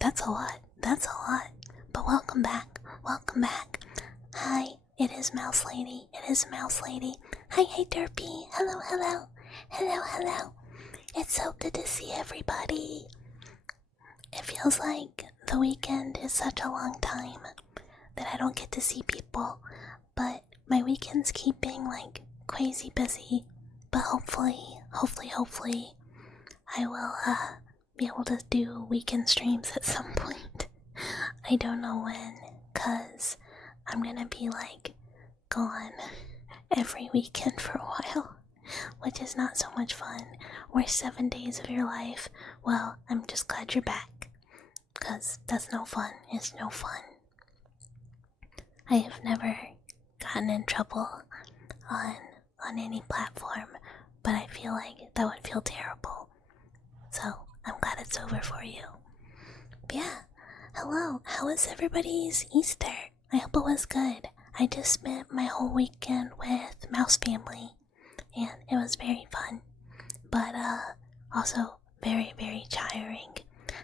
That's a lot. That's a lot. But welcome back. Welcome back. Hi, it is Mouse Lady. It is Mouse Lady. Hi, hey Derpy. Hello, hello. Hello, hello. It's so good to see everybody. It feels like the weekend is such a long time that I don't get to see people. But my weekends keep being like crazy busy. But hopefully, I will be able to do weekend streams at some point. I don't know when, cause I'm gonna be like gone every weekend for a while, which is not so much fun. Or 7 days of your life. Well, I'm just glad you're back, cause that's no fun. It's no fun. I have never gotten in trouble on any platform, but I feel like that would feel terrible. So I'm glad it's over for you. But yeah, hello. How was everybody's Easter? I hope it was good. I just spent my whole weekend with Mouse Family, and it was very fun, but also very, very tiring.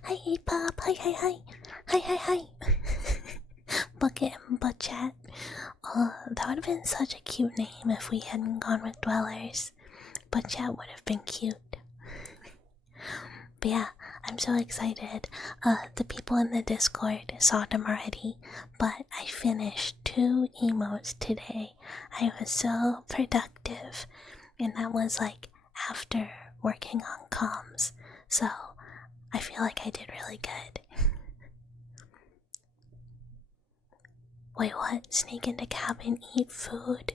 Hi, hey Pop. Hi, hi, hi. Hi, hi, hi. Bucket and Butt Chat. That would have been such a cute name if we hadn't gone with Dwellers. Butt Chat would have been cute. But yeah, I'm so excited. The people in the Discord saw them already, but I finished 2 emotes today. I was so productive, and that was like after working on comms, so I feel like I did really good. Wait, what? Sneak into cabin, eat food,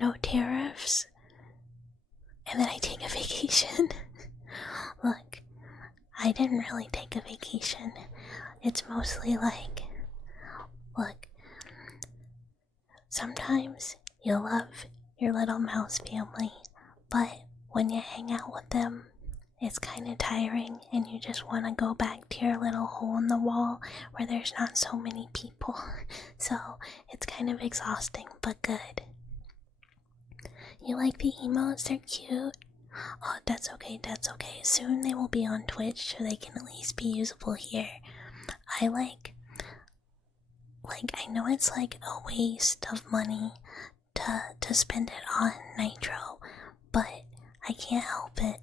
no tariffs, and then I take a vacation? Look, I didn't really take a vacation. It's mostly like, look, sometimes you love your little mouse family, but when you hang out with them, it's kind of tiring and you just want to go back to your little hole in the wall where there's not so many people. So it's kind of exhausting, but good. You like the emotes? They're cute. Oh, that's okay, that's okay. Soon they will be on Twitch so they can at least be usable here. I I know it's like a waste of money to spend it on Nitro, but I can't help it.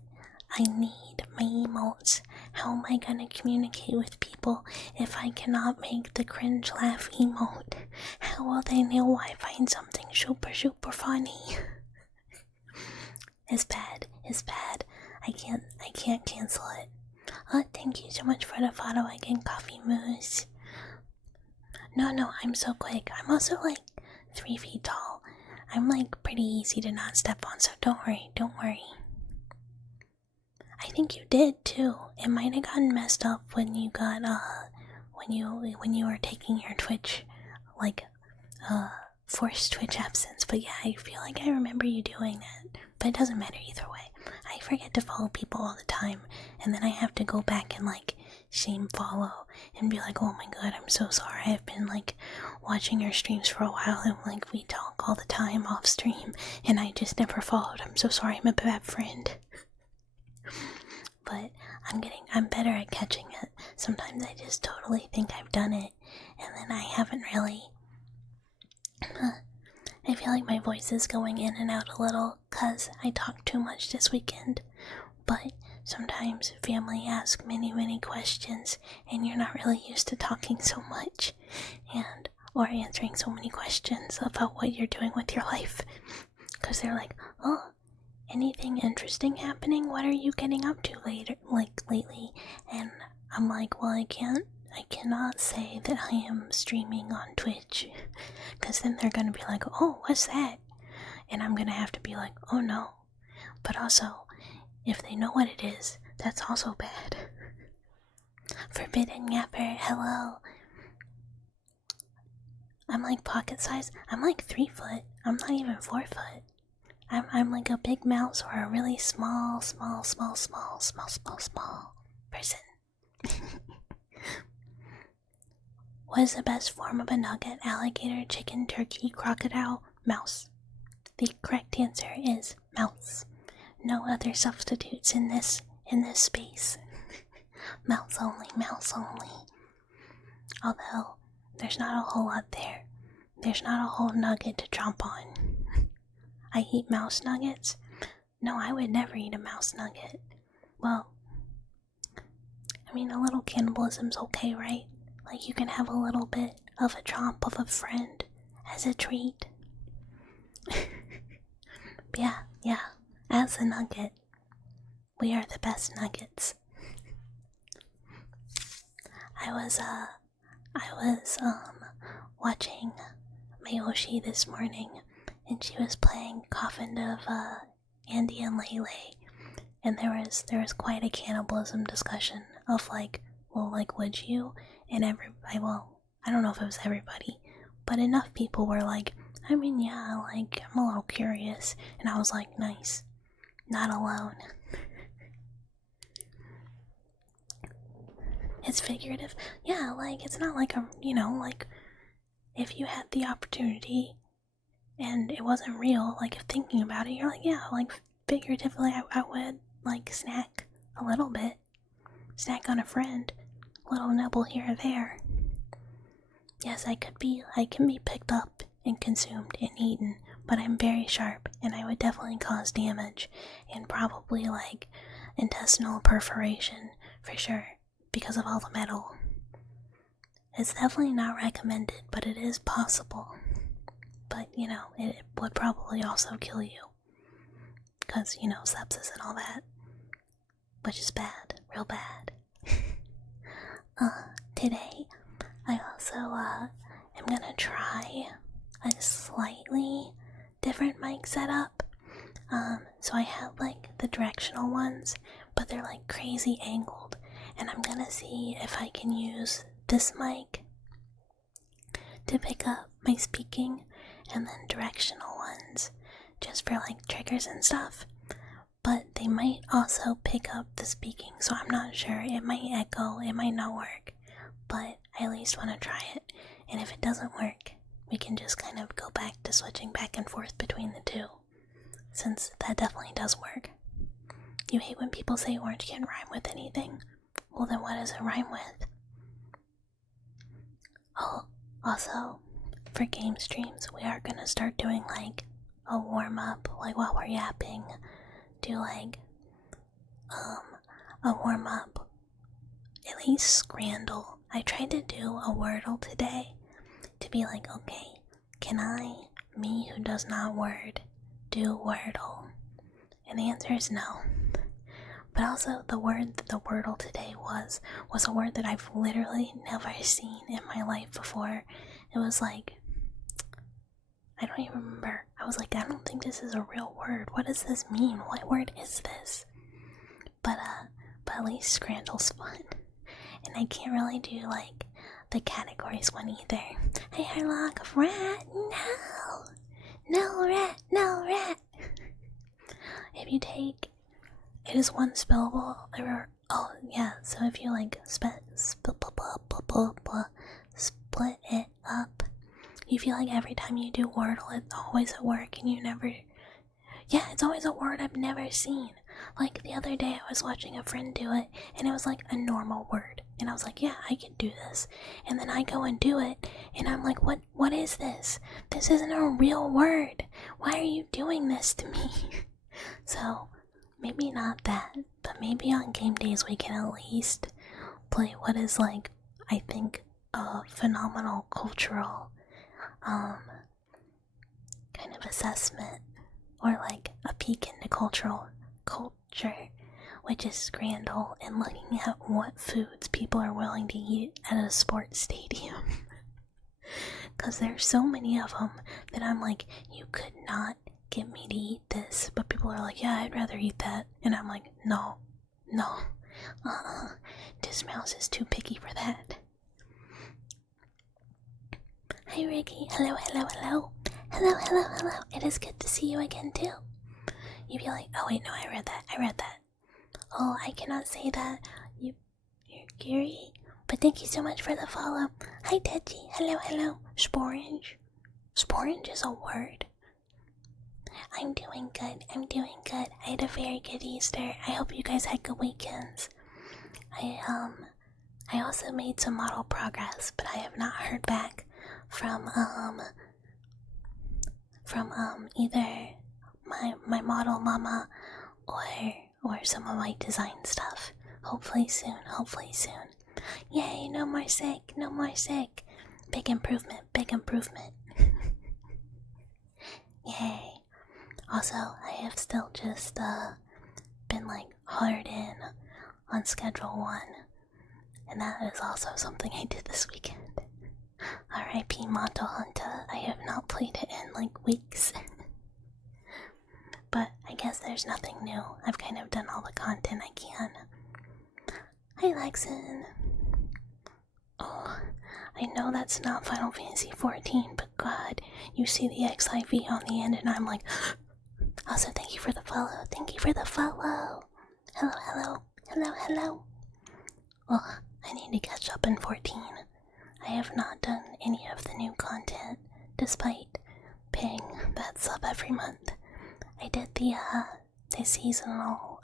I need my emotes. How am I gonna communicate with people if I cannot make the cringe laugh emote? How will they know I find something super, super funny? It's bad. It's bad. I can't cancel it. Oh, thank you so much for the follow again, Coffee Moose. No, I'm so quick. I'm also like 3 feet tall. I'm like pretty easy to not step on, so don't worry. I think you did too. It might have gotten messed up when you got when you were taking your Twitch, like forced Twitch absence. But yeah, I feel like I remember you doing that. But it doesn't matter either way. I forget to follow people all the time, and then I have to go back and like shame follow and be like, oh my god, I'm so sorry. I've been like watching your streams for a while, and like we talk all the time off stream, and I just never followed. I'm so sorry. I'm a bad friend. But I'm better at catching it. Sometimes I just totally think I've done it, and then I haven't really. I feel like my voice is going in and out a little cause I talked too much this weekend, but sometimes family asks many questions and you're not really used to talking so much or answering so many questions about what you're doing with your life, cause they're like, oh, anything interesting happening? What are you getting up to lately? And I'm like, well, I cannot say that I am streaming on Twitch, because then they're gonna be like, oh, what's that? And I'm gonna have to be like, oh no. But also, if they know what it is, that's also bad. Forbidden Yapper, hello. I'm like pocket size. I'm like 3 foot. I'm not even 4 foot. I'm like a big mouse or a really small person. What is the best form of a nugget? Alligator, chicken, turkey, crocodile, mouse. The correct answer is mouse. No other substitutes in this space. Mouse only, mouse only. Although, there's not a whole lot there. There's not a whole nugget to jump on. I eat mouse nuggets? No, I would never eat a mouse nugget. Well, I mean, a little cannibalism's okay, right? Like, you can have a little bit of a chomp of a friend as a treat. Yeah, as a nugget, we are the best nuggets. I was watching Mayoshi this morning, and she was playing Coffin of Andy and Lele, and there was quite a cannibalism discussion of like, well, like, would you? And I don't know if it was everybody, but enough people were like, I mean, yeah, like, I'm a little curious, and I was like, nice, not alone. It's figurative. Yeah, like, it's not like like, if you had the opportunity and it wasn't real, like, if thinking about it, you're like, yeah, like, figuratively, I would, like, snack a little bit. Snack on a friend. A little nibble here or there. Yes, I can be picked up and consumed and eaten, but I'm very sharp, and I would definitely cause damage, and probably, like, intestinal perforation, for sure. Because of all the metal. It's definitely not recommended, but it is possible. But, it would probably also kill you. Because, sepsis and all that. Which is bad. Real bad. Today, I also, am gonna try a slightly different mic setup. So I have, like, the directional ones, but they're, like, crazy angled. And I'm gonna see if I can use this mic to pick up my speaking, and then directional ones just for like triggers and stuff. But they might also pick up the speaking, so I'm not sure. It might echo, it might not work, but I at least want to try it. And if it doesn't work, we can just kind of go back to switching back and forth between the two, since that definitely does work. You hate when people say orange can't rhyme with anything. Well, then what does it rhyme with? Oh, also, for game streams, we are gonna start doing like a warm-up, like while we're yapping, do like, a warm-up, at least Scrandle. I tried to do a Wordle today, to be like, okay, can I, me who does not word, do Wordle? And the answer is no. But also, the word that the Wordle today was a word that I've literally never seen in my life before. It was like, I don't even remember. I was like, I don't think this is a real word. What does this mean? What word is this? But at least Scrandle's fun. And I can't really do, like, the categories one either. Hey, Harlock, rat, no! No rat, no rat! If you take... It is one spellable. Oh yeah. So if you like split it up, you feel like every time you do Wordle, it's always a word, and you never. Yeah, it's always a word I've never seen. Like the other day, I was watching a friend do it, and it was like a normal word, and I was like, yeah, I can do this. And then I go and do it, and I'm like, what is this? This isn't a real word. Why are you doing this to me? So. Maybe not that, but maybe on game days we can at least play what is like, I think, a phenomenal cultural, kind of assessment, or like a peek into culture, which is Scrandle, and looking at what foods people are willing to eat at a sports stadium. Because there's so many of them that I'm like, you could not get me to eat this, but people are like, yeah, I'd rather eat that, and I'm like, no, this mouse is too picky for that. Hi Ricky, hello, it is good to see you again too. You'd be like, oh wait, no, I read that. Oh, I cannot say that, you're Gary, but thank you so much for the follow. Hi Deji, hello, Sporange is a word. I'm doing good. I had a very good Easter. I hope you guys had good weekends. I also made some model progress, but I have not heard back from either my model mama or some of my design stuff. Hopefully soon, hopefully soon. Yay, no more sick, no more sick. Big improvement, big improvement. Yay. Also, I have still just been like hard in on schedule 1. And that is also something I did this weekend. R.I.P. Monto Hunter. I have not played it in like weeks. But I guess there's nothing new. I've kind of done all the content I can. Hi, Lexin. Oh, I know that's not Final Fantasy 14, but God, you see the XIV on the end, and I'm like. Also, thank you for the follow. Thank you for the follow. Hello, hello, hello, hello. Oh, I need to catch up in 14. I have not done any of the new content, despite paying that sub every month. I did the seasonal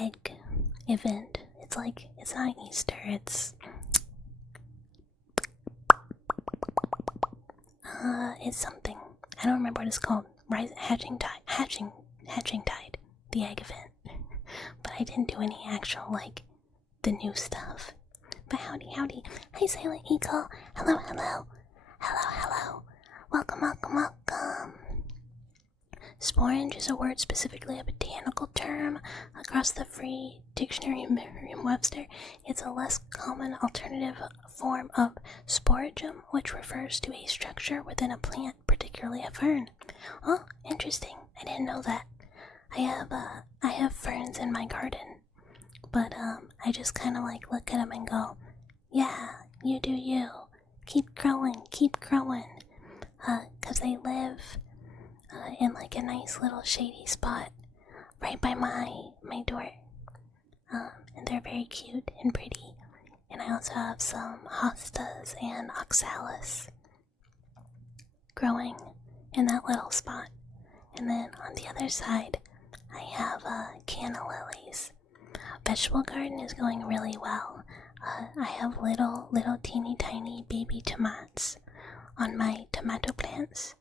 egg event. It's not Easter, it's something. I don't remember what it's called. Hatching Tide, the egg event. But I didn't do any actual, like, the new stuff. But howdy, howdy. Hi, Silent Eagle. Hello, hello. Hello, hello. Welcome, welcome, welcome. Sporange is a word, specifically a botanical term. Across the Free Dictionary and Merriam-Webster, it's a less common alternative form of sporadium, which refers to a structure within a plant, particularly a fern. Oh, interesting. I didn't know that. I have ferns in my garden, but I just kind of like look at them and go, yeah, you do you. Keep growing, keep growing. 'Cause they live in like a nice little shady spot right by my door. And they're very cute and pretty. And I also have some hostas and oxalis growing in that little spot. And then on the other side, I have canna lilies. Vegetable garden is going really well. I have little teeny tiny baby tomatoes on my tomato plants.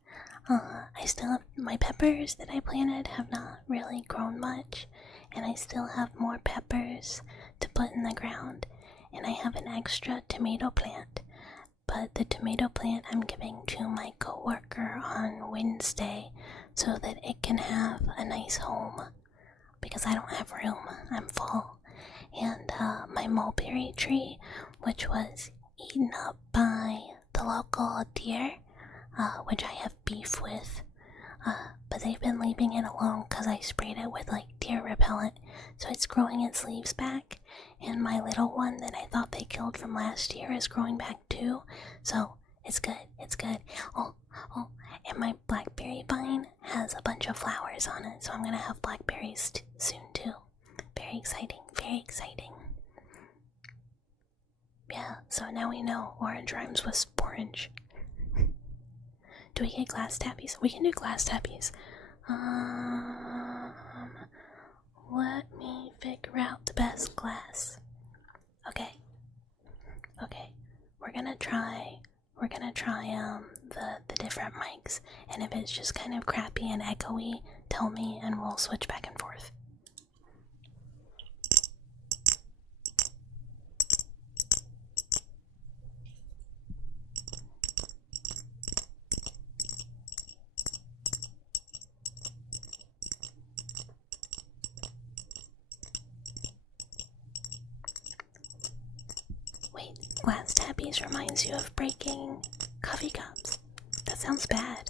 I still have my peppers that I planted have not really grown much, and I still have more peppers to put in the ground, and I have an extra tomato plant, but the tomato plant I'm giving to my coworker on Wednesday so that it can have a nice home, because I don't have room, I'm full. And my mulberry tree, which was eaten up by the local deer, which I have beef with, but they've been leaving it alone because I sprayed it with like deer repellent, so it's growing its leaves back, and my little one that I thought they killed from last year is growing back too, so it's good, it's good. Oh, and my blackberry vine has a bunch of flowers on it, so I'm gonna have blackberries soon too. Very exciting, very exciting. Yeah, so now we know orange rhymes with sporange. Do we get glass tappies? We can do glass tappies. Let me figure out the best glass. Okay. We're gonna try the different mics, and if it's just kind of crappy and echoey, tell me and we'll switch back and forth. Wait, glass tappies reminds you of breaking coffee cups. That sounds bad.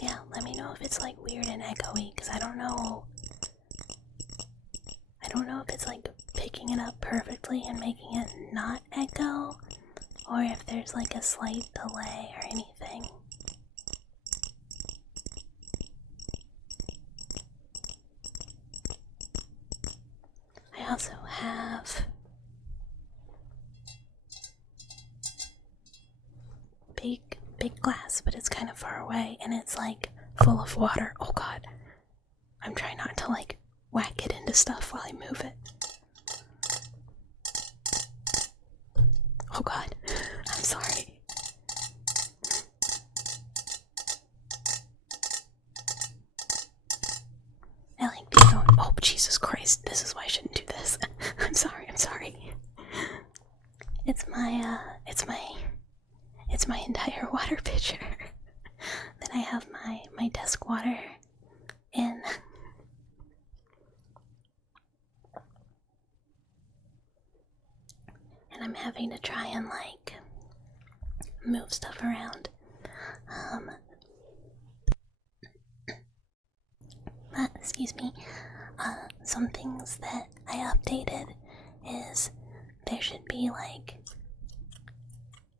Yeah, let me know if it's like weird and echoey, because I don't know if it's like picking it up perfectly and making it not echo, or if there's like a slight delay or anything. I also have big glass, but it's kind of far away, and it's like full of water. Oh god. I'm trying not to like whack it into stuff while I move it. Oh god. I'm sorry. I like being going. Oh Jesus Christ! This is why I shouldn't do this. I'm sorry. I'm sorry. It's my entire water pitcher that I have my desk water in. And I'm having to try and like move stuff around. Excuse me. Some things that I updated is there should be like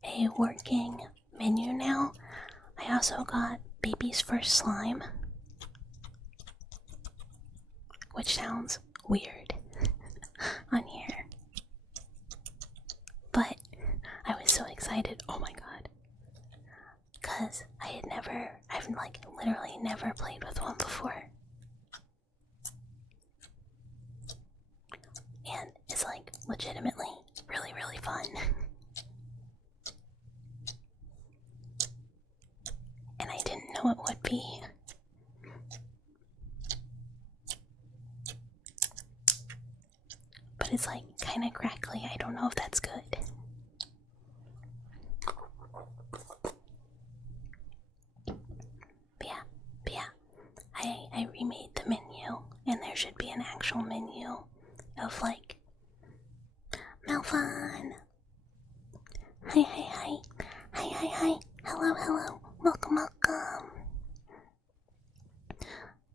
a working menu now. I also got baby's first slime, which sounds weird on here, but I was so excited. Oh my god, because I've like literally never played with one before, and it's like legitimately really, really fun. And I didn't know it would be. But it's like kind of crackly. I don't know if that's good. But yeah. I remade the menu, and there should be an actual menu of like Malfon. Hi. Hi. Hello. Welcome.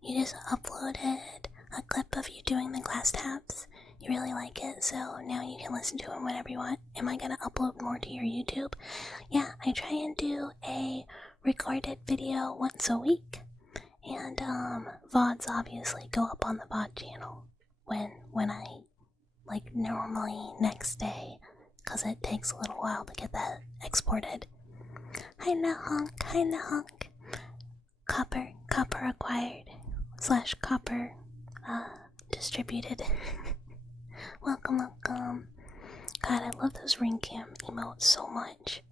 You just uploaded a clip of you doing the glass taps. You really like it, so now you can listen to it whenever you want. Am I gonna upload more to your YouTube? Yeah, I try and do a recorded video once a week. And VODs obviously go up on the VOD channel when I like normally next day, because it takes a little while to get that exported. Hi Nahonk. Copper acquired / copper distributed. Welcome. God, I love those ring cam emotes so much.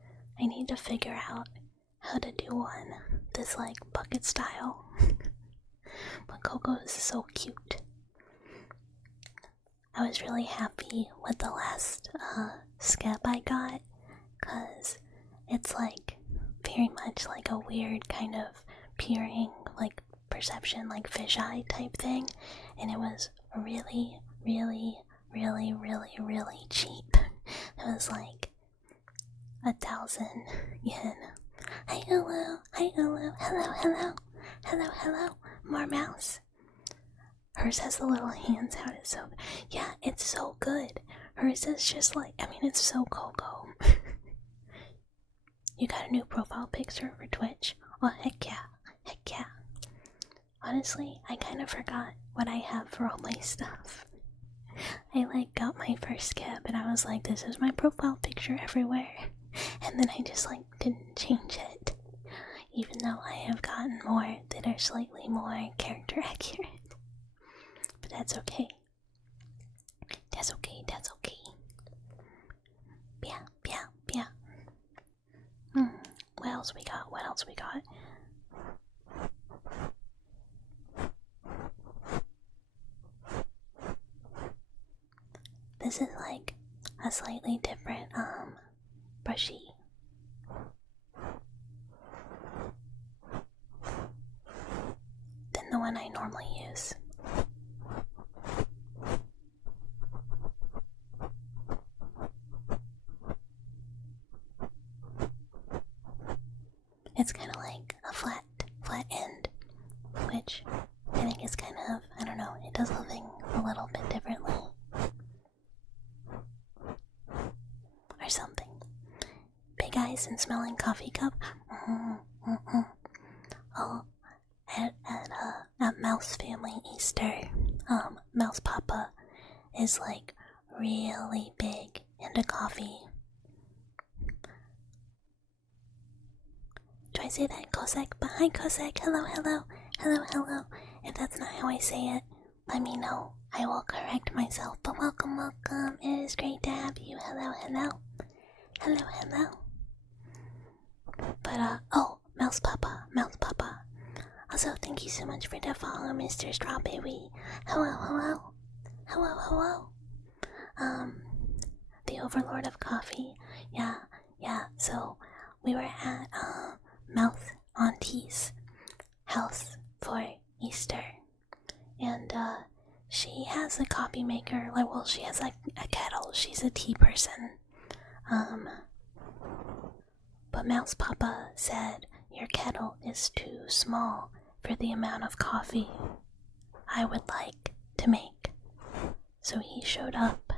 I need to figure out how to do one this like bucket style. But Coco is so cute. I was really happy with the last skep I got, because it's like very much like a weird kind of peering like perception, like fisheye type thing, and it was really cheap. It was like 1,000 yen. Hi Ulu. Hello. More mouse. Hers has the little hands out. It's so good. Yeah, it's so good. Hers is just like, I mean, it's so Coco. You got a new profile picture for Twitch? Oh, heck yeah. Honestly, I kind of forgot what I have for all my stuff. I like got my first skip and I was like, this is my profile picture everywhere. And then I just like didn't change it. Even though I have gotten more that are slightly more character accurate. But that's okay. That's okay. Yeah. What else we got? This is like a slightly different brushy. Than the one I normally use. It's kind of like a flat end, which I think is kind of, I don't know, it does something a little bit differently. Or something. Big eyes and smelling coffee cup. Oh, at Mouse Family Easter, Mouse Papa is like really big into coffee. say that, Cossack? But hi, Cossack. Hello, hello. Hello, hello. If that's not how I say it, let me know. I will correct myself. But welcome, welcome. It is great to have you. Hello, hello. Hello, hello. But, oh, Mouse Papa, Mouse Papa. Also, thank you so much for the follow, Mr. Strawberry. Hello, hello. Hello, hello. The Overlord of Coffee. Yeah, so we were at, Mouth Auntie's house for Easter. And, she has a coffee maker. Like, well, she has, like, a kettle. She's a tea person. But Mouse Papa said, your kettle is too small for the amount of coffee I would like to make. So he showed up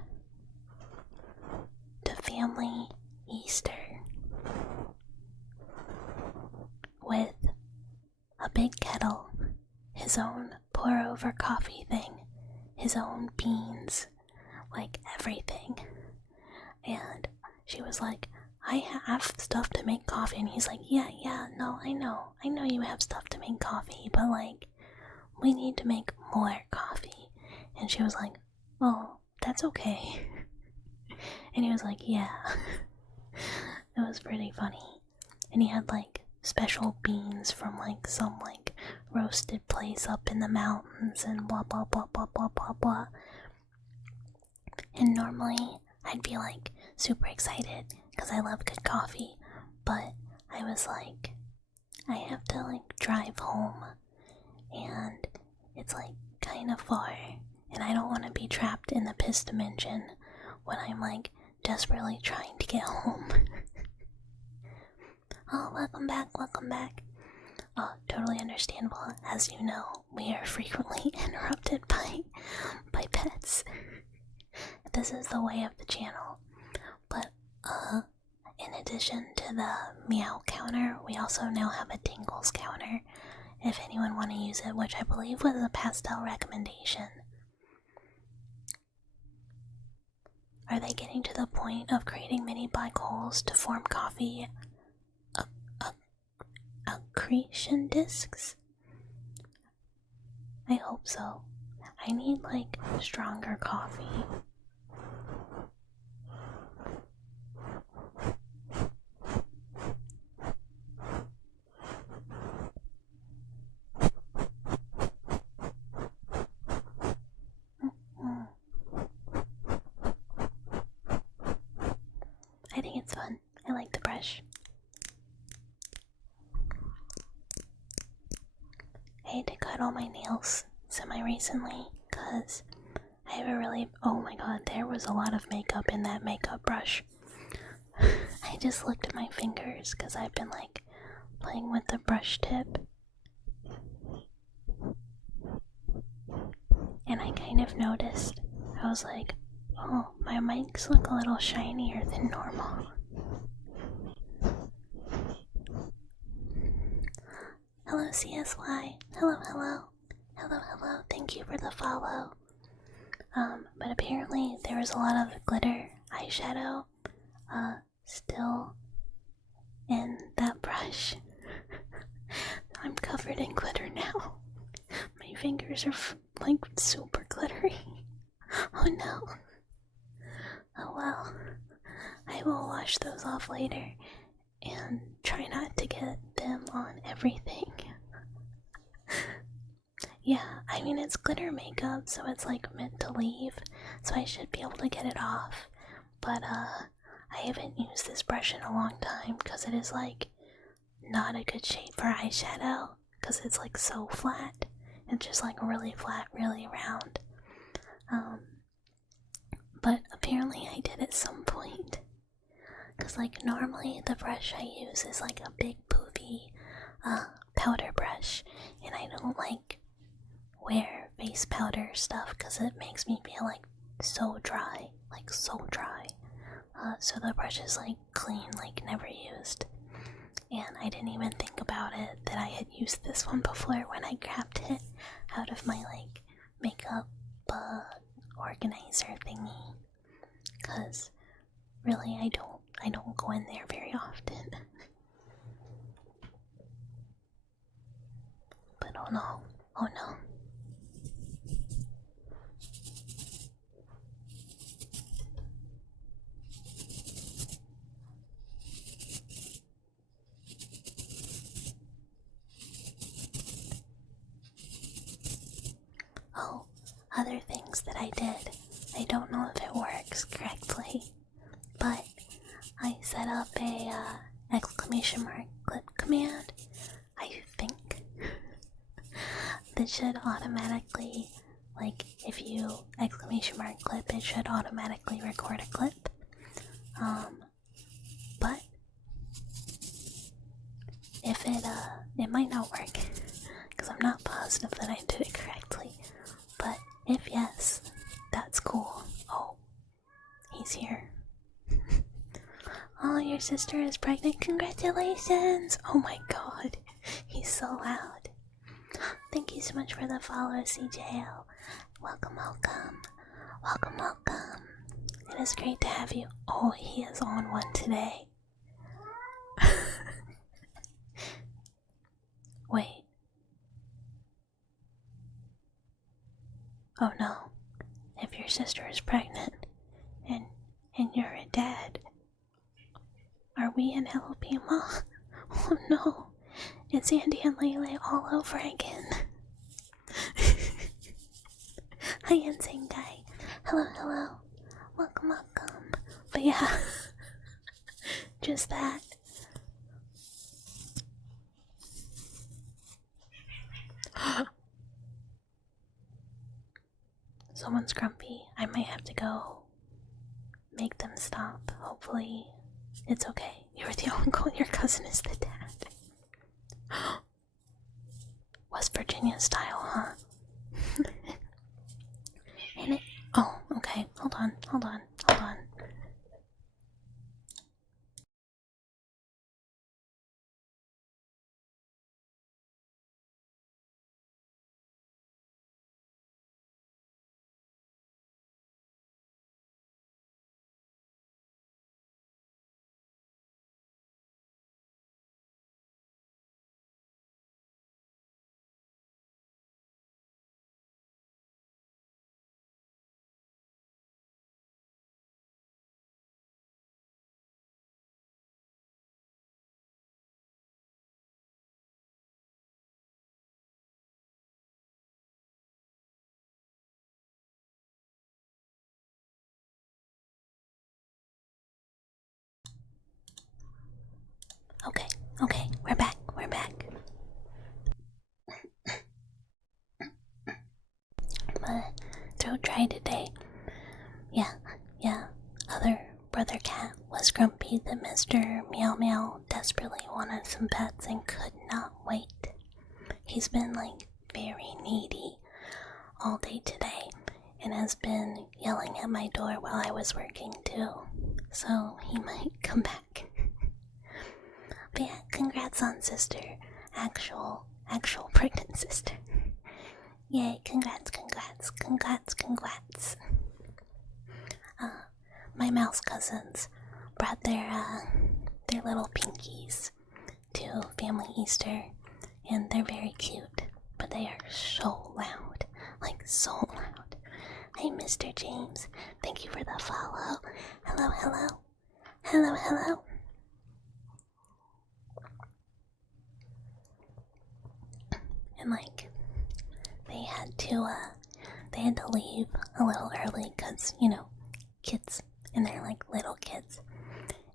to family Easter with a big kettle, his own pour over coffee thing, his own beans, like everything. And she was like, I have stuff to make coffee. And he's like, yeah, no, I know you have stuff to make coffee, but like, we need to make more coffee. And she was like, oh, that's okay. And he was like, yeah. It was pretty funny. And he had like special beans from like some like roasted place up in the mountains and blah blah blah blah blah blah blah. And normally I'd be like super excited because I love good coffee, but I was like, I have to like drive home and it's like kind of far and I don't want to be trapped in the piss dimension when I'm like desperately trying to get home. Oh, welcome back. Oh, totally understandable. As you know, we are frequently interrupted by pets. This is the way of the channel. But, in addition to the meow counter, we also now have a tingles counter, if anyone want to use it, which I believe was a pastel recommendation. Are they getting to the point of creating mini black holes to form coffee accretion discs? I hope so. I need like stronger coffee. I think it's fun. I like the brush. I had to cut all my nails semi-recently because I have a really... Oh my god, there was a lot of makeup in that makeup brush. I just looked at my fingers because I've been like playing with the brush tip. And I kind of noticed, I was like, oh, my mics look a little shinier than normal. Hello CSY, hello, thank you for the follow. But apparently there was a lot of glitter eyeshadow, still in that brush. I'm covered in glitter now. My fingers are like super glittery. Oh no. Oh well. I will wash those off later and try not to get them on everything. Yeah, I mean it's glitter makeup, so it's like meant to leave, so I should be able to get it off. But I haven't used this brush in a long time because it is like not a good shape for eyeshadow because it's like so flat. It's just like really flat, really round. But apparently I did at some point. Because like normally the brush I use is like a big poofy powder brush. And I don't like wear face powder stuff because it makes me feel like so dry. Like so dry. So the brush is like clean, like never used. And I didn't even think about it that I had used this one before when I grabbed it out of my like makeup organizer thingy. Cause really I don't go in there very often. oh no, oh no. Oh, other things that I did. I don't know if it works correctly, but I set up a exclamation mark clip command. I think this should automatically, like, if you exclamation mark clip, it should automatically record a clip. But if it might not work, because I'm not positive that I did it correctly. But if yes, that's cool. Oh, he's here. Oh, your sister is pregnant. Congratulations! Oh my god, he's so loud. Thank you so much for the follow, CJL. Welcome, welcome. Welcome, welcome. It is great to have you. Oh, he is on one today. Wait. Oh no. If your sister is pregnant and you're a dad, are we in Alabama? Oh no. It's Andy and Lele all over again. Hi, Insane Guy. Hello, hello. Welcome, welcome. But yeah, just that. Someone's grumpy. I might have to go make them stop. Hopefully, it's okay. You're the uncle, your cousin is the dad. West Virginia style, huh? And it. Oh, okay. Hold on, hold on, hold on. Okay, okay, we're back, we're back. My throat dry today. Yeah, other brother cat was grumpy that Mr. Meow Meow desperately wanted some pets and could not wait. He's been like very needy all day today and has been yelling at my door while I was working too. So he might come back. But yeah, congrats on sister. Actual pregnant sister. Yay, congrats. My mouse cousins brought their little pinkies to family Easter, and they're very cute, but they are so loud, like so loud. Hey, Mr. James, thank you for the follow. Hello. And like, they had to leave a little early because, you know, kids, and they're like little kids.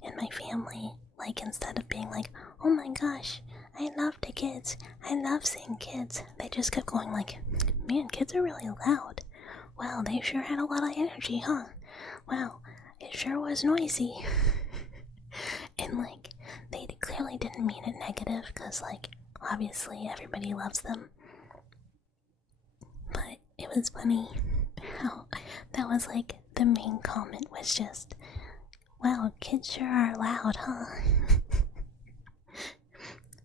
And my family, like, instead of being like, oh my gosh, I love the kids, I love seeing kids, they just kept going like, man, kids are really loud. Wow, they sure had a lot of energy, huh? Wow, it sure was noisy. And like, they clearly didn't mean it negative, because like, obviously everybody loves them. But it was funny how that was like the main comment was just, wow, kids sure are loud, huh?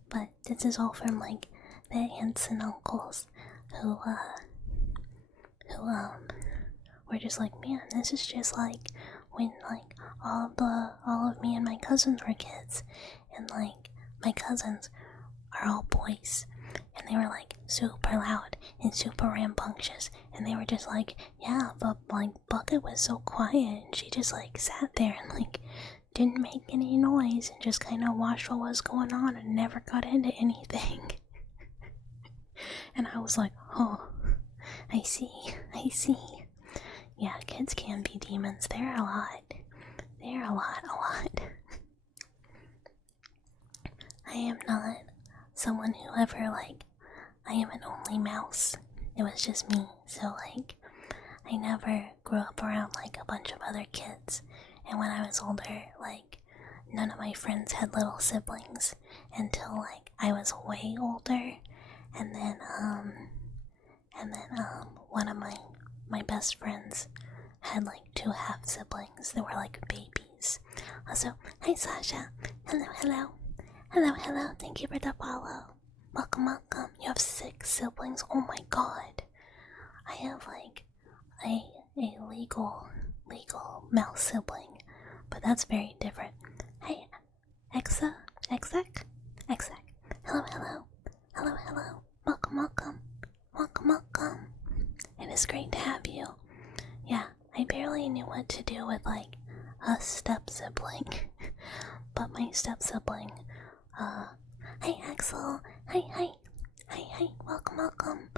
But this is all from like the aunts and uncles who were just like, man, this is just like when like all of me and my cousins were kids, and like my cousins are all boys, and and they were like super loud and super rambunctious, and they were just like, yeah, but like Bucket was so quiet, and she just like sat there and like didn't make any noise and just kind of watched what was going on and never got into anything. And I was like, oh, I see. Yeah, kids can be demons. They're a lot. I am not someone who ever, like, I am an only mouse. It was just me. So, like, I never grew up around, like, a bunch of other kids. And when I was older, like, none of my friends had little siblings until, like, I was way older. And then, one of my best friends had, like, 2 half-siblings that were, like, babies. Also, hi, Sasha. Hello. Thank you for the follow. Welcome. You have 6 siblings. Oh my god. I have like a legal mouse sibling, but that's very different. Hey, Exec. Hello. Welcome. It is great to have you. Yeah, I barely knew what to do with like a step sibling, but my step sibling. Hi Axel. Hi. Welcome.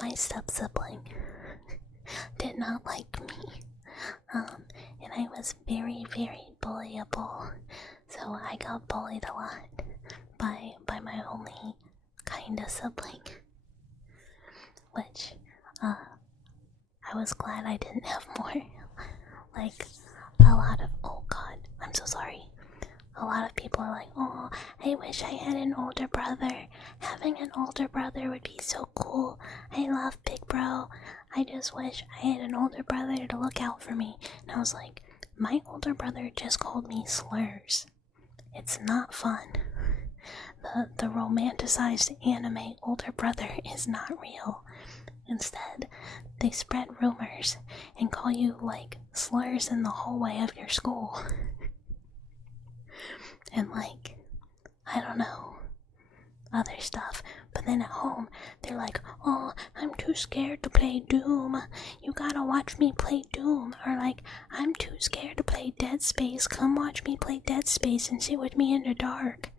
My step sibling did not like me. And I was very, very bullyable. So I got bullied a lot by my only kinda sibling. Which, I was glad I didn't have more. Like, a lot of, oh god, I'm so sorry. A lot of people are like, oh, I wish I had an older brother. Having an older brother would be so cool. I love Big Bro. I just wish I had an older brother to look out for me. And I was like, my older brother just called me slurs. It's not fun. The romanticized anime older brother is not real. Instead, they spread rumors and call you like slurs in the hallway of your school. And like, I don't know, other stuff. But then at home, they're like, oh, I'm too scared to play Doom. You gotta watch me play Doom. Or like, I'm too scared to play Dead Space. Come watch me play Dead Space and sit with me in the dark.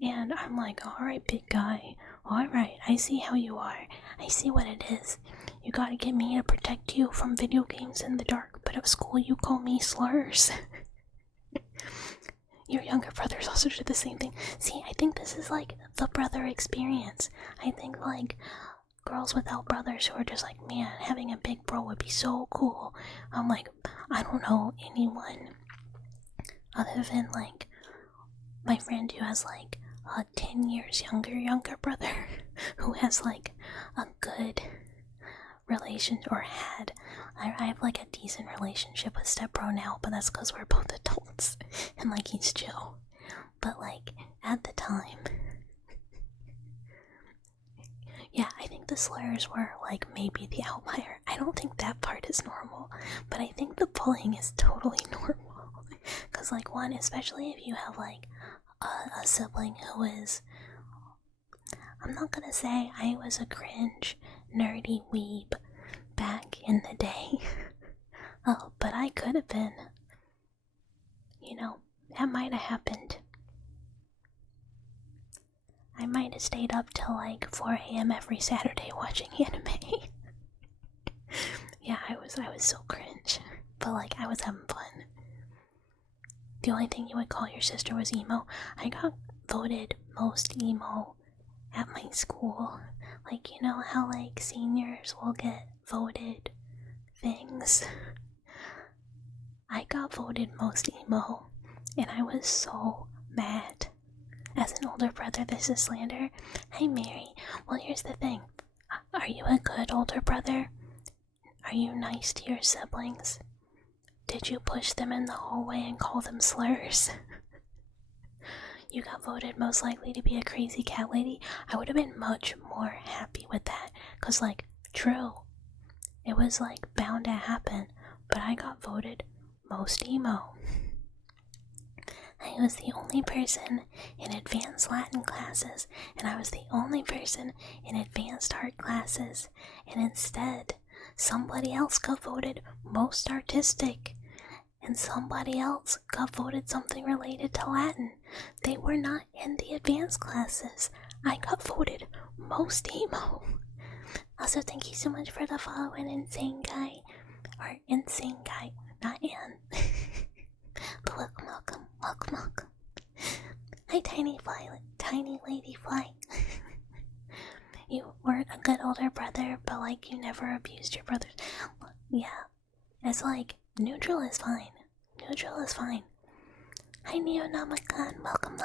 And I'm like, alright, big guy. Alright, I see how you are. I see what it is. You gotta get me to protect you from video games in the dark, but at school you call me slurs. Your younger brothers also do the same thing. See, I think this is like the brother experience. I think like girls without brothers who are just like, man, having a big bro would be so cool. I'm like, I don't know anyone other than like my friend who has like a 10 years younger brother who has like a good relation, or had. I have like a decent relationship with stepbro now, but that's because we're both adults and like he's chill. But like at the time, yeah, I think the slurs were like maybe the outlier. I don't think that part is normal, but I think the bullying is totally normal. Because like one, especially if you have like a sibling who is, I'm not gonna say I was a cringe nerdy weeb back in the day. Oh, but I could have been. You know, that might have happened. I might have stayed up till like 4 a.m. every Saturday watching anime. Yeah, I was so cringe. But like, I was having fun. The only thing you would call your sister was emo. I got voted most emo at my school. Like, you know how like seniors will get voted things? I got voted most emo, and I was so mad. As an older brother, this is slander. Hi, Mary. Well, here's the thing. Are you a good older brother? Are you nice to your siblings? Did you push them in the hallway and call them slurs? You got voted most likely to be a crazy cat lady. I would have been much more happy with that. Cause like, true, it was like bound to happen. But I got voted most emo. I was the only person in advanced Latin classes, and I was the only person in advanced art classes, and instead, somebody else got voted most artistic, and somebody else got voted something related to Latin. They were not in the advanced classes. I got voted most emo. Also, thank you so much for the follow in Insane Guy. Or Insane Guy, not Ann. But welcome. Hi, Tiny Lady Fly. You weren't a good older brother, but like you never abused your brothers. Yeah, it's like neutral is fine. Hi, Neonomicon. Welcome.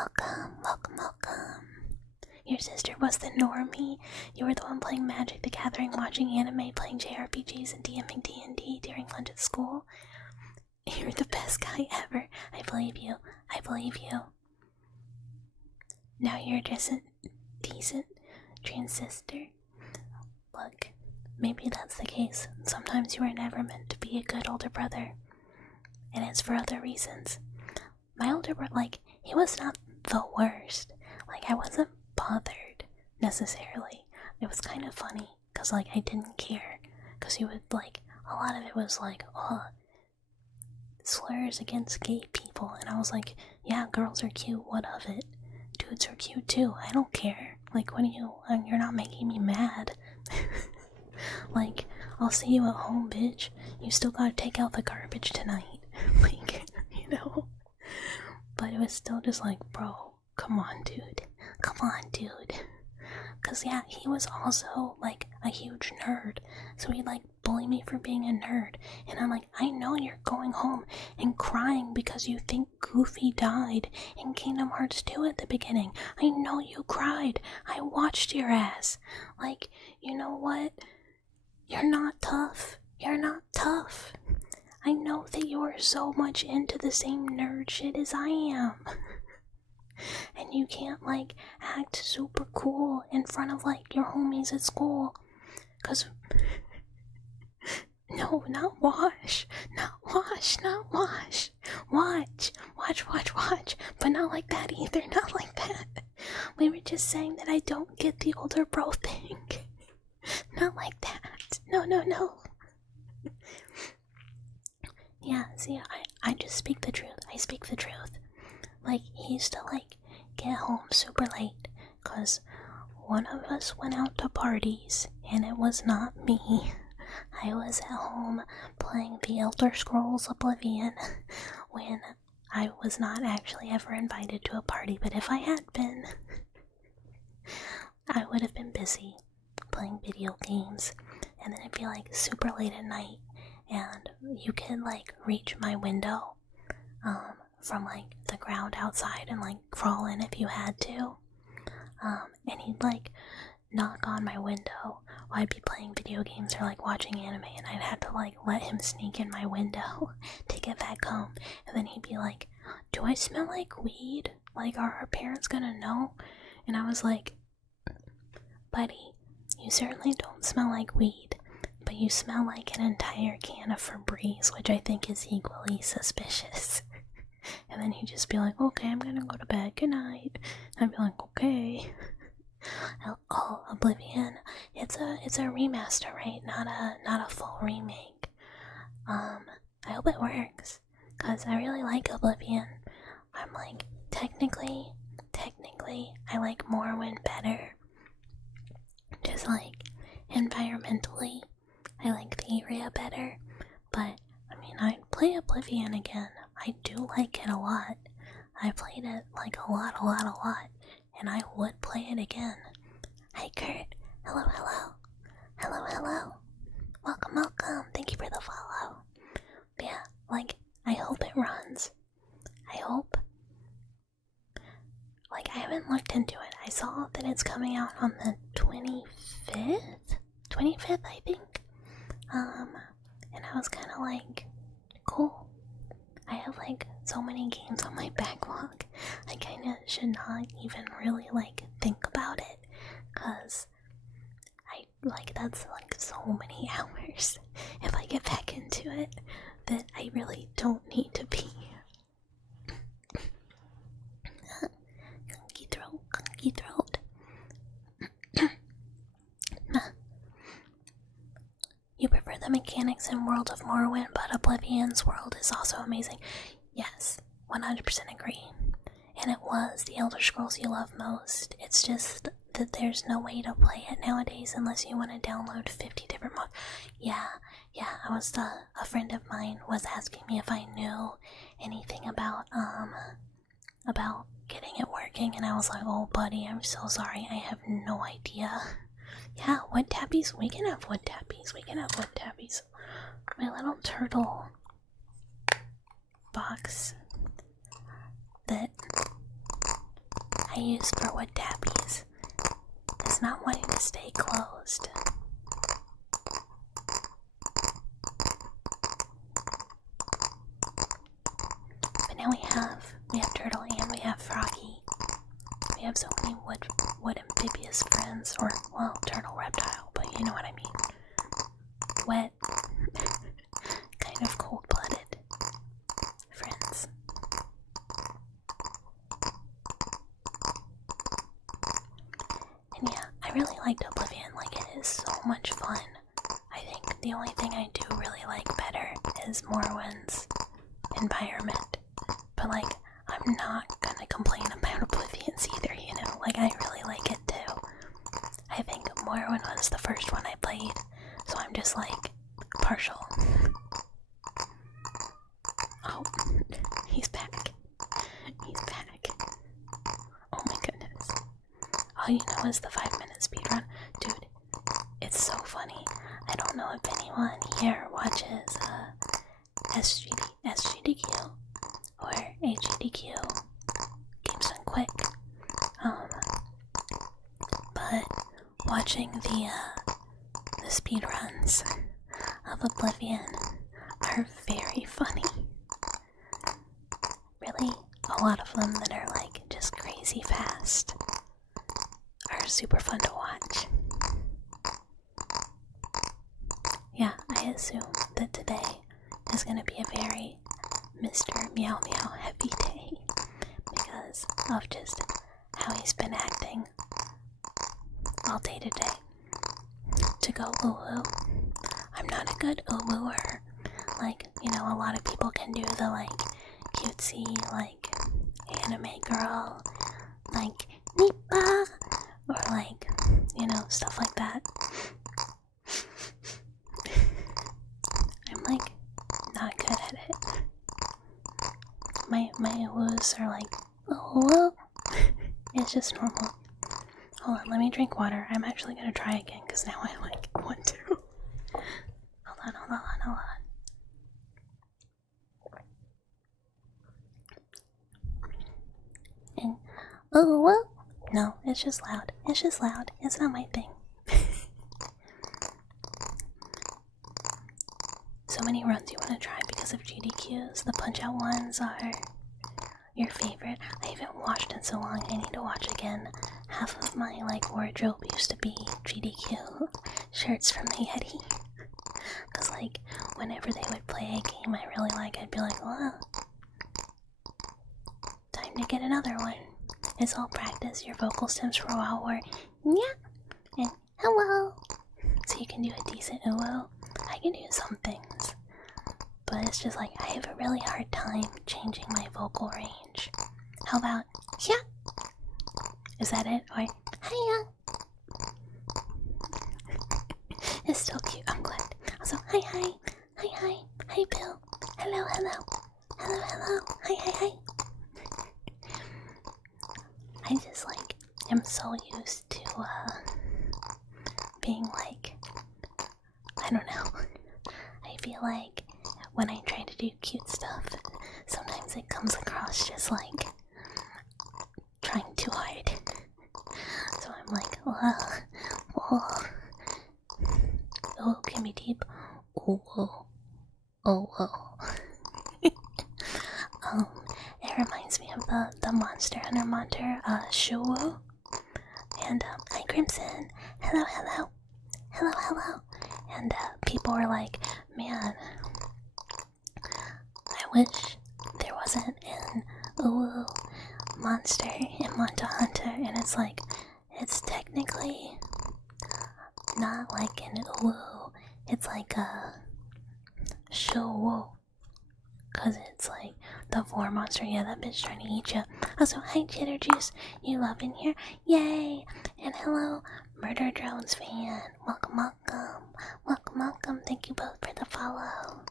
Your sister was the normie. You were the one playing Magic the Gathering, watching anime, playing JRPGs, and DMing D&D during lunch at school. You're the best guy ever. I believe you. Now you're just a decent transistor. Look, maybe that's the case. Sometimes you were never meant to be a good older brother. And it's for other reasons. My older brother, like, he was not the worst. Like, I wasn't bothered, necessarily. It was kind of funny, because, like, I didn't care. Because he would, like, a lot of it was like, slurs against gay people. And I was like, yeah, girls are cute, what of it? Dudes are cute too, I don't care. Like, what do you're not making me mad. Like, I'll see you at home, bitch. You still gotta take out the garbage tonight. Like, you know? But it was still just like, bro, come on, dude. Cause yeah, he was also like a huge nerd. So he'd like bully me for being a nerd. And I'm like, I know you're going home and crying because you think Goofy died in Kingdom Hearts 2 at the beginning. I know you cried. I watched your ass. Like, you know what? You're not tough. I know that you are so much into the same nerd shit as I am. And you can't, like, act super cool in front of, like, your homies at school. Cause... No, not wash. Watch. But not like that either, not like that. We were just saying that I don't get the older bro thing. Not like that. No. Yeah, see, I just speak the truth. Like, he used to, like, get home super late, cause one of us went out to parties, and it was not me. I was at home playing the Elder Scrolls Oblivion when I was not actually ever invited to a party, but if I had been, I would have been busy playing video games, and then it'd be like super late at night, and you could like reach my window from like the ground outside and like crawl in if you had to, and he'd like knock on my window while I'd be playing video games or like watching anime, and I'd have to like let him sneak in my window to get back home, and then he'd be like, do I smell like weed? Like, are our parents gonna know? And I was like, buddy, you certainly don't smell like weed, but you smell like an entire can of Febreze, which I think is equally suspicious. And then he'd just be like, okay, I'm gonna go to bed, good night. And I'd be like, okay. Oh, Oblivion. It's a remaster, right? Not a full remake. I hope it works, cause I really like Oblivion. I'm like, technically, I like Morrowind better. Just like, environmentally, I like the area better. But, I mean, I'd play Oblivion again. I do like it a lot. I played it like a lot. And I would play it again. Hi Kurt. Hello. Welcome. Thank you for the follow. But yeah, like, I hope it runs. I hope. Like, I haven't looked into it. I saw that it's coming out on the 25th? 25th, I think. And I was kind of like, cool. I have like so many games on my backlog. I kind of should not even really like think about it, cause that's like so many hours if I get back into it that I really don't need to be. the mechanics in World of Morrowind, but Oblivion's world is also amazing. Yes, 100% agree. And it was the Elder Scrolls you love most. It's just that there's no way to play it nowadays unless you want to download 50 different mods. Yeah, a friend of mine was asking me if I knew anything about getting it working, and I was like, oh buddy, I'm so sorry, I have no idea. Yeah, wood tappies, we can have wood tappies, My little turtle box that I use for wood tappies is not wanting to stay closed. But now we have turtle and we have froggy. We have so many wood amphibious friends, or well, turtle reptile, but you know what I mean. Wet, kind of cold-blooded friends. And yeah, I really liked Oblivion. Like, it is so much fun. I think the only thing I do really like better is Morrowind's environment. But like, I'm not gonna complain about Oblivion's either, you know? Like, I really like it too. I think Morrowind was the first one I played, so I'm just like, partial. Oh, he's back. He's back. Oh my goodness. All you know is the 5-minute speedrun. Dude, it's so funny. I don't know if anyone here watches SGDQ or HGDQ, Games Done Quick. But watching the speedruns of Oblivion are very funny. Really, a lot of them that are like just crazy fast are super fun to watch. Yeah, I assume that today is gonna be a very Mr. Meow Meow heavy day because of just how he's been acting all day today. To go uwu, I'm not a good uwuer. Like, you know, a lot of people can do the like cutesy, like anime girl, like Nippa, or like, you know, stuff like that. I'm like not good at it. My woos are like, oh, it's just normal. Hold on, let me drink water. I'm actually gonna try again because now I like want to. Hold on. And oh, well, no, it's just loud. It's not my thing. So many runs you want to try because of GDQs. The Punch-Out ones are your favorite. I haven't watched in so long. I need to watch again. Half of my like wardrobe used to be GDQ shirts from the Yeti. Cause like whenever they would play a game I really like, I'd be like, well, time to get another one. It's all practice. Your vocal stems for a while were yeah and hello. So you can do a decent uwu. I can do some things, but it's just like I have a really hard time changing my vocal range. How about yeah? Is that it? Or hiya? It's still cute. I'm glad. Also, hi, Bill. Hello. Hi. I just like am so used to being like, I don't know. I feel like when I try to do cute stuff, sometimes it comes across just like trying too hard. So I'm like, oh, can be deep. Oh. It reminds me of the Monster Hunter Monster, Shuwu. And, hi Crimson. Hello. And, people were like, man, I wish there wasn't an Uwu monster in Monster Hunter. And it's like, it's technically not like an Uwu it's like a show, cause it's like the four monster. Yeah, that bitch trying to eat you. Also, hi Cheddar Juice, you love in here, yay! And hello, Murder Drones fan. Welcome, welcome, welcome, welcome. Thank you both for the follow.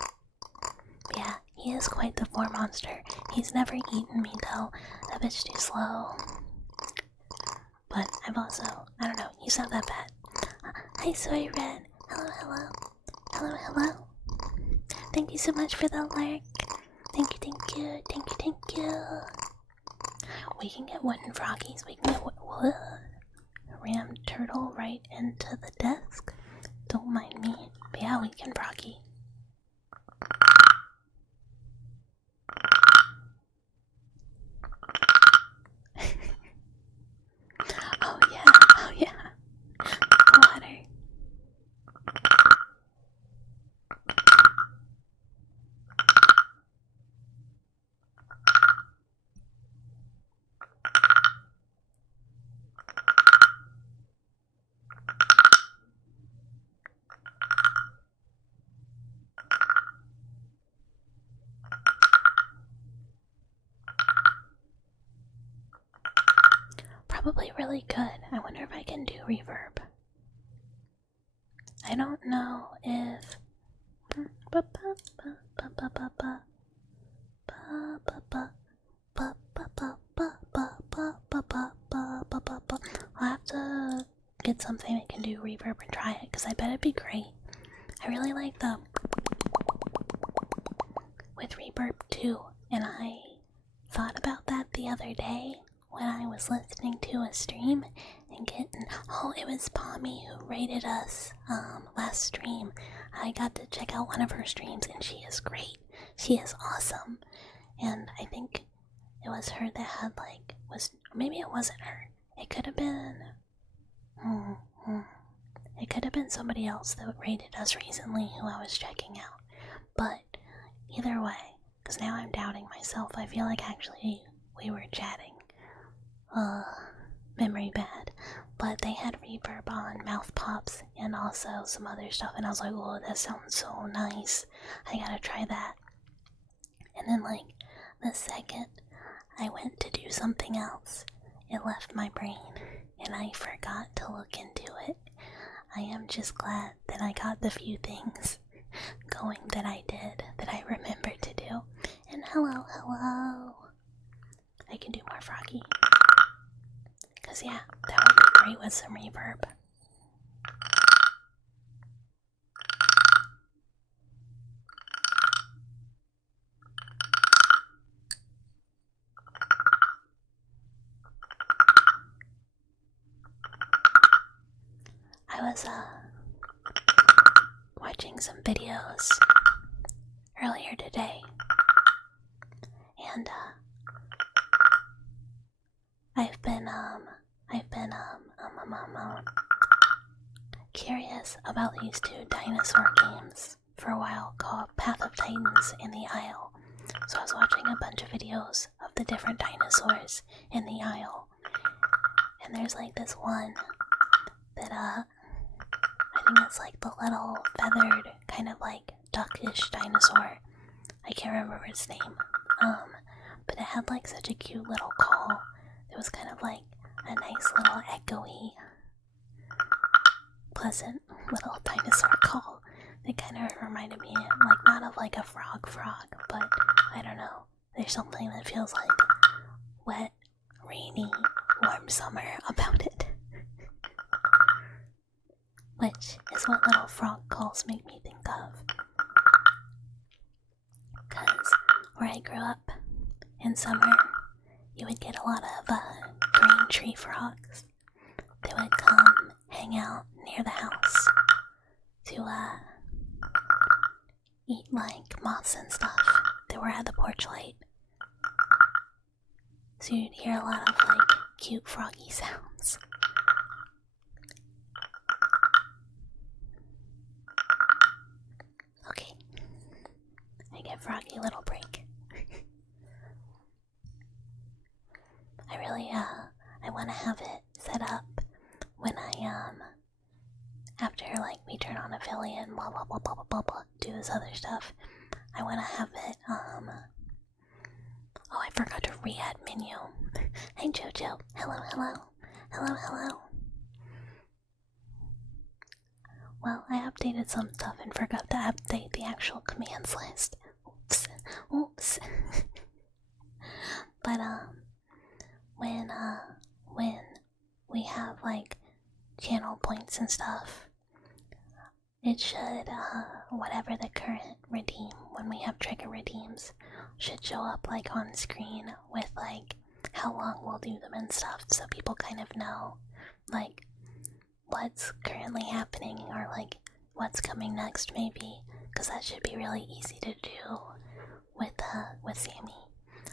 Yeah, he is quite the four monster. He's never eaten me though. That bitch too slow. But I've also, I don't know, he's not that bad. Hi Soy Red. Hello, hello. Hello, hello. Thank you so much for the lurk. Thank you, thank you, thank you, thank you. We can get wooden froggies. We can get what? Ram turtle right into the desk. Don't mind me. But yeah, we can froggy. Oh yeah, oh yeah. Water. Probably really good. I wonder if I can do reverb. I don't know if I'll have to get something that can do reverb and try it, because I bet it'd be great. I really like the with reverb too, and I thought about that the other day when I was listening to a stream and getting, oh, it was Pommy who rated us last stream. I got to check out one of her streams and she is great. She is awesome. And I think it was her that had like, maybe it wasn't her. It could have been, it could have been somebody else that rated us recently who I was checking out. But either way, because now I'm doubting myself, I feel like actually we were chatting. Memory bad. But they had reverb on mouth pops and also some other stuff, and I was like, oh, that sounds so nice. I gotta try that. And then, like, the second I went to do something else, it left my brain, and I forgot to look into it. I am just glad that I got the few things going that I did, that I remembered to do. And hello, hello. I can do more froggy. Because, yeah, that would be great with some reverb. I was, watching some videos earlier today, and, I've been curious about these two dinosaur games for a while called Path of Titans and The Isle. So I was watching a bunch of videos of the different dinosaurs in the Isle, and there's like this one that I think it's like the little feathered kind of like duckish dinosaur. I can't remember its name. But it had like such a cute little call. It was kind of like a nice little echoey, pleasant little dinosaur call. It kind of reminded me, like, not of like a frog, but I don't know. There's something that feels like wet, rainy, warm summer about it. Which is what little frog calls make me think of. Because where I grew up, in summer, you would get a lot of green tree frogs. They would come hang out near the house to eat like moths and stuff that were at the porch light. So you'd hear a lot of like cute froggy sounds. Okay, I get froggy little break. I really I want to have it set up when I after like we turn on affiliate and blah blah blah blah blah blah blah, do this other stuff. I want to have it, oh, I forgot to re-add menu. Hey Jojo, hello, hello, hello, hello. Well, I updated some stuff and forgot to update the actual commands list. Oops, oops. But, when we have, like, channel points and stuff, it should, whatever the current redeem, when we have trigger redeems, should show up, like, on screen with, like, how long we'll do them and stuff, so people kind of know, like, what's currently happening, or, like, what's coming next, maybe, because that should be really easy to do with Sammy.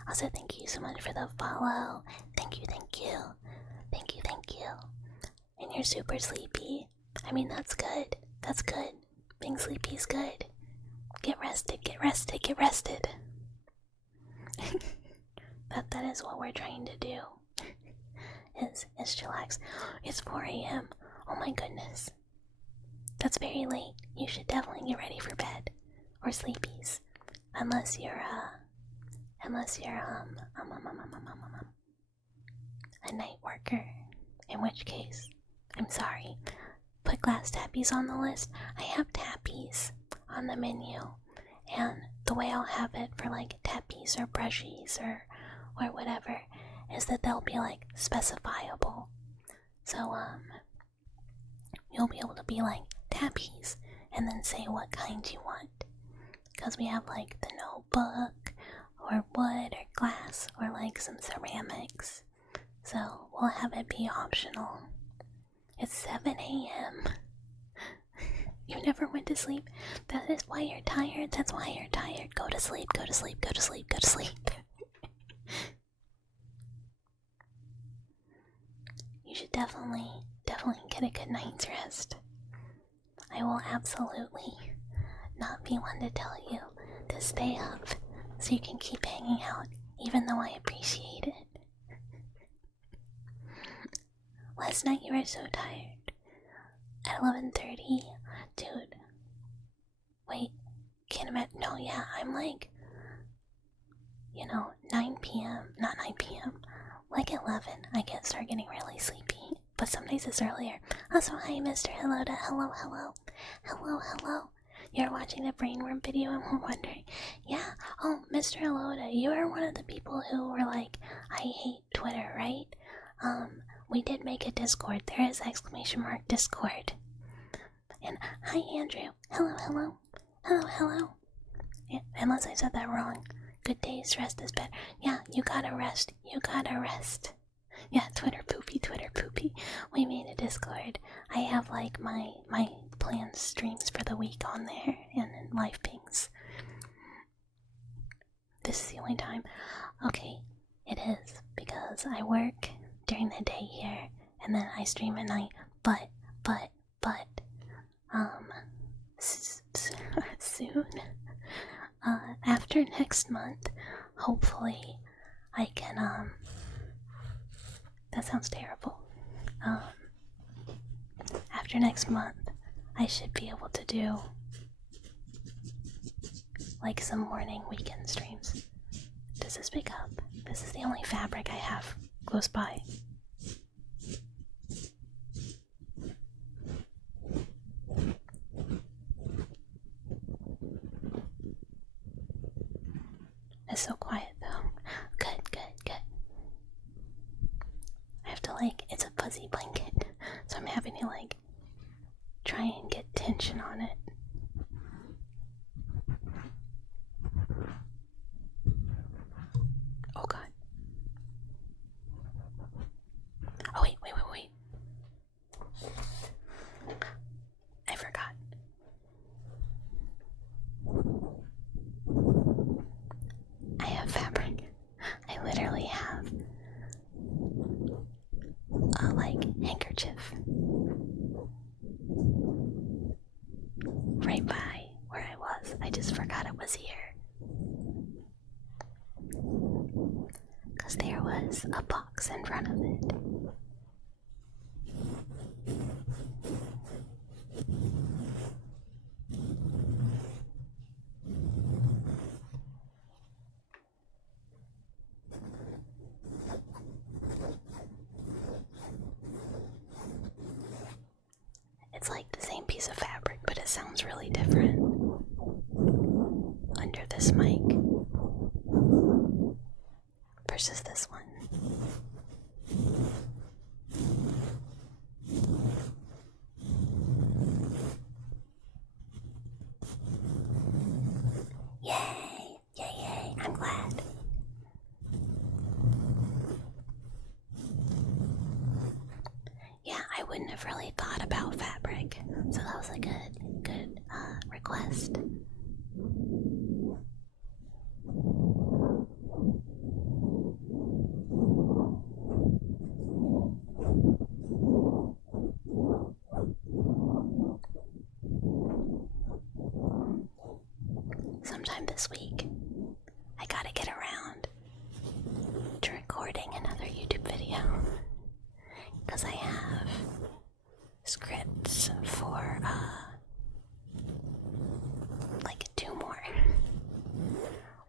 Also, thank you so much for the follow. Thank you, thank you. Thank you, thank you. And you're super sleepy. I mean, that's good. That's good. Being sleepy is good. Get rested, get rested, get rested. that is what we're trying to do. Is chillax. It's 4 a.m. Oh my goodness. That's very late. You should definitely get ready for bed. Or sleepies. Unless you're a night worker. In which case, I'm sorry. Put glass tappies on the list. I have tappies on the menu. And the way I'll have it for like tappies or brushies or whatever is that they'll be like specifiable. So you'll be able to be like tappies and then say what kind you want. Because we have like the notebook or wood or glass or like some ceramics. So we'll have it be optional. It's 7 a.m. You never went to sleep? That is why you're tired. That's why you're tired. Go to sleep, go to sleep, go to sleep, go to sleep. You should definitely get a good night's rest. I will absolutely not be one to tell you to stay up so you can keep hanging out, even though I appreciate it. Last night you were so tired. At 11:30, dude. Wait, can't imagine. No, yeah, I'm like, 9 p.m. Not 9 p.m. Like 11, I start getting really sleepy. But some days it's earlier. Also, hi, Mr. Helloda. Hello, hello. Hello, hello. You're watching the Brainworm video and we're wondering, yeah, oh, Mr. Helloda, you are one of the people who were like, I hate Twitter, right? We did make a Discord. There is ! Discord. And hi, Andrew. Hello, hello. Hello, hello. Yeah, unless I said that wrong. Good days, rest is better. Yeah, you gotta rest. You gotta rest. Yeah, Twitter poopy. We made a Discord. I have like my planned streams for the week on there and live pings. This is the only time. Okay, it is because I work during the day here and then I stream at night. But soon, after next month, hopefully I can that sounds terrible. After next month, I should be able to do like some morning weekend streams. Does this pick up? This is the only fabric I have close by. It's so quiet though. Good. I have to it's a fuzzy blanket, so I'm having to try and get tension on it. Oh god. Oh wait. I forgot. I have fabric. I literally have a handkerchief right by where I was. I just forgot it was here. Because there was a box in front of it. this sounds really different under this mic versus this one. Yay! Yay! I'm glad. Yeah, I wouldn't have really thought about fabric, so that was a good request. Sometime this week, I gotta get around to recording another YouTube video, because I have scripts for like 2 more.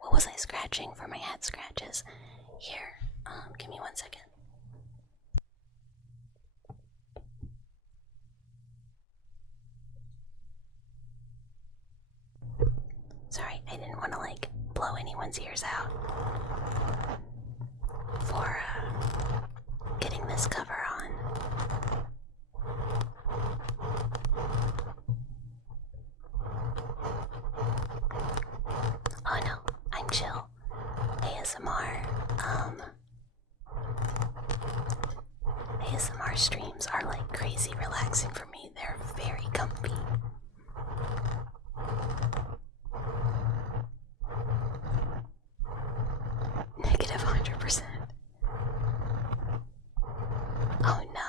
What was I scratching for my head scratches? Here, give me 1 second. Sorry, I didn't want to like blow anyone's ears out for getting this cover on. Oh no, I'm chill. ASMR streams are like crazy relaxing for me. They're very comfy. Negative 100%. Oh no.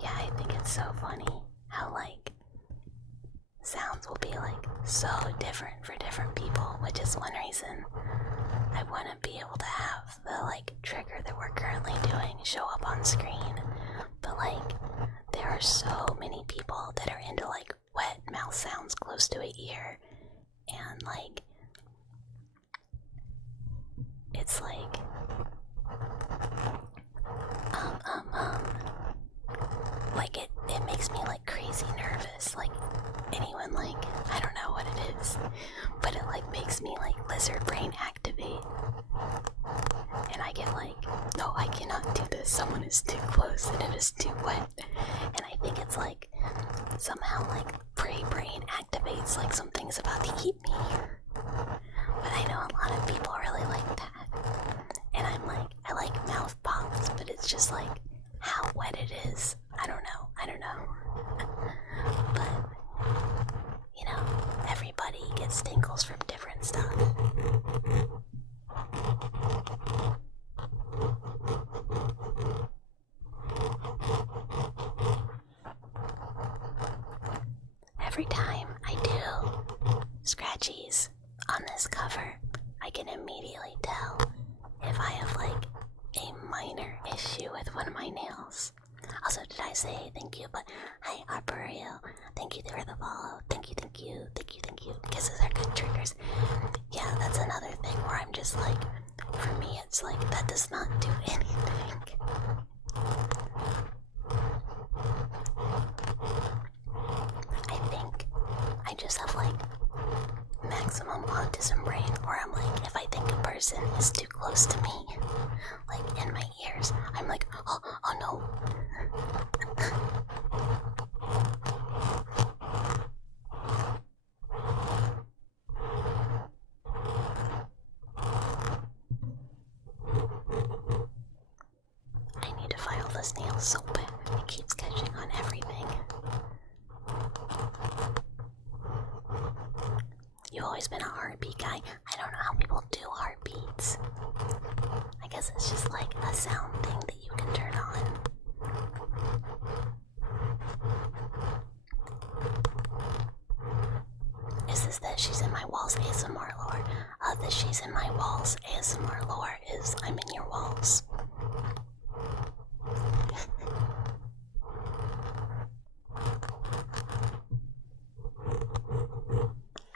Yeah, I think it's so funny how like sounds will be like so different for different people, which is one reason I want to be able to have the like trigger that we're currently doing show up on screen. But like there are so many people that are into like wet mouth sounds close to an ear, and like it's like like it makes me like crazy nervous. Like anyone, like I don't know what it is, but it like makes me like lizard brain activate, and I get like, no, I cannot do this, someone is too close and it is too wet. And I think it's like somehow like prey brain activates, like something's about to eat me. But I know a lot of people really like that, and I'm like, I like mouth pops, but it's just like how wet it is. I don't know. But you know, everybody gets tingles from different stuff. Every time I do scratchies on this cover, I can immediately tell if I have like a minor issue with one of my nails. Also, did I say thank you? But hi, Arboreal. Thank you for the follow. Thank you. Kisses are good triggers. Yeah, that's another thing where I'm just like, for me, it's like that does not do anything. I think I just have like maximum autism brain, where I'm like, if I think a person is too close to me, like in my ears, I'm like, oh no. I need to file this nail so bad. It keeps catching on everything. You've always been a heartbeat guy. I don't know how people do heartbeats. I guess it's just like a sound thing that you can turn on. Is this that she's in my walls ASMR lore? The she's in my walls ASMR lore is I'm in your walls.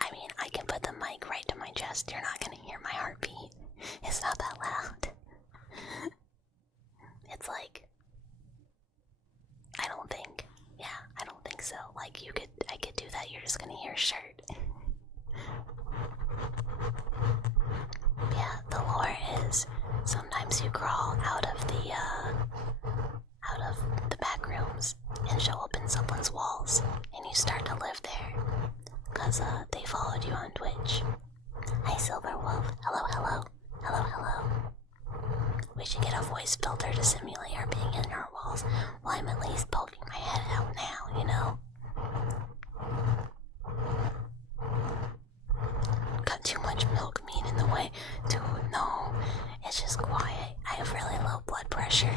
I mean, I can put the mic right to my chest. You're not gonna hear my heartbeat. It's not that loud. It's like, I don't think like I could do that. You're just gonna hear shirt. Yeah, the lore is sometimes you crawl out of the back rooms and show up in someone's walls, and you start to live there, cause they followed you on Twitch. Hi, Silver Wolf. Hello, hello, hello, hello. We should get a voice filter to simulate our being in our walls. Well, I'm at least poking my head out now, you know. Got too much milk meat in the way. Dude, no. It's just quiet. I have really low blood pressure.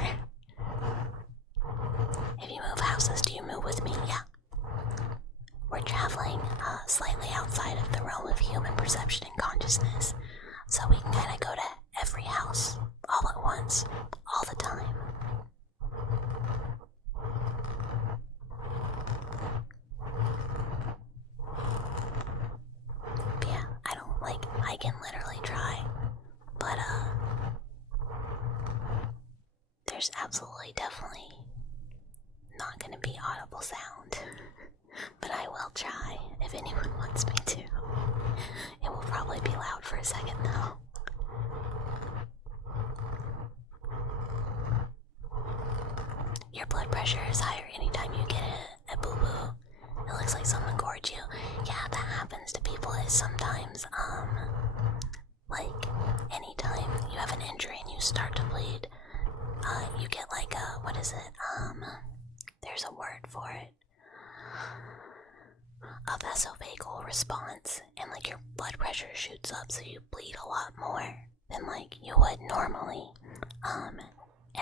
If you move houses, do you move with me? Yeah. We're traveling slightly outside of the realm of human perception and consciousness. So we can kind of go to every house all at once, all the time. But yeah, I can literally try, but there's absolutely definitely not gonna be audible sound. But I will try if anyone wants me to. It will probably be loud for a second though. Your blood pressure is higher anytime you get a boo-boo. It looks like someone gored you. Yeah, that happens to people. Is sometimes, like, anytime you have an injury and you start to bleed, you get like a, what is it? There's a word for it. A vasovagal response, and like your blood pressure shoots up, so you bleed a lot more than like you would normally. And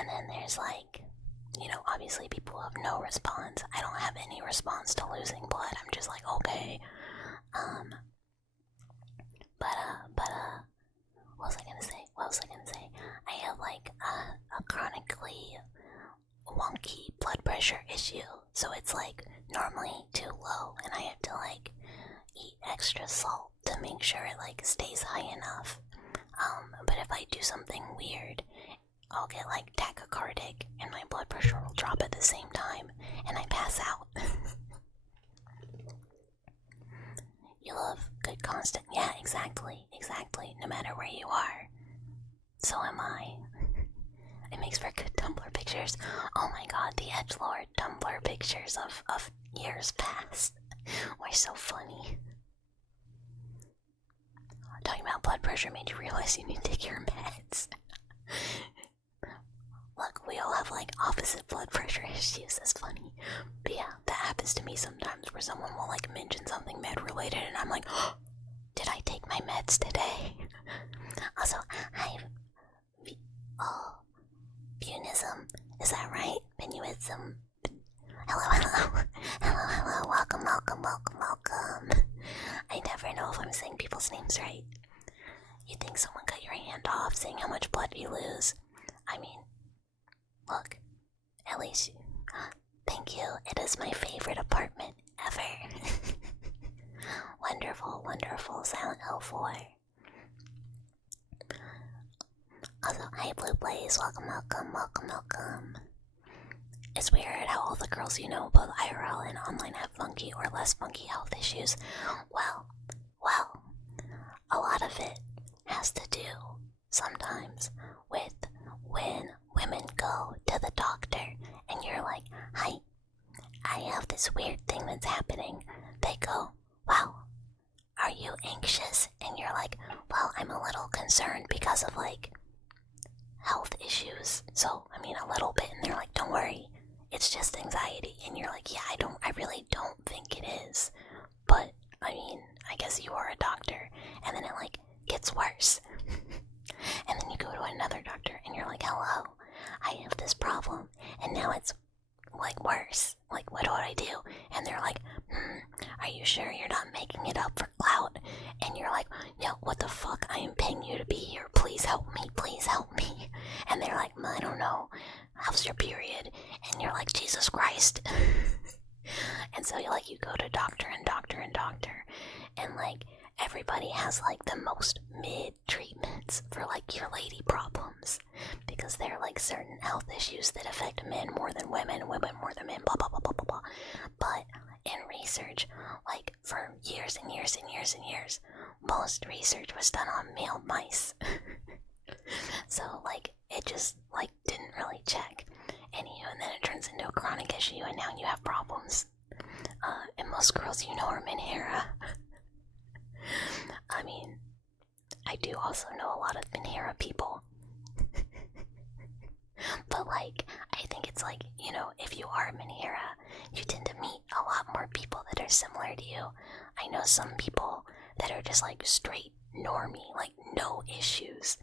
then there's like, you know, obviously people have no response. I don't have any response to losing blood. I'm just like, okay. What was I gonna say? I have like a chronically wonky blood pressure issue, so it's like normally too low, and I have to like eat extra salt to make sure it like stays high enough. But if I do something weird, I'll get like tachycardic and my blood pressure will drop at the same time and I pass out. You love good constant. Yeah, exactly. No matter where you are. So am I. It makes for good Tumblr pictures. Oh my god, the edgelord Tumblr pictures of years past were so funny. Talking about blood pressure made you realize you need to take your meds. Look, we all have like opposite blood pressure issues. That's funny. But yeah, that happens to me sometimes where someone will like mention something med related and I'm like, oh, did I take my meds today? Also, Bunism. Is that right? Benuism. Hello. Welcome. I never know if I'm saying people's names right. You think someone cut your hand off, seeing how much blood you lose? I mean, look, at least, thank you. It is my favorite apartment ever. Wonderful, Silent Hill 4. Also, hi Blue Blaze, welcome. It's weird how all the girls you know, both IRL and online, have funky or less funky health issues. Well, a lot of it has to do, sometimes, with when women go to the doctor and you're like, hi, I have this weird thing that's happening. They go, wow, are you anxious? And you're like, well, I'm a little concerned because of like health issues. So, I mean, a little bit. And they're like, don't worry, it's just anxiety. And you're like, yeah, I really don't think it is. But, I mean, I guess you are a doctor. And then it like gets worse. And then you go to another doctor and you're like, hello, I have this problem. And now it's like worse. Like, what do I do? And they're like, are you sure you're not making it up for clout? And you're like, yo, what the fuck? I am paying you to be here. Please help me. And they're like, I don't know. How's your period? And you're like, Jesus Christ. And so you go to doctor. And like, everybody has like the most mid treatments for like your lady problems. Because there are like certain health issues that affect men more than women more than men, blah blah blah blah blah blah. But in research, like for years and years and years and years, most research was done on male mice. So like it just like didn't really check. And then it turns into a chronic issue, and now you have problems. And most girls you know are Minhera. I mean, I do also know a lot of Minhera people. But like, I think it's like, if you are Minhera, you tend to meet a lot more people that are similar to you. I know some people that are just like straight normie, like no issues.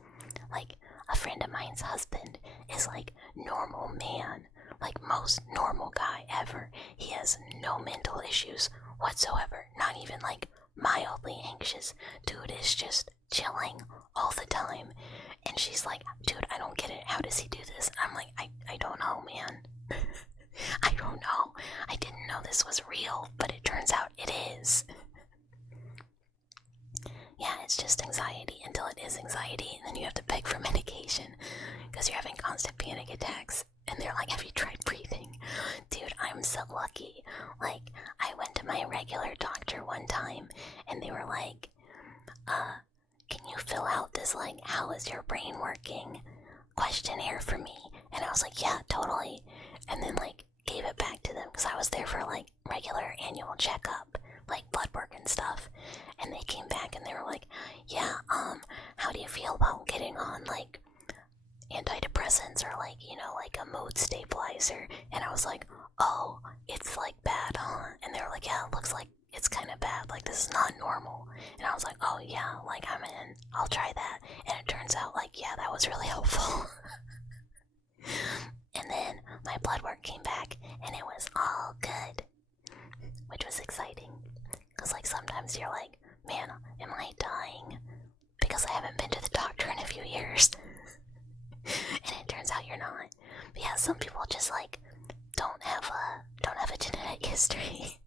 Like, a friend of mine's husband is like normal man, like most normal guy ever. He has no mental issues whatsoever, not even like mildly anxious. Dude is just chilling all the time. And she's like, dude, I don't get it. How does he do this? And I'm like, I don't know, man. I don't know. I didn't know this was real, but it turns out it is. Yeah, it's just anxiety until it is anxiety, and then you have to beg for medication because you're having constant panic attacks. And they're like, have you tried breathing? Dude, I'm so lucky. Like, I went to my regular doctor one time, and they were like, can you fill out this, like, how is your brain working questionnaire for me? And I was like, yeah, totally. And then, like, gave it back to them because I was there for, like, regular annual checkup, like blood work and stuff. And they came back and they were like, yeah, how do you feel about getting on, like, antidepressants or, like, like a mood stabilizer? And I was like, oh, it's, like, bad, huh? And they were like, yeah, it looks like it's kind of bad, like, this is not normal. And I was like, oh, yeah, like, I'm in, I'll try that. And it turns out, like, yeah, that was really helpful. And then my blood work came back and it was all good, which was exciting. Because, like, sometimes you're like, man, am I dying? Because I haven't been to the doctor in a few years. And it turns out you're not. But yeah, some people just, like, don't have a genetic history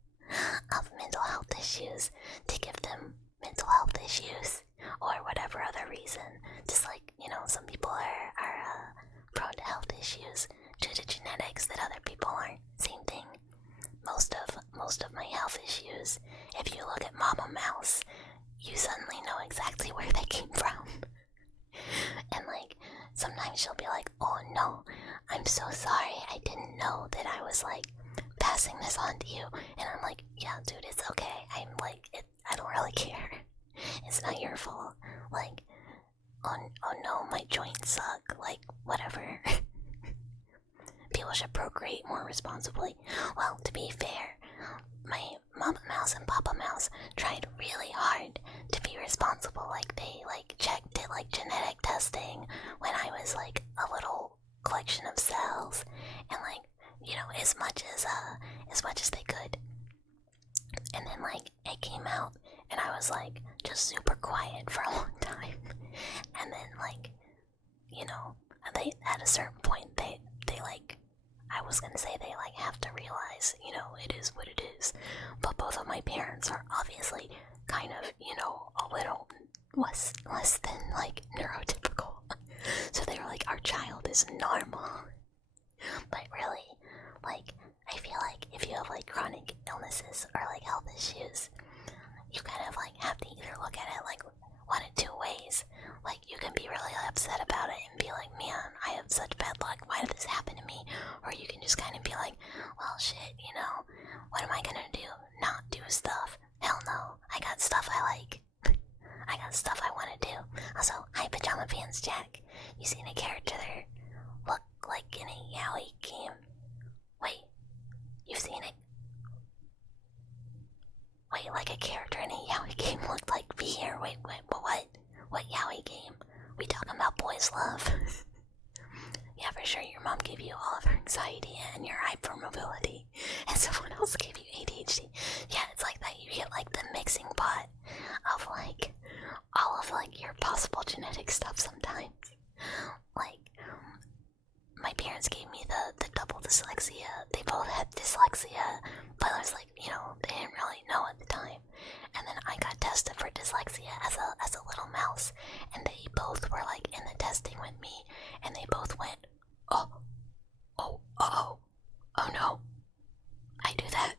of mental health issues to give them mental health issues or whatever other reason. Just like, some people are prone to health issues due to genetics that other people aren't. Same thing. Most of my health issues, if you look at Mama Mouse, you suddenly know exactly where they came from. And like, sometimes she'll be like, oh no, I'm so sorry, I didn't know that I was like passing this on to you. And I'm like, yeah, dude, it's okay. I'm like, I don't really care. It's not your fault. Like, oh no, my joints suck. Like, whatever. People should procreate more responsibly. Well, to be fair, my Mama Mouse and Papa Mouse tried really hard to be responsible. Like, they did like genetic testing when I was like a little collection of cells, and like, as much as they could. And then like it came out, and I was like just super quiet for a long time. And then like, they at a certain point they like, I was gonna say they like have to realize, it is what it is. But both of my parents are obviously kind of, a little less than like neurotypical. So they were like, our child is normal. But really, like, I feel like if you have like chronic illnesses or like health issues, you kind of like have to either look at it like one of two ways. Like, you can be really upset about it and be like, man, I have such bad luck, why did this happen to me? Or you can just kind of be like, well, shit, what am I gonna do? Not do stuff? Hell no, I got stuff I like. I got stuff I want to do. Also, hi Pajama Pants Jack. You seen a character there look like in a yaoi game? Wait, you've seen it? Wait, like a character in a yaoi game looked like me here? Wait, what? What yaoi game? We talking about boys love? Yeah, for sure, your mom gave you all of her anxiety and your hypermobility, and someone else gave you ADHD. Yeah, it's like that. You get like the mixing pot of like all of like your possible genetic stuff sometimes. Like, my parents gave me the double dyslexia. They both had dyslexia, but I was like, they didn't really know at the time. And then I got tested for dyslexia as a little mouse, and they both were like in the testing with me, and they both went, oh no, I do that,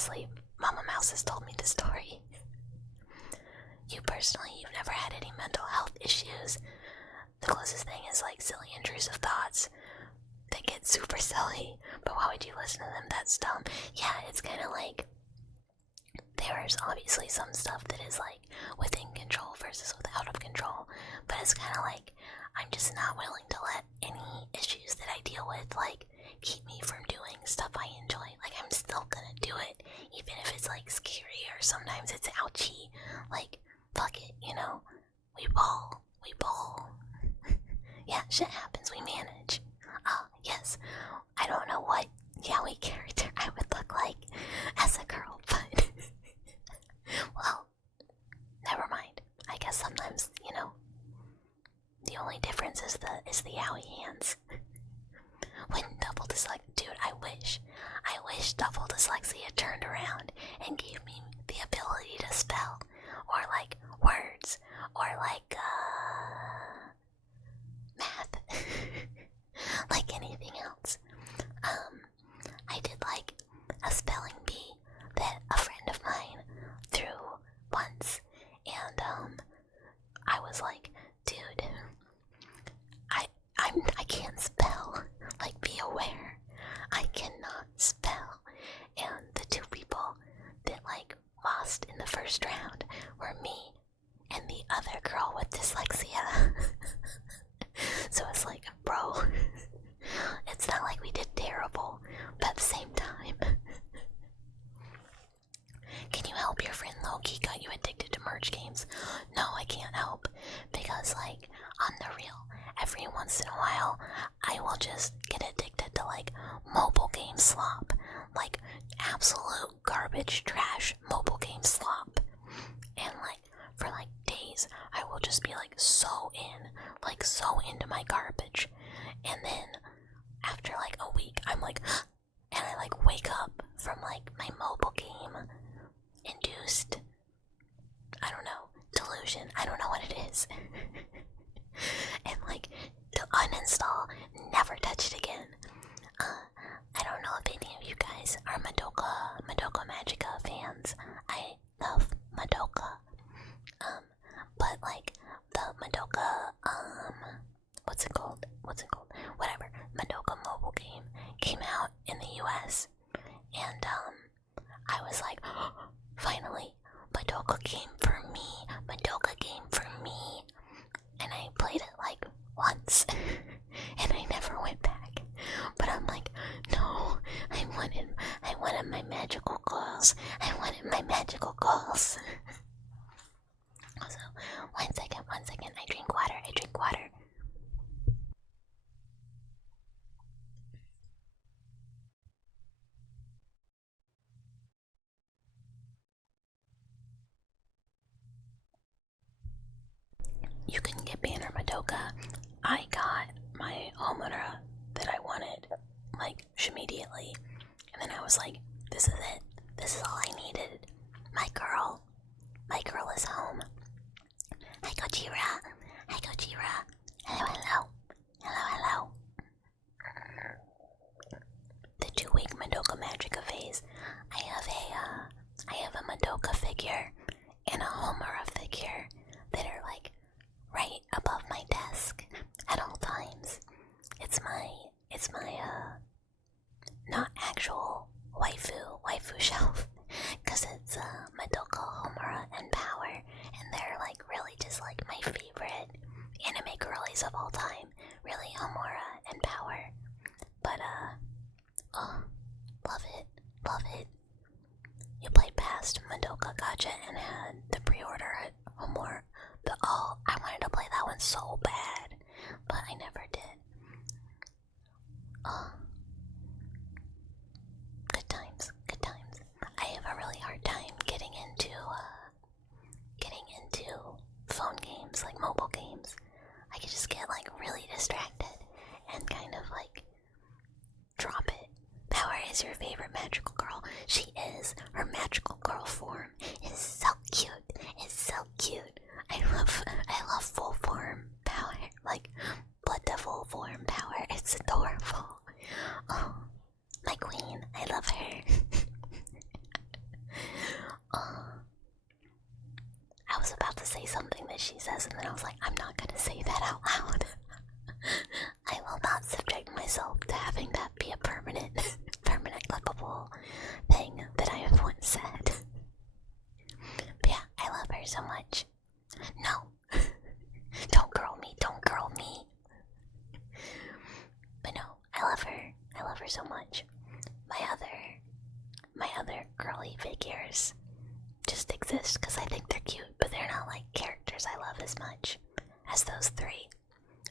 obviously, Mama Mouse has told me the story. You personally, you've never had any mental health issues. The closest thing is like silly intrusive thoughts that get super silly, but why would you listen to them? That's dumb. Yeah, it's kind of like there's obviously some stuff that is like within control versus out of control, but it's kind of like I'm just not willing to let any issues that I deal with like keep me from doing stuff I enjoy. Like I'm still gonna do it, even if it's like scary or sometimes it's ouchy. Like fuck it, you know. We ball. Yeah, shit happens. We manage. Yes. I don't know what yaoi character I would look like as a girl, but well, never mind. I guess sometimes, you know, the only difference is the yaoi hands. When double dyslexia, dude, I wish double dyslexia turned around and gave me the ability to spell, or like words, or like math, like anything else. I did like a spelling bee that a friend of mine threw once, and I was like, dude, I can't spell. Like, be aware, I cannot spell. And the two people that like lost in the first round were me and the other girl with dyslexia. So it's like, bro, it's not like we did terrible, but at the same time, can you help your friend Loki got you addicted to merge games? No, I can't help, because like, on the real, every once in a while, I will just get addicted to like mobile game slop, like absolute garbage trash mobile game slop, and like for like days, I will just be like so into my garbage, and then after like a week, I'm like, and I like wake up from like my mobile game induced, I don't know, delusion, I don't know what it is. And like to uninstall, never touch it again. I don't know if any of you guys are Madoka Magica fans. I love Madoka. But like the Madoka, what's it called? Whatever. Madoka mobile game came out in the US, and I was like, oh, finally, Madoka game for me. And I played it like once, and I never went back. But I'm like, no, I wanted my magical girls. Also, one second, I drink water. You can get Banner Madoka. I got my homeowner that I wanted, like, immediately. And then I was like, this is it. This is all I needed. My girl is home. Hi, Gojira. Hello. The 2-week Madoka Magica phase. I have a Madoka figure and a Homura figure that are like right above my desk at all times. It's my not actual waifu shelf, because it's Madoka, Homura, and Power, and they're like really just like my favorite anime girlies of all time. Really, Homura and Power. But oh, love it. You played past Madoka Gacha and had the pre-order at Homura. I wanted to play that one so bad, but I never did. Good times. I have a really hard time getting into phone games, like mobile games. I could just get like really distracted and kind of like drop it. Power is your favorite magical girl. She is. Her magical girl form is so cute. I love full form Power, like Blood Devil form Power. It's adorable. Oh, my queen, I love her. she says, and then I was like, I'm not gonna say that out loud. I will not subject myself to having that be a permanent clippable thing that I have once said. But yeah, I love her so much. No. Don't girl me, don't girl me. But no, I love her. I love her so much. My other girly figures just exist because I think they're cute, but they're not like characters I love as much as those three.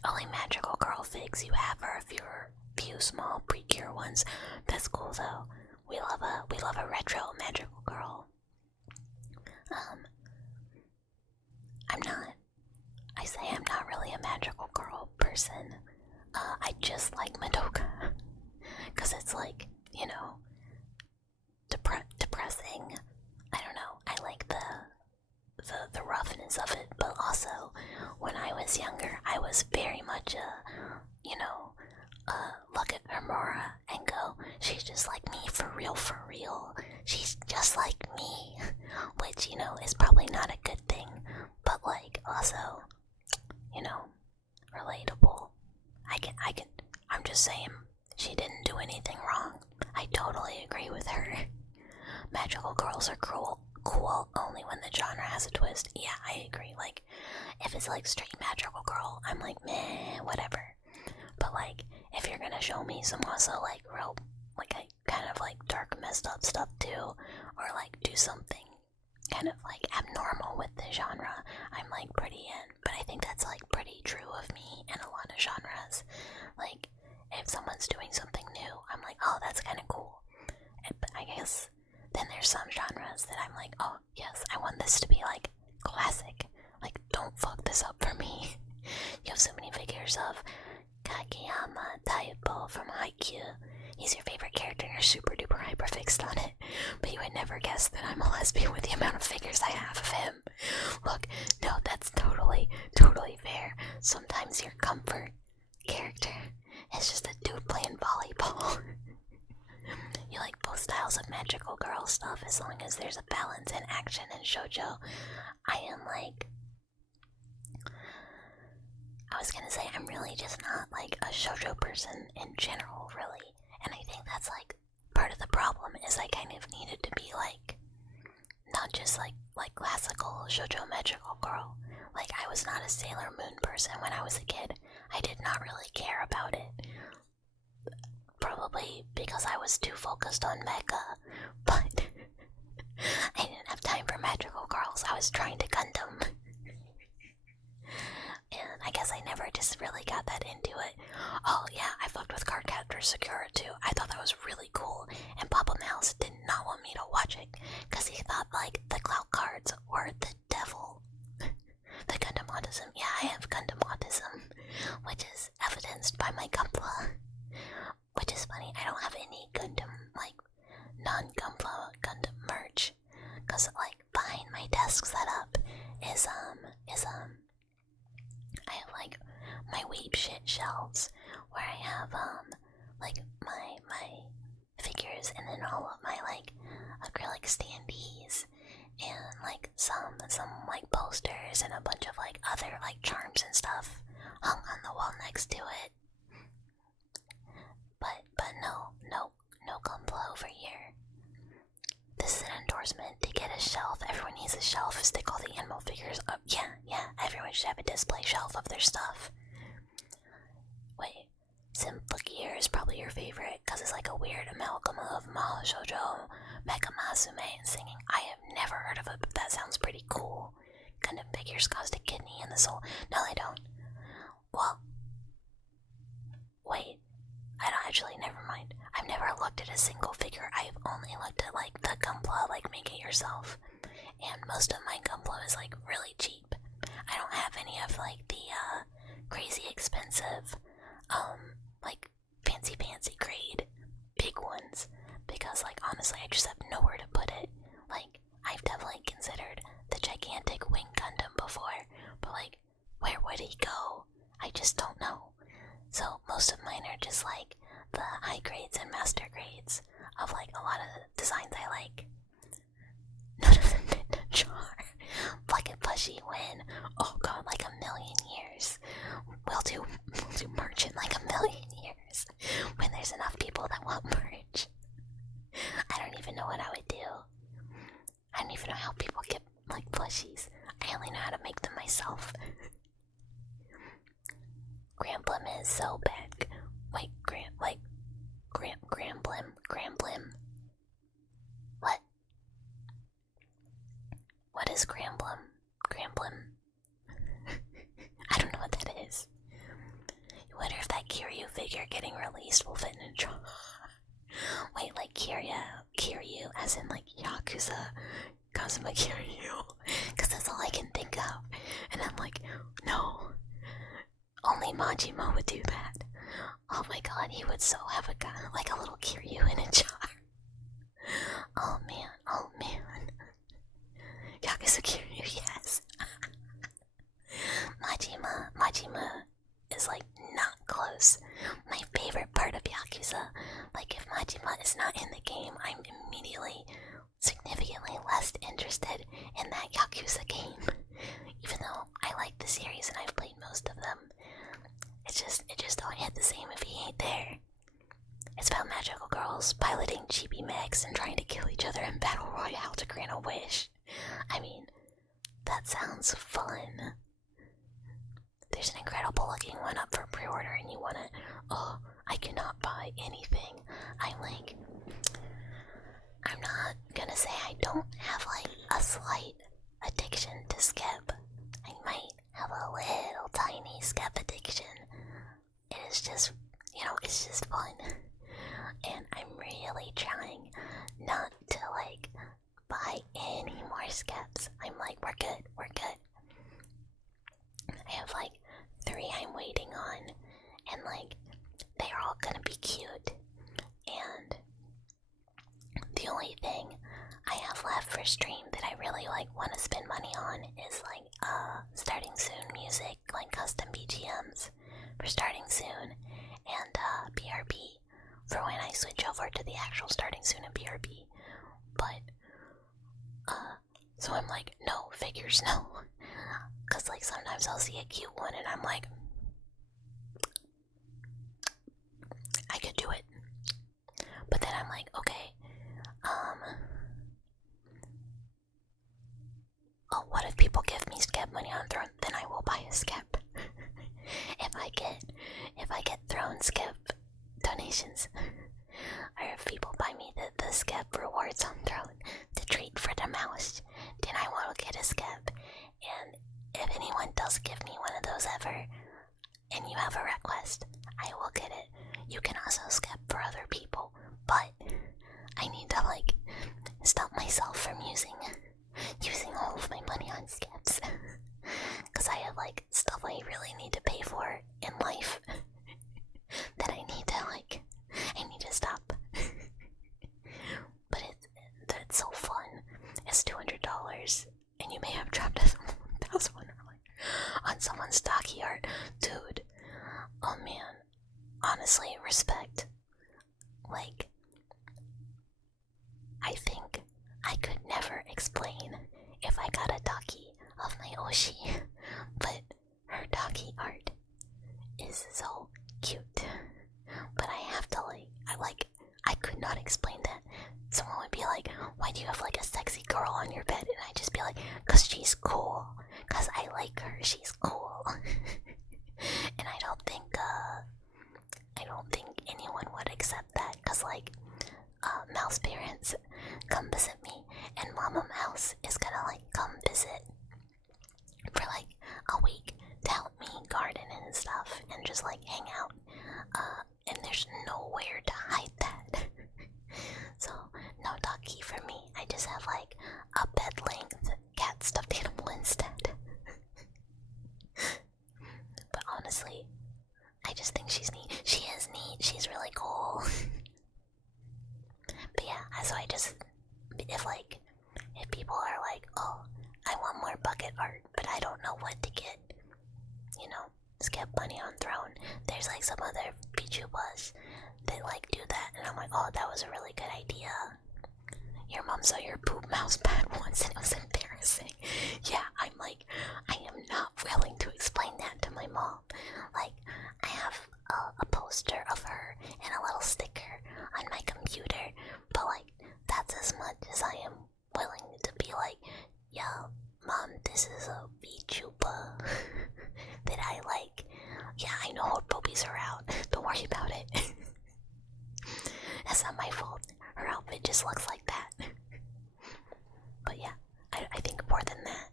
Only magical girl figs you have are a few small precure ones. That's cool though. We love a retro magical girl. I'm not really a magical girl person. I just like Madoka. Cause it's like, you know, depressing. I don't know. I like the roughness of it, but also when I was younger, I was very much look at Amora and go, she's just like me for real, for real. She's just like me, which, you know, is probably not a good thing, but like also, you know, relatable. I'm just saying, she didn't do anything wrong. I totally agree with her. Magical girls are cool only when the genre has a twist. Yeah, I agree. Like, if it's like straight magical girl, I'm like, meh, whatever. But like, if you're gonna show me some also like real, like a kind of like dark messed up stuff too, or like do something kind of like abnormal with the genre, I'm like pretty in. But I think that's like pretty true of me in a lot of genres. Like, if someone's doing something new, I'm like, oh, that's kind of cool. But I guess then there's some genres that I'm like, oh yes, I want this to be like classic. Like, don't fuck this up for me. You have so many figures of Kageyama Taipo from Haikyuu. He's your favorite character and you're super duper hyper fixed on it. But you would never guess that I'm a lesbian with the amount of figures I have of him. Look, no, that's totally fair. Sometimes your comfort character is just a dude playing volleyball. You like both styles of magical girl stuff as long as there's a balance in action and shoujo. I was gonna say, I'm really just not like a shoujo person in general, really. And I think that's like part of the problem is I kind of needed to be like, not just like classical shoujo magical girl. Like, I was not a Sailor Moon person when I was a kid. I did not really care about it. Probably because I was too focused on mecha, but I didn't have time for magical girls. I was trying to Gundam. And I guess I never just really got that into it. Oh yeah, I fucked with Cardcaptor Sakura too. I thought that was really cool, and Papa Mouse did not want me to watch it because he thought like the clout cards were the devil. The Gundam autism. Yeah, I have Gundam autism, which is evidenced by my Gunpla. Which is funny, I don't have any Gundam, like, non-Gunpla Gundam merch. Cause, like, behind my desk setup is I have, like, my weeb shit shelves, where I have, like, my figures, and then all of my, like, acrylic standees, and, like, some, like, posters, and a bunch of, like, other, like, charms and stuff hung on the wall next to it. But no Gunpla over here. This is an endorsement to get a shelf. Everyone needs a shelf to stick all the animal figures up. Yeah, everyone should have a display shelf of their stuff. Wait, Symphogear is probably your favorite because it's like a weird amalgam of Mahou Shoujo, Mecha Masume, and singing. I have never heard of it, but that sounds pretty cool. Gundam figures cost a kidney and the soul. No, they don't. Well, wait. I don't actually, never mind. I've never looked at a single figure. I've only looked at like the Gunpla, like make it yourself. And most of my Gunpla is like really cheap. I don't have any of like the crazy expensive, like fancy grade big ones. Because like honestly I just have nowhere to put it. Like I've definitely considered the gigantic wing Gundam before. But like where would he go? I just don't know. So most of mine are just like the high grades and master grades of like a lot of the designs I like. None of them fit in a jar. Like a plushy win. Oh myself. Gramblim is so bad. Wait, Gramblim. What? What is Gramblim? I don't know what that is. You wonder if that Kiryu figure getting released will fit in a jar. Wait, like Kiryu, as in like Yakuza Kazuma Kiryu. Because that's all I can think of. And I'm like, no. Only Majima would do that. Oh my god, he would so have a gun, like a little Kiryu in a jar. Oh man. Yakuza Kiryu, yes. Majima is like not close. My favorite part of Yakuza, like if Majima is not in the game, I'm immediately significantly less interested in that Yakuza game. Even though I like the series and I've played most of them, it just don't hit the same if he ain't there. It's about magical girls piloting chibi mechs and trying to kill each other in battle royale to grant a wish. I mean, that sounds fun. There's an incredible looking one up for pre-order and you want it. Oh, I cannot buy anything. I'm not gonna say I don't have like a slight addiction to Skep. I might have a little tiny Skep addiction. It is just, it's just fun. And I'm really trying not to like buy any more Skeps. I'm like, we're good. I have like 3 I'm waiting on, and like they're all gonna be cute. And the only thing I have left for stream that I really like want to spend money on is like starting soon music, like custom BGMs for starting soon, and BRB for when I switch over to the actual starting soon and BRB. But so I'm like, no figures, no. Cause like sometimes I'll see a cute one and I'm like, I could do it. But then I'm like, okay, oh, what if people give me Skep money on Throne? Then I will buy a Skep. if I get Throne Skep donations, or if people buy me the Skep rewards on Throne, the treat for the mouse, then I will get a Skep. And if anyone does give me one of those ever, and you have a request, I will get it. You can also Skep for other people, but I need to like stop myself from using all of my money on Skeps. Cause I have like stuff I really need to pay for in life that I need to stop. But it's so fun. It's $200, and you may have dropped $1,000 on someone's stocky art, dude. Oh man, honestly, respect. Like, I think I could never explain if I got a Daki of my Oshi, but her Daki art is so cute. But I have to I could not explain that. Someone would be like, why do you have like a sexy girl on your bed? And I'd just be like, cause she's cool. Cause I like her, she's cool. And I don't think anyone would accept that, cause like Mouse parents come visit me, and Mama Mouse is gonna like come visit for like a week to help me garden and stuff, and just like hang out. And there's nowhere to hide that. So no Daki for me. I just have like a bed length cat stuffed animal instead. But honestly, I just think she's neat. She is neat. She's really cool. But yeah, so I just, if people are like, oh, I want more bucket art, but I don't know what to get, Skip Bunny on Throne, there's like some other VTubers that like do that, and I'm like, oh, that was a really good idea. Your mom saw your poop mouse pad once and it was embarrassing. Yeah, I'm like, I am not willing to explain that to my mom. Like, I have a poster of her and a little sticker on my computer, but like, that's as much as I am willing to be like, yeah, mom, this is a VTuber. freaks her out. Don't worry about it. That's not my fault. Her outfit just looks like that. But yeah, I think more than that.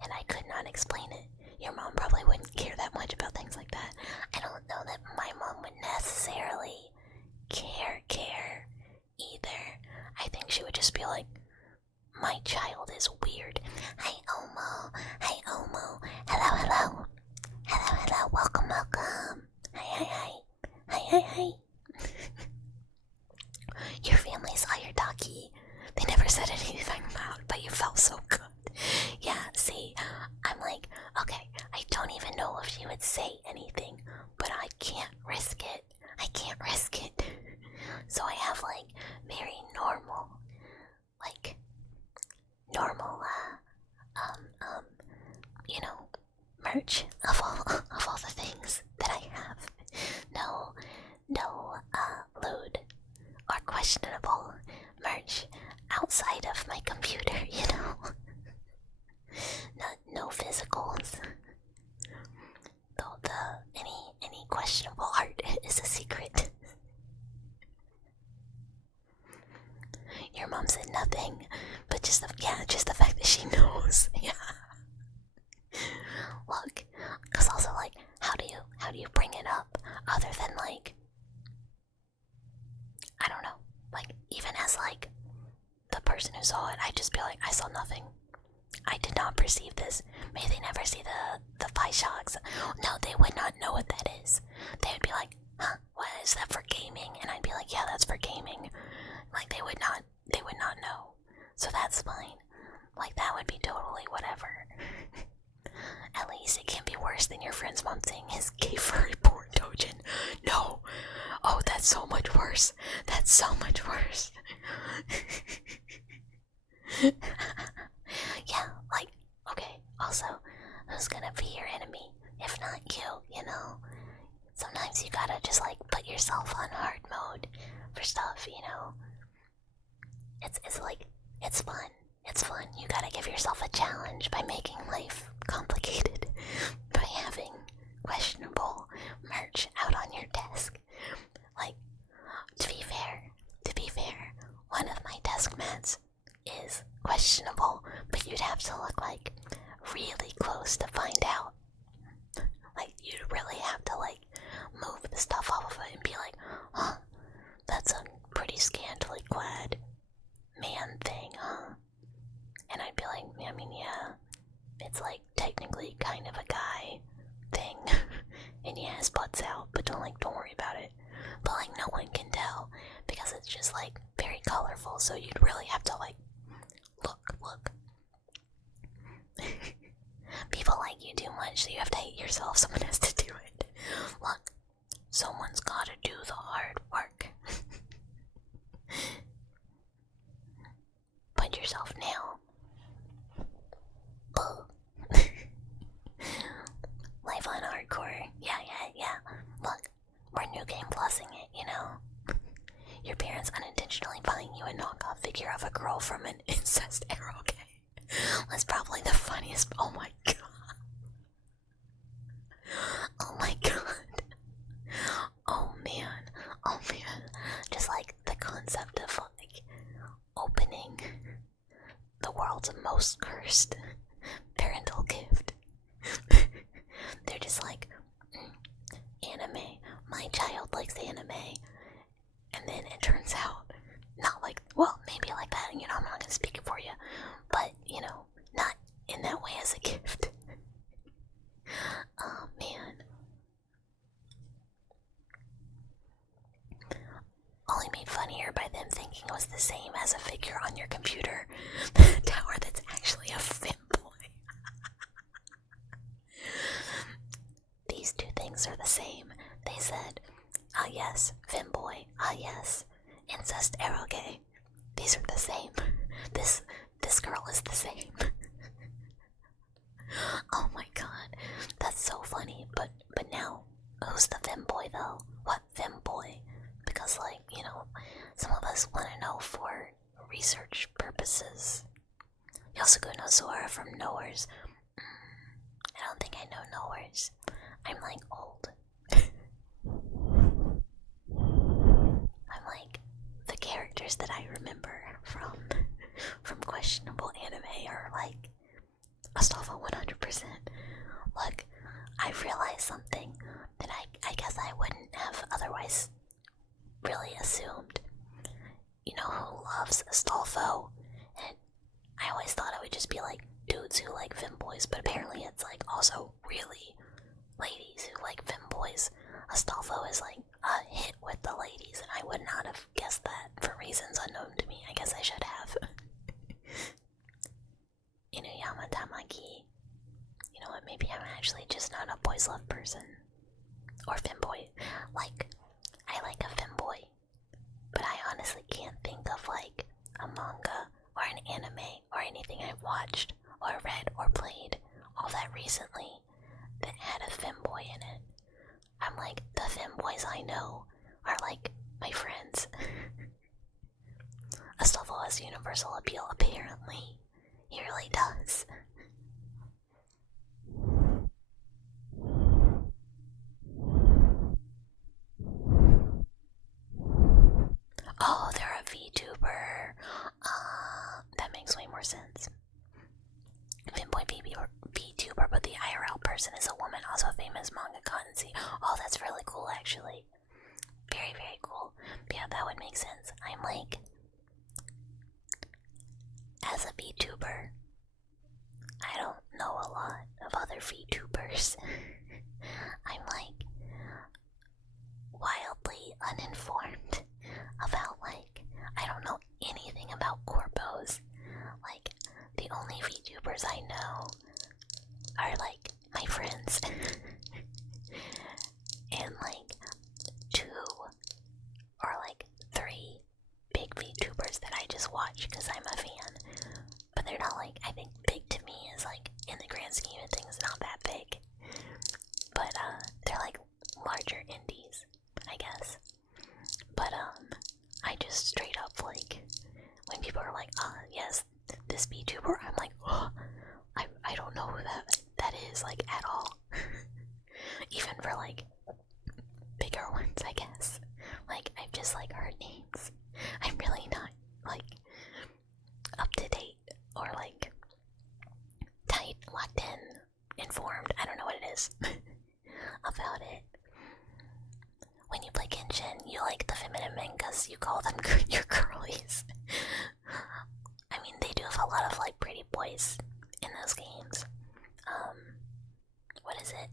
And I could not explain it. Your mom probably wouldn't care that much about things like that. I don't know that my mom would necessarily care either. I think she would just be like, my child is weird. Hi Omo. Hi Omo. Hello. Welcome. Hi. Your family's Ayataki. They never said anything loud, but you felt so good. Yeah, see, I'm like, okay, I don't even know if she would say anything, but I can't risk it. So I have like very normal, merch of all the things that I have. No lewd or questionable merch outside of my computer, no physicals. Though any questionable art is a secret. Your mom said nothing, but just the fact that she knows. Yeah. Look, cause also like, how do you bring it up other than like, I don't know, like even as like the person who saw it, I'd just be like, I saw nothing. I did not perceive this. May they never see the pie shocks. No, they would not know what that is. They would be like, huh, what is that for gaming? And I'd be like, yeah, that's for gaming. Like they would not know. So that's fine. Like that would be totally whatever. At least it can't be worse than your friend's mom saying his gay furry porn dojin. No. Oh, that's so much worse. Yeah, like, okay, also, who's gonna be your enemy? If not you know? Sometimes you gotta just like put yourself on hard mode for stuff, It's like, it's fun. You gotta give yourself a challenge by making life complicated, by having questionable merch out on your desk. Like, to be fair, one of my desk mats is questionable, but you'd have to look like really close to find out. Like, you'd really have to like move the stuff off of it and be like, huh, that's a pretty scantily clad man thing, huh? And I'd be like, I mean, yeah, it's like technically kind of a guy thing. And yeah, his butt's out, but don't worry about it. But like no one can tell because it's just like very colorful, so you'd really have to like look. People like you too much, so you have to hate yourself. Someone has to do it. Look, someone's gotta do the hard work. Put yourself now. Life on hardcore. Yeah. Look, we're new game plussing it, Your parents unintentionally buying you a knockoff figure of a girl from an incest era, okay? That's probably the funniest. Oh my god. Oh man. Just like the concept of like opening the world's most cursed parental gift. They're just like, anime. My child likes anime. And then it turns out, not like, well, maybe like that, I'm not gonna speak it for you. But, not in that way as a gift. Oh, man. Only made funnier by them thinking it was the same as a figure on your computer. The tower that's actually a femboy. These two things are the same. They said, ah yes, femboy, ah yes, incest eroge. These are the same. This girl is the same. Oh my god, that's so funny. But now, who's the femboy though? What femboy? Because like, some of us want to know for research purposes. Yosuku no Sora from Knowers. I don't think I know Knowers. I'm like old. I'm like the characters that I remember from questionable anime are like Astolfo 100%. Look, I've realized something that I guess I wouldn't have otherwise really assumed. You know who loves Astolfo? And I always thought it would just be like dudes who like femboys, but apparently it's like also really ladies who like femboys. Astolfo is like a hit with the ladies, and I would not have guessed that for reasons unknown to me. I guess I should have. Inuyama Tamaki. You know what, maybe I'm actually just not a boys love person. Or femboy. Like, I like a femboy, but I honestly can't think of like a manga or an anime or anything I've watched or read or played all that recently that had a femboy in it. I'm like, the femboys I know are like my friends. Astolfo has universal appeal, apparently. He really does. Oh, they're a VTuber. That makes way more sense. Femboy VTuber, but the IRL person is a woman, also a famous manga consi. Oh, that's really cool, actually. Very, very cool. But yeah, that would make sense. I'm like, as a VTuber, I don't know a lot of other VTubers. I'm like wildly uninformed about like, I don't know anything about corpos. Like, the only VTubers I know are like my friends and like 2 or like 3 big VTubers that I just watch because I'm a fan. But they're not like, I think big to me is like, in the grand scheme of things, not that big. But they're like larger indies, I guess. But I just straight up like, when people are like, yes, this VTuber, I'm like, oh, I don't know who that is, like, at all. Even for like bigger ones, I guess. Like, I've just like heard names. I'm really not like up to date or like tight, locked in, informed. I don't know what it is about it. When you play Genshin, you like the feminine men because you call them your girlies. I mean, they do have a lot of like pretty boys in those games. What is it?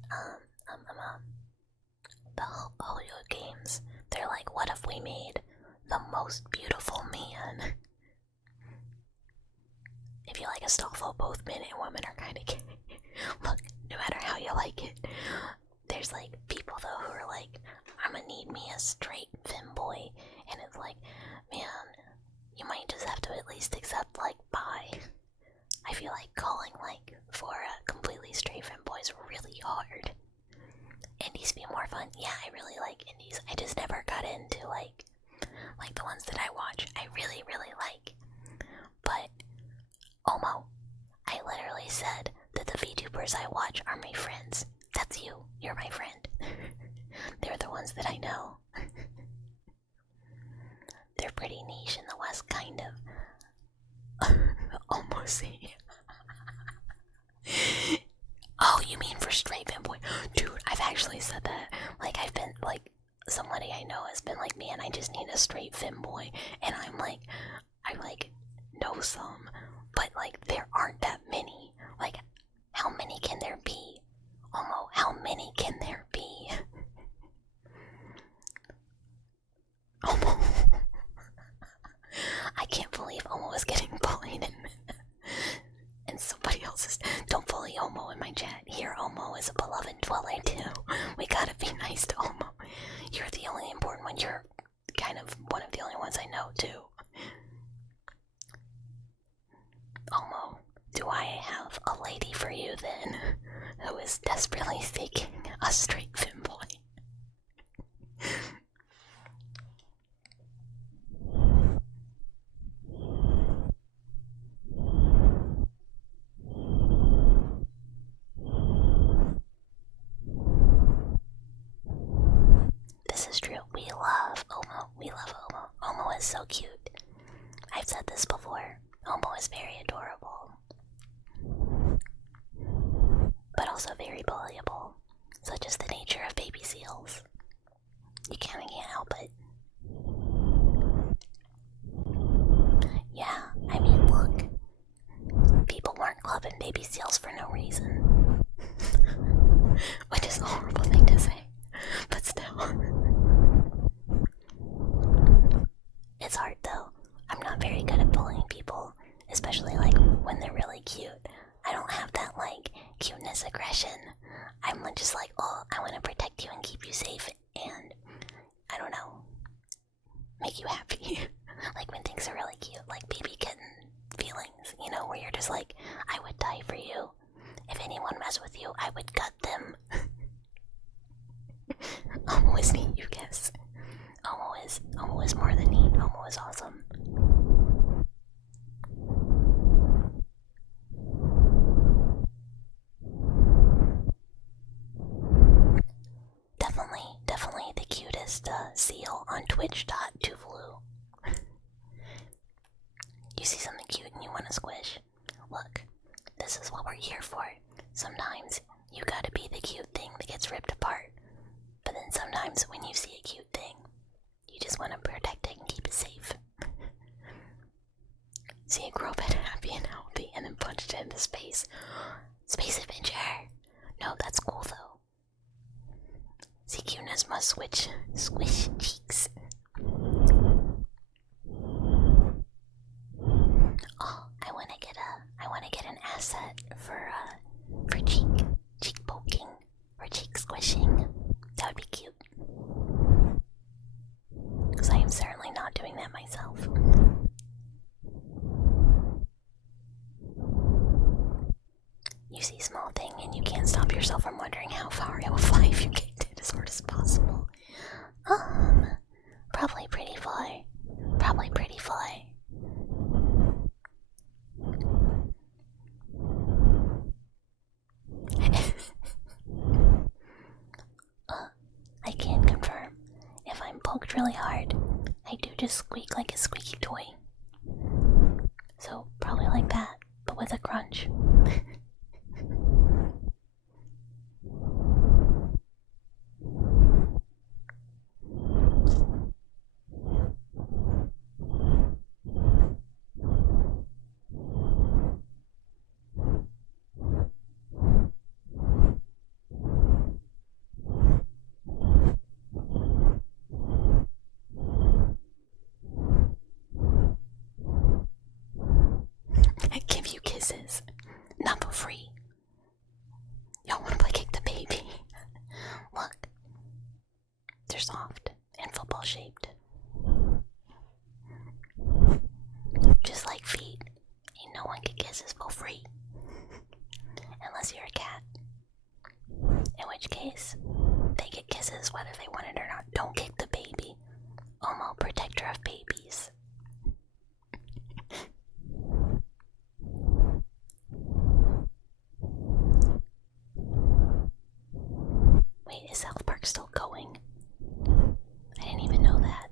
The Hollywood games. They're like, what if we made the most beautiful man? If you like Astolfo, both men and women are kind of gay. Look, no matter how you like it, there's like people though who are like, I'm gonna need me a straight femboy, and it's like, man, you might just have to at least accept like bi. I feel like calling like for a completely straight femboy is really hard. Indies be more fun. Yeah, I really like indies. I just never got into like the ones that I watch. I really, really like. But Omo, I literally said that the VTubers I watch are my friends. That's you. You're my friend. They're the ones that I know. They're pretty niche in the West, kind of. Almost see. Oh, you mean for straight femboy? Dude, I've actually said that. Like, I've been, like, somebody I know has been like, man, I just need a straight femboy. And I'm like, I, like, know some. But, like, there aren't that many. Like, how many can there be? Omo, how many can there be? Omo. I can't believe Omo is getting bullied and somebody else is. Don't bully Omo in my chat. Here, Omo is a beloved dweller too. We gotta be nice to Omo. You're the only important one. You're kind of one of the only ones I know too. Omo, do I have a lady for you then, who is desperately seeking a straight femboy? We love Omo. Omo is so cute. I've said this before. Omo is very adorable. But also very bullyable. Such is the nature of baby seals. You can't help it. Yeah, I mean, look. People weren't clubbing baby seals for no reason. Which is a horrible thing to say. But still. It's hard though. I'm not very good at bullying people. Especially like when they're really cute. I don't have that like cuteness aggression. I'm just like, oh, I want to protect you and keep you safe and, I don't know, make you happy. Like when things are really cute, like baby kitten feelings, you know, where you're just like, I would die for you. If anyone messed with you, I would gut them. Omo is neat, you guess. Omo is more than neat. Omo is awesome. Definitely the cutest seal on Twitch.Tuvalu. You see something cute and you want to squish? Look, this is what we're here for. Sometimes you gotta be the cute thing that gets ripped apart. But then sometimes when you see a cute thing, you just want to protect it and keep it safe. See it grow up happy and healthy and then punched it into space. Space adventure! No, that's cool though. See, cuteness must squish cheeks. Oh, I wanna get an asset for cheek poking or cheek squishing. That would be cute. Because I am certainly not doing that myself. You see small thing and you can't stop yourself from wondering how far it will fly if you kicked it as hard as possible. Probably pretty far. Probably pretty far. I can confirm, if I'm poked really hard, I do just squeak like a squeaky toy. So, probably like that, but with a crunch. I give you kisses, not for free. Y'all wanna play kick the baby? Look, they're soft and football shaped. Just like feet, ain't no one can kisses for free. Unless you're a cat. In which case, they get kisses whether they want it or not. Don't kick the baby. Omo, protector of babies. Wait, is South Park still going? I didn't even know that.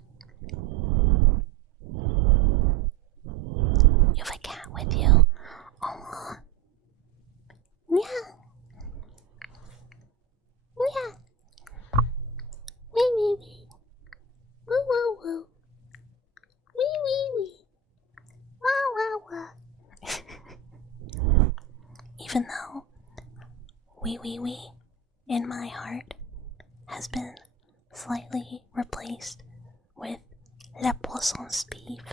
You have a cat with you? Aw. Yeah. Yeah. Wee wee wee. Woo woo woo. Wee wee wee. Wah wah wah. Even though wee wee wee in my heart has been slightly replaced with La Poisson Steve,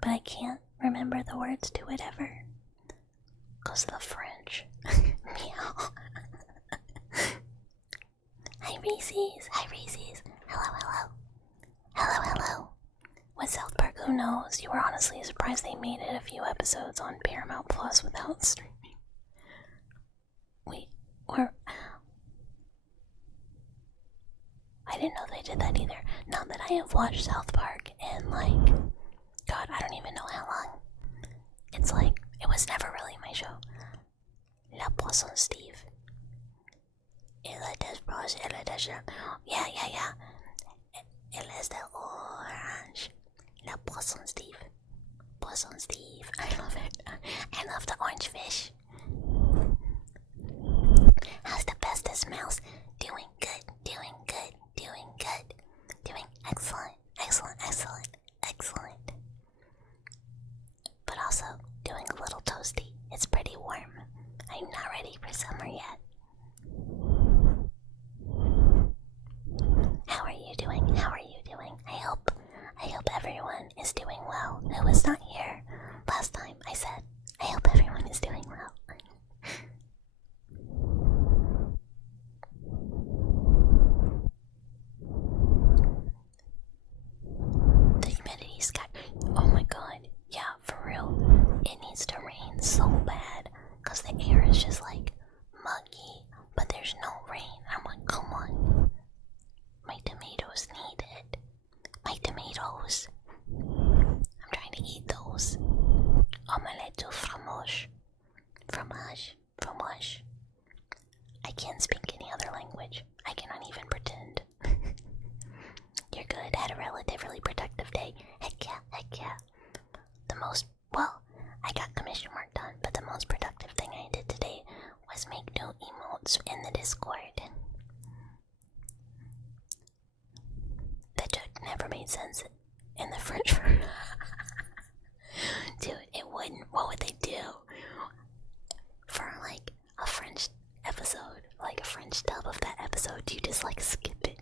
but I can't remember the words to it ever. 'Cause the French. Meow. Hi Reese's. Hi Reese's. Hello, hello. Hello, hello. With South Park, who knows? You were honestly surprised they made it a few episodes on Paramount Plus without streaming. Wait, or... I didn't know they did that either. Now that I have watched South Park in like... God, I don't even know how long. It's like, it was never really my show. La Poisson Steve. Yeah. Il est de orange. La poisson Steve. Poisson Steve. I love it. I love the orange fish. How's the best of smells? Doing good, doing good, doing good. Doing excellent, excellent, excellent, excellent. But also doing a little toasty. It's pretty warm. I'm not ready for summer yet. How are you doing? How are you doing? I hope everyone is doing well. Who was not here last time I said I hope everyone is doing well. The humidity's got, oh my god, yeah, for real. It needs to rain so bad because the air is just like muggy, but there's no rain. I'm like, come on. My tomatoes need it. My tomatoes. I'm trying to eat those. Omelette au fromage. Fromage. Fromage. I can't speak any other language. I cannot even pretend. You're good. Had a relatively productive day. Heck yeah, heck yeah. Well, I got commission work done, but the most productive thing I did today was make new emotes in the Discord. That joke never made sense in the French version. Dude, it wouldn't. What would they do? For like a French episode, like a French dub of that episode, you just like skip it.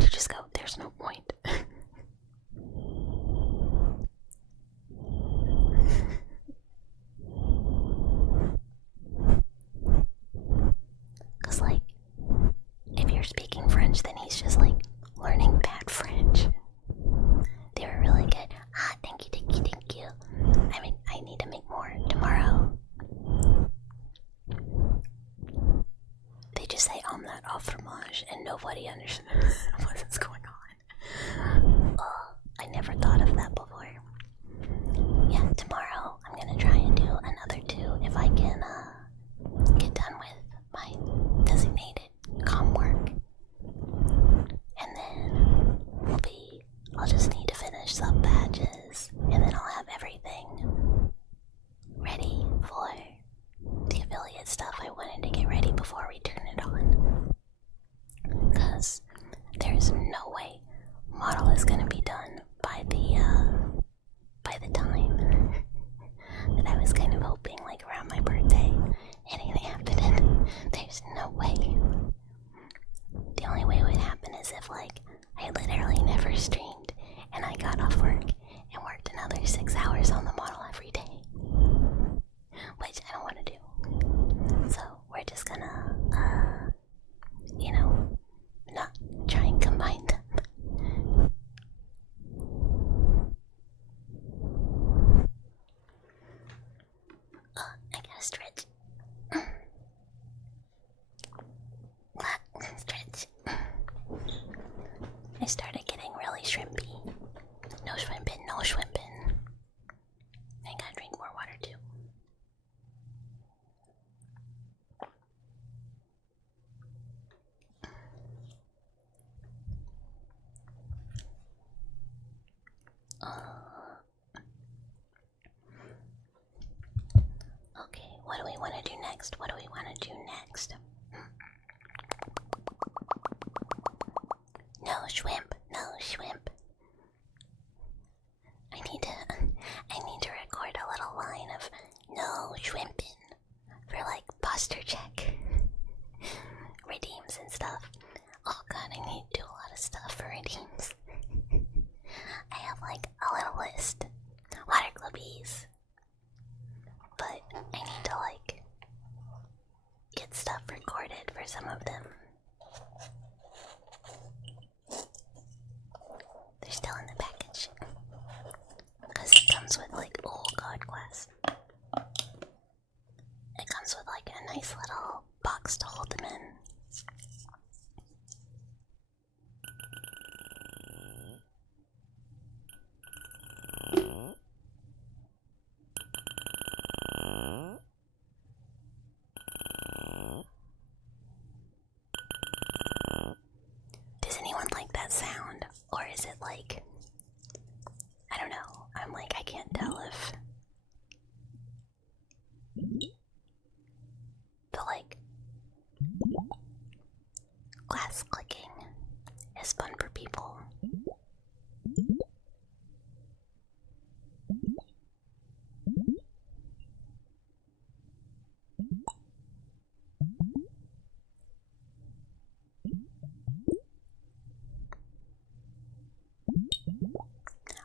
You just go, there's no point. Cause like, if you're speaking French, then he's just like learning bad French. They were really good. Ah, thank you, thank you, thank you. I need to make more tomorrow. They just say omelette au fromage and nobody understands what's going on. I never thought of that before. Yeah, tomorrow I'm gonna try and do another 2 if I can get done with my designated comm work. And then I'll just need to finish some badges, and then I'll have everything ready for the affiliate stuff I wanted to get ready before we turn it on. Because there's no way model is gonna be done by the time that I was kind of hoping, like around my birthday. It ain't happening. There's no way. The only way it would happen is if like I literally never streamed and I got off work and worked another 6 hours on the model every day, which I don't want to do. So we're just gonna not try and combine them. I gotta stretch. Stretch. I started getting really shrimpy. No shrimping, no shrimping. I gotta drink more water too. Okay, what do we want to do next? What do we want to do next? No shrimp, no shrimp. I need to record a little line of no shrimping for like posture check, redeems and stuff. Oh god, I need to do a lot of stuff for redeems. I have like a little list. Water clubbies. But I need to like get stuff recorded.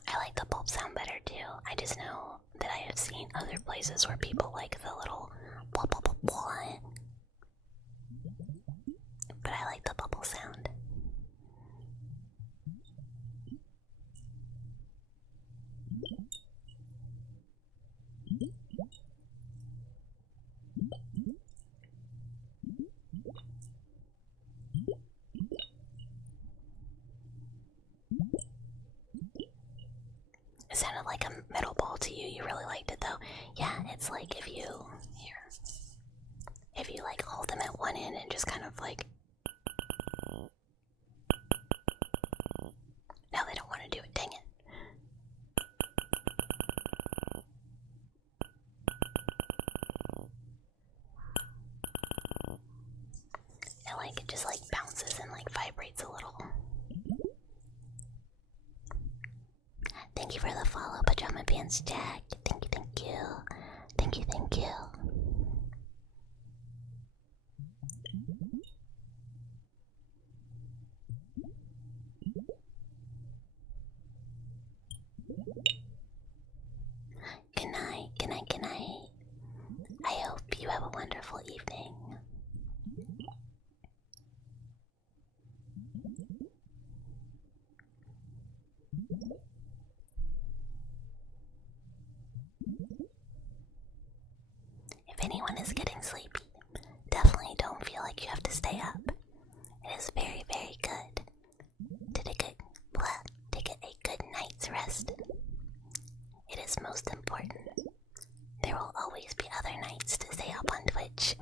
I like the pulp sound better too. I just know that I have seen other places where people like the little blah blah blah blah. But I like the bubble sound. It sounded like a metal ball to you. You really liked it though. Yeah, it's like if you like hold them at one end and just kind of like. No, they don't want to do it. Dang it. It just like bounces and like vibrates a little. Thank you for the follow, Pajama Pants Jack. Thank you, thank you. Thank you, thank you. Good night, good night, good night. I hope you have a wonderful evening. If anyone is getting sleepy, definitely don't feel like you have to stay up. It is very, very good to get a good night's rest. It is most important. There will always be other nights to stay up on Twitch.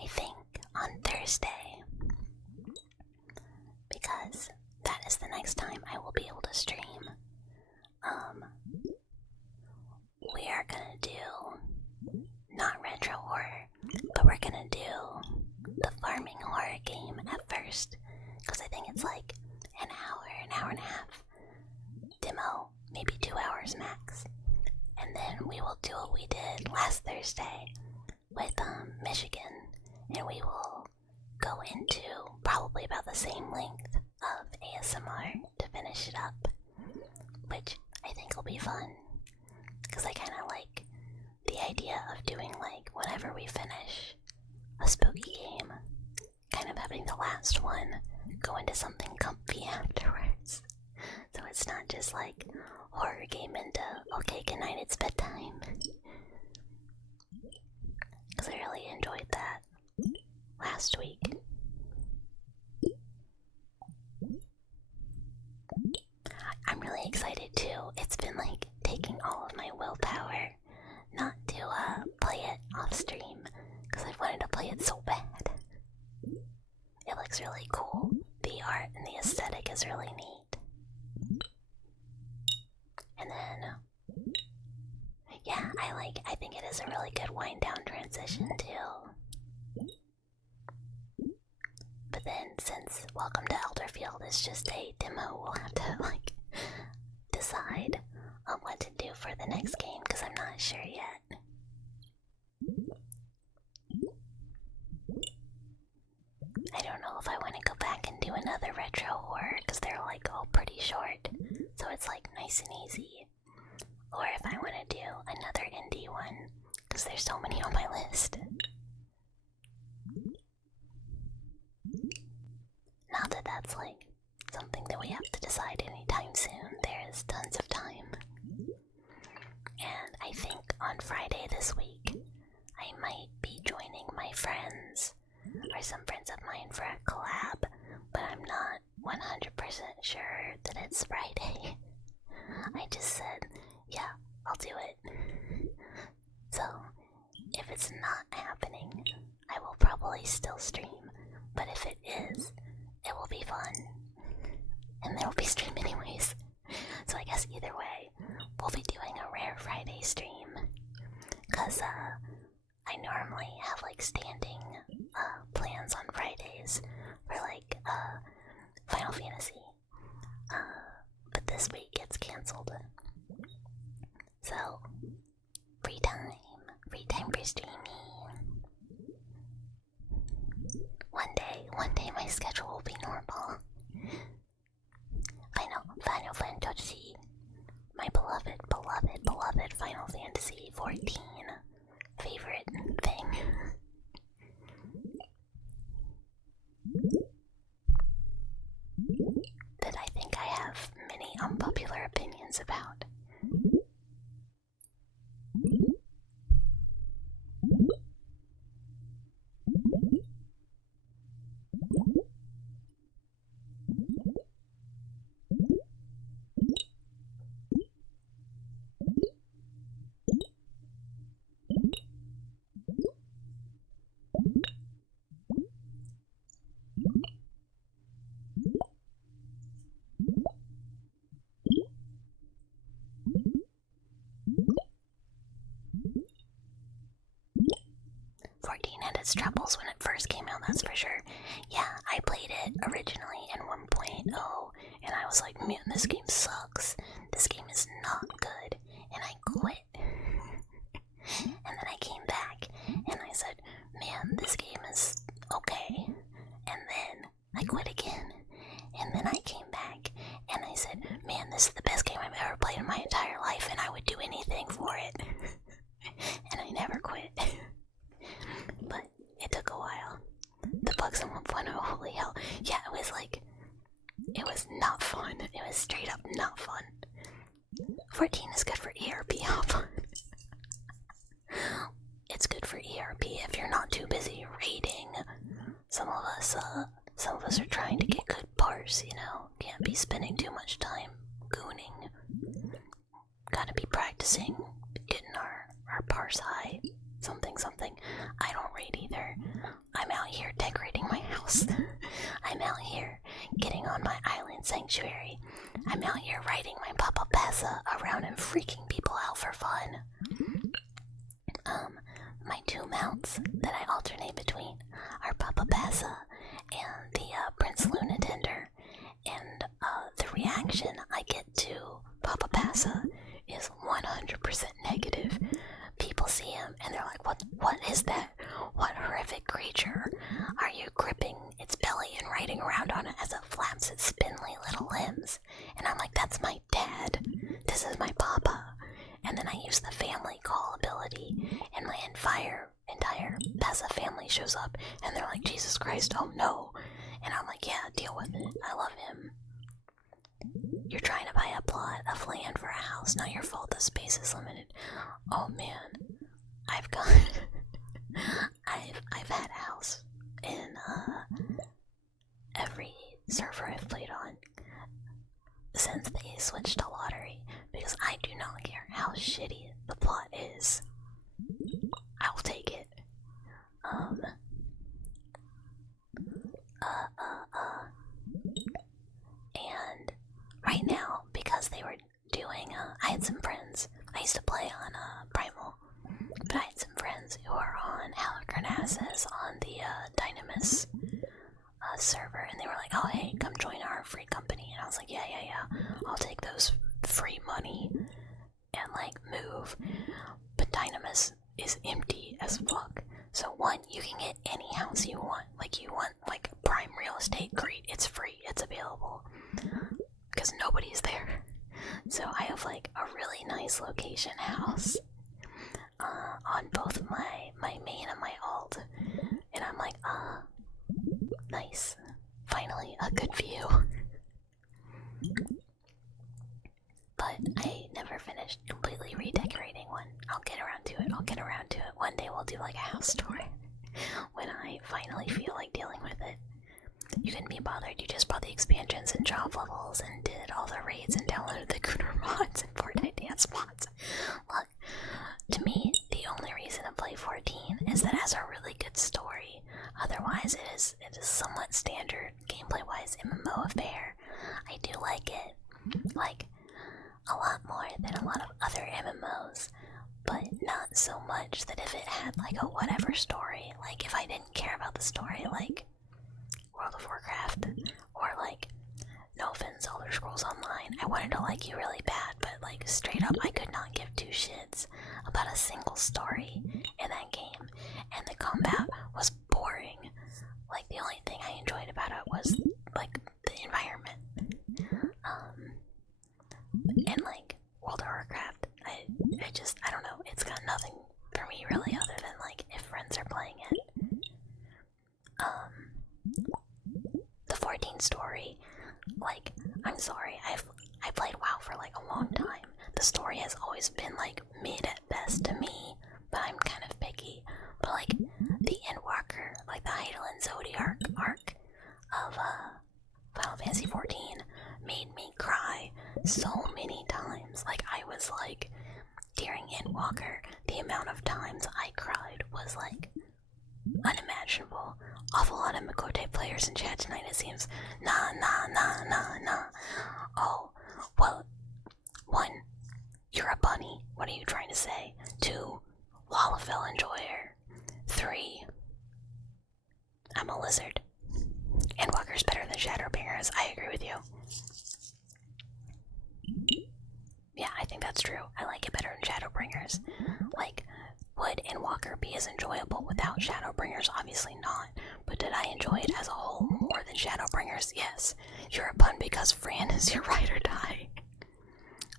I think on Thursday, because that is the next time I will be able to stream. We are gonna do not retro horror, but we're gonna do the farming horror game at first, because I think it's like an hour and a half demo, maybe 2 hours max, and then we will do what we did last Thursday with Michigan, and we will go into probably about the same length of ASMR to finish it up, which I think will be fun, because I kind of like the idea of doing like whenever we finish a spooky game, kind of having the last one go into something comfy afterwards. So it's not just like horror game into okay, good night, it's bedtime. Because I really enjoyed that last week. I'm really excited too. It's been like taking all of my willpower not to play it off stream, because I've wanted to play it so bad. It looks really cool. The art and the aesthetic is really neat. And then, yeah, I think it is a really good wind down transition too. But then, since Welcome to Elderfield is just a demo, we'll have to like decide on what to do for the next game, because I'm not sure yet. I don't know if I want to go back and do another retro horror, because they're like all pretty short, so it's like nice and easy. Or if I want to do another indie one, because there's so many on my list. Not that that's like something that we have to decide anytime soon. There is tons of time. And I think on Friday this week, I might be joining my friends, or some friends of mine, for a collab, but I'm not 100% sure that it's Friday. I just said, yeah, I'll do it. So, if it's not happening, I will probably still stream, but if it is, it will be fun. And there will be stream anyways. So I guess either way, we'll be doing a Rare Friday stream. Cause I normally have like standing plans on Fridays for like Final Fantasy. But this week it's cancelled. So free time for streaming. One day my schedule will be normal. Final Fantasy, my beloved Final Fantasy 14 favorite thing. That I think I have many unpopular opinions about. 14 had its troubles when it first came out, that's for sure. Yeah, I played it originally in 1.0, and I was like, man, this game sucks. This game is not good, and I quit. And then I came back, and I said, man, this game is okay. And then I quit again, and then I came back, and I said, man, this is the best game I've ever played in my entire life, and I would do anything for it. And I never quit. But it took a while. The bugs in 1.0, holy hell. Yeah, it was not fun. It was straight up not fun. 14 is good for ERP hop. It's good for ERP if you're not too busy raiding. Some of us are trying to get good parse, you know. Can't be spending too much time gooning. Gotta be practicing getting our parse high. Something. I don't raid either. I'm out here decorating my house. I'm out here getting on my island sanctuary. I'm out here riding my Papa Passa around and freaking people out for fun. My two mounts that I alternate between are Papa Passa and the Prince Luna Tender. And the reaction I get to Papa Passa is 100% negative. People see him and they're like, what is that? What horrific creature? Are you gripping its belly and riding around on it as it flaps its spindly little limbs? And I'm like, that's my dad. This is my papa. And then I use the family call ability, and my entire Pessa family shows up, and they're like, Jesus Christ, oh no. And I'm like, yeah, deal with it. I love him. You're trying to buy a plot of land for a house. Not your fault. The space is limited. Oh man, I've had a house in every server I've played on since they switched to lottery, because I do not care how shitty the plot is. I'll take it. And right now, because they were doing, I had some friends. I used to play on Primal, but I had some friends who are on Halicarnassus on the Dynamis server, and they were like, oh hey, come join our free company. And I was like, yeah, I'll take those free money and like move. But Dynamis is empty as fuck. So one, you can get any house you want. Like you want like prime real estate, great, it's free, it's available. Because nobody's there. So I have like a really nice location house on both my main and my alt. And I'm like, nice. Finally, a good view. finished completely redecorating one. I'll get around to it. One day we'll do like a house tour when I finally feel like dealing with it. You couldn't be bothered. You just bought the expansions and job levels and did all the raids and downloaded the Cooter mods and Fortnite dance mods. Look, to me, the only reason to play 14 is that it has a really good story. Otherwise, it is somewhat standard gameplay-wise MMO affair. I do like it, like a lot more than a lot of other MMOs, but not so much that if it had like a whatever story, like if I didn't care about the story, like World of Warcraft, or like, no offense, Elder Scrolls Online, I wanted to like you really bad, but like straight up I could not give two shits about a single story in that game, and the combat was boring. Like the only thing I enjoyed about it was like the environment. And like World of Warcraft, I don't know, it's got nothing for me really other than like if friends are playing it. The 14 story, like, I'm sorry, I played WoW for like a long time. The story has always been like mid at best to me, but I'm kind of picky. But like the Endwalker, like the Heidelin Zodiac arc of Final Fantasy 14 made me cry so many times. Like I was like, during Endwalker, the amount of times I cried was like unimaginable. Awful lot of Makote players in chat tonight, it seems. Nah. Oh, well, 1, you're a bunny. What are you trying to say? 2, Lalafell enjoyer. 3, I'm a lizard. Endwalker's better than Shadowbringers. I agree with you. Yeah, I think that's true. I like it better than Shadowbringers. Like, would Endwalker be as enjoyable without Shadowbringers? Obviously not. But did I enjoy it as a whole more than Shadowbringers? Yes. You're a pun because Fran is your ride or die.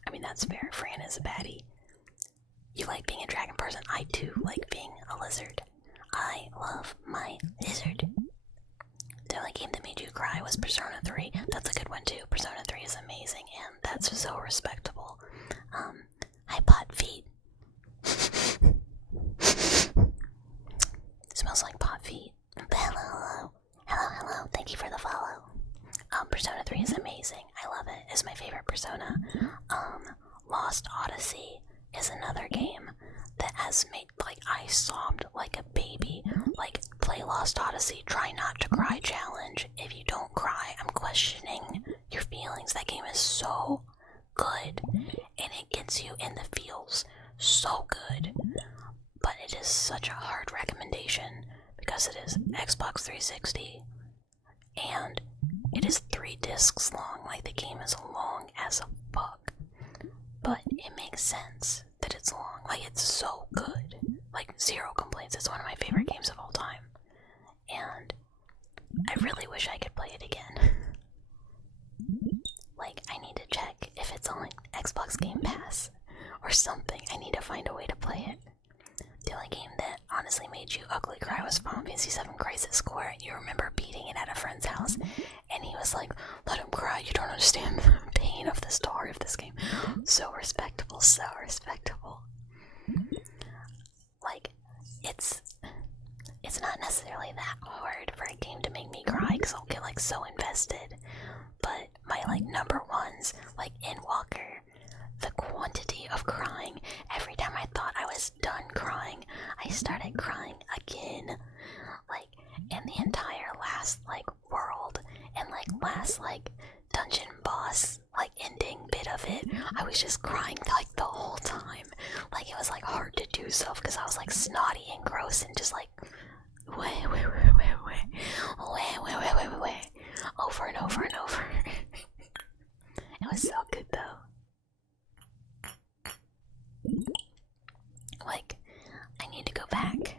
I mean, that's fair. Fran is a baddie. You like being a dragon person. I too like being a lizard. I love my lizard. The only game that made you cry was Persona 3. That's a good one too. Persona 3 is amazing, and that's so respectable. I bought feet. Smells like pot feet. Hello. Thank you for the follow. Persona 3 is amazing. I love it. It's my favorite Persona. Lost Odyssey is another game that has made, like, I sobbed like a baby. Like, play Lost Odyssey, try not to cry challenge. If you don't cry, I'm questioning your feelings. That game is so good, and it gets you in the feels so good. But it is such a hard recommendation because it is Xbox 360 and it is 3 discs long. Like, the game is long as a fuck, but it makes sense that it's long. Like, it's so good. Like, zero complaints. It's one of my favorite games of all time, and I really wish I could play it again. Like, I need to check if it's on Xbox Game Pass or something. I need to find a way to play it. The only game that honestly made you ugly cry was Final Fantasy 7 Crisis Core. You remember beating it at a friend's house, and he was like, let him cry, you don't understand the pain of the story of this game. So respectable, so respectable. Like, it's not necessarily that hard for a game to make me cry, because I'll get like so invested. But my like number ones, like Endwalker, the quantity of crying, every time I thought I was done crying, I started crying again. Like, in the entire last, like, world, and, like, last, like, dungeon boss, like, ending bit of it, I was just crying, like, the whole time. Like, it was, like, hard to do so, because I was, like, snotty and gross, and just, like, way, over and over and over. It was so good, though. Like, I need to go back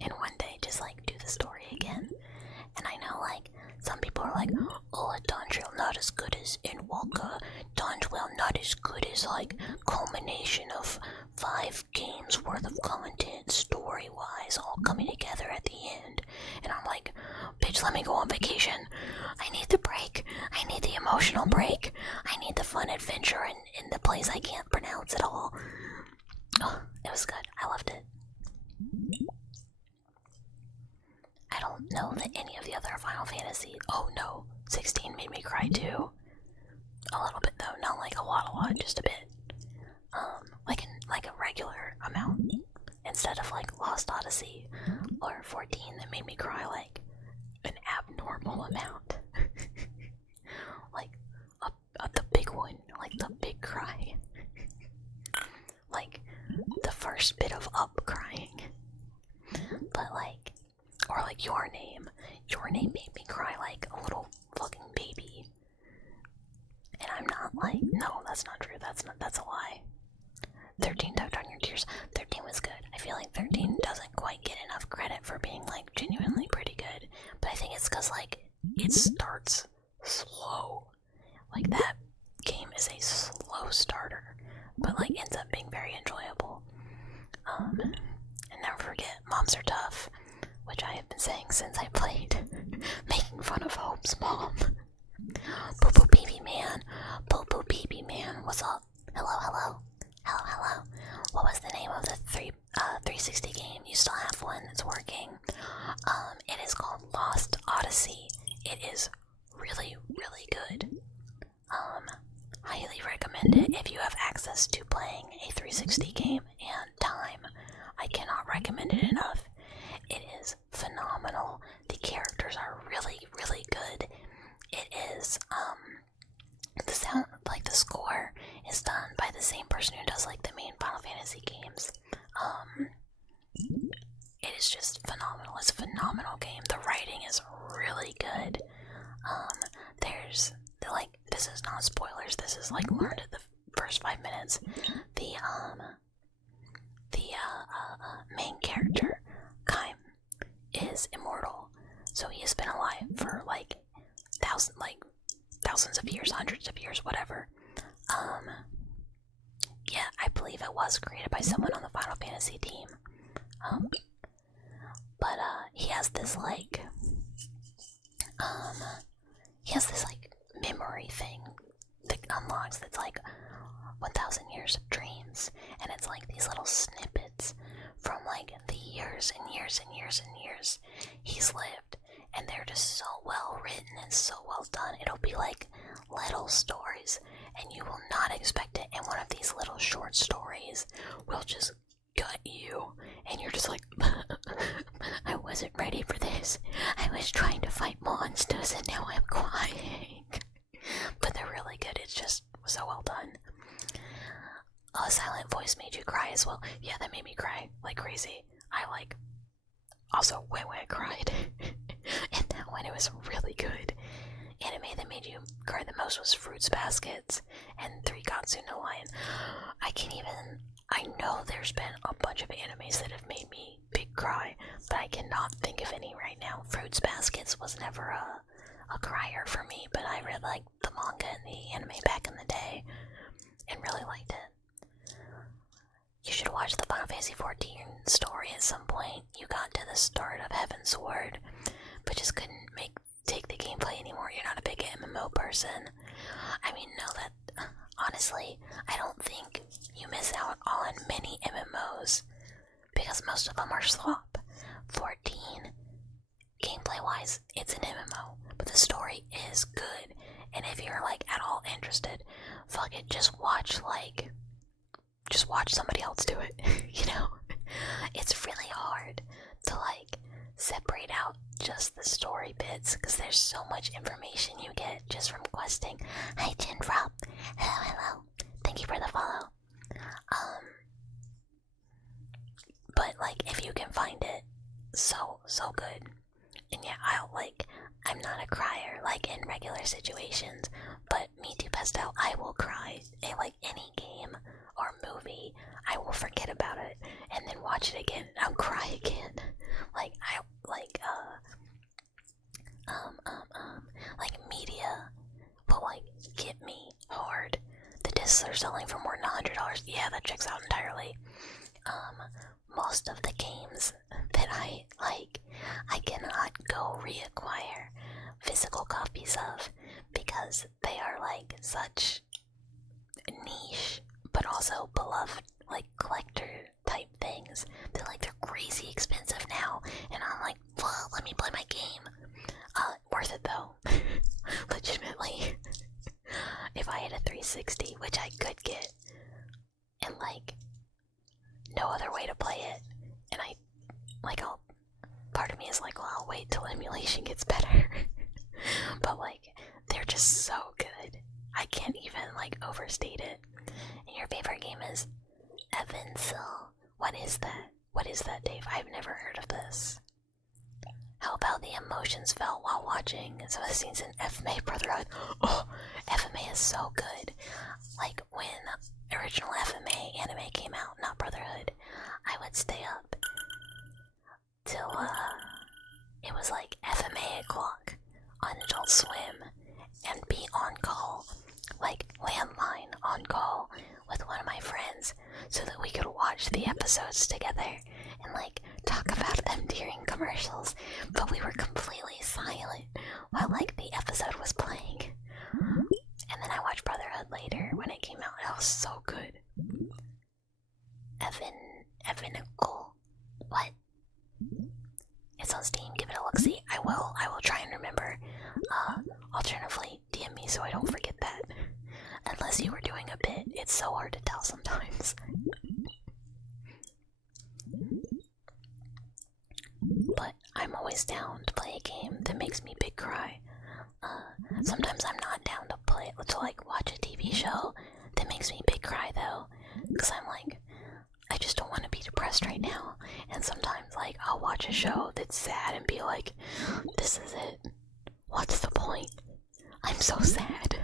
and one day just like do the story again. And I know like some people are like, oh, Donjwell not as good as Endwalker, Donjwell not as good as like culmination of 5 games worth of content story wise all coming together at the end. And I'm like, bitch, let me go on vacation. I need the break. I need the emotional break. I need made the fun adventure in the place I can't pronounce at all. Oh, it was good. I loved it. I don't know that any of the other Final Fantasy. Oh no, 16 made me cry too. A little bit though, not like a lot, just a bit. Like a regular amount instead of like Lost Odyssey or 14 that made me cry like an abnormal amount. Like the big one, like the big cry. Like the first bit of up crying. But like, or like Your Name made me cry like a little fucking baby. And I'm not like, no, that's not true, that's a lie. 13 Tugged on Your Tears. 13 was good. I feel like 13 doesn't quite get enough credit for being like genuinely pretty good. But I think it's because like it starts slow. Like that game is a slow starter, but like ends up being very enjoyable. And never forget, moms are tough, which I have been saying since I played, making fun of Hope's mom. Boo Baby Man, Boo Baby Man, what's up? Hello. What was the name of the 360 game? You still have one that's working. It is called Lost Odyssey. It is really, really good. Highly recommend it if you have access to playing a 360 game and time. I cannot recommend it enough. It is phenomenal. The characters are really, really good. It is, the sound, like the score is done by the same person who does like the main Final Fantasy games. It is just phenomenal. It's a phenomenal game. The writing is really good. There's like, this is not spoilers. This is like learned at the first 5 minutes. The main character, Kaim, is immortal. So he has been alive for like thousands of years, hundreds of years, whatever. Yeah, I believe it was created by someone on the Final Fantasy team. But he has this like memory thing that unlocks that's like 1,000 years of dreams, and it's like these little snippets from like the years and years and years and years he's lived, and they're just so well written and so well done. It'll be like little stories, and you will not expect it, and one of these little short stories will just gut you, and you're just like, I wasn't ready for this. I was trying to fight monsters and now I'm crying. But they're really good. It's just so well done. A silent voice made you cry as well. Yeah, that made me cry like crazy. I like also when I cried. And that one, it was really good. Anime that made you cry the most was Fruits Baskets and Three Gatsu no Lion. I know there's been a bunch of animes that have made me big cry, but I cannot think of any right now. Fruits Baskets was never a crier for me, but I really liked the manga and the anime back in the day, and really liked it. You should watch the Final Fantasy 14 story at some point. You got to the start of Heaven's Sword, but just couldn't take the gameplay anymore. You're not a big MMO person. I mean, no, that honestly, I don't think you miss out on many MMOs because most of them are slop. 14, gameplay wise, it's an MMO, but the story is good. And if you're like at all interested, fuck it, just watch somebody else do it. You know, it's really hard to like separate out just the story bits because there's so much information you get just from questing. Hi Jindrop, hello, thank you for the follow. But like if you can find it, so good. And yeah, I'm not a crier like in regular situations, but me too Pastel, I will cry in like any game or movie. I will forget about it and then watch it again and I'll cry again. Like media will like get me hard. The discs are selling for more than $100. Yeah, that checks out entirely. Most of the games that I like, I cannot go reacquire physical copies of because they are like such niche but also beloved, like collector type things. They're crazy expensive now, and I'm like, well, let me play my game. Worth it though. Legitimately. If I had a 360, which I could get, and like no other way to play it, and I'll part of me is like, well, I'll wait till emulation gets better. But like, they're just so good. I can't even like overstate it. And your favorite game is Evansville. What is that? What is that, Dave? I've never heard of this. How about the emotions felt while watching some of the scenes in FMA Brotherhood? Oh, FMA is so good. Like when original FMA anime came out, not Brotherhood, I would stay up till it was like FMA o'clock on Adult Swim and be on call, like landline on call with one of my friends, so that we could watch the episodes together and like talk about them during commercials, but we were completely silent while like the episode was playing. And then I watched Brotherhood later when it came out. It was so good. Evanical. What? It's on Steam. Give it a look-see. I will try and remember. Alternatively, DM me so I don't forget that. Unless you were doing a bit, it's so hard to tell sometimes. But I'm always down to play a game that makes me big cry. Sometimes I'm not down to like watch a TV show that makes me big cry though, because I'm like, I just don't want to be depressed right now. And sometimes like I'll watch a show that's sad and be like, this is it. What's the point? I'm so sad.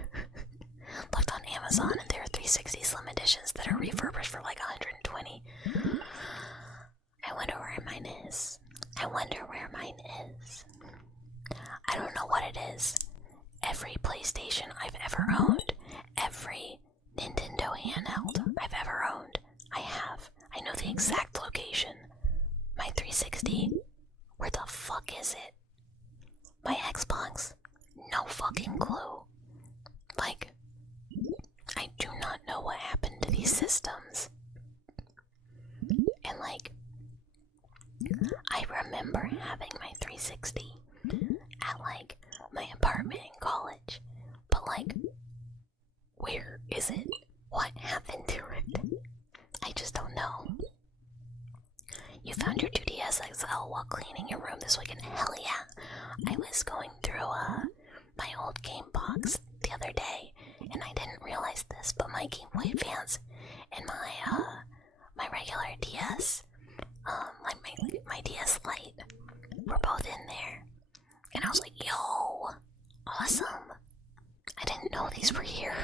Looked on Amazon and there are 360 Slim editions that are refurbished for like 120. I wonder where mine is. I don't know what it is. Every PlayStation I've ever owned, every Nintendo handheld I've ever owned, I know the exact location. My 360, where the fuck is it? My Xbox, no fucking clue. Like, I do not know what happened to these systems. And like, I remember having my 360 at like my apartment in college, but like, where is it? What happened to it? I just don't know. You found your 2DS XL while cleaning your room this weekend? Hell yeah. I was going through my old game box the other day, and I didn't realize this, but my Game Boy Advance and my regular DS, like my DS Lite, were both in there. And I was like, yo, awesome. I didn't know these were here.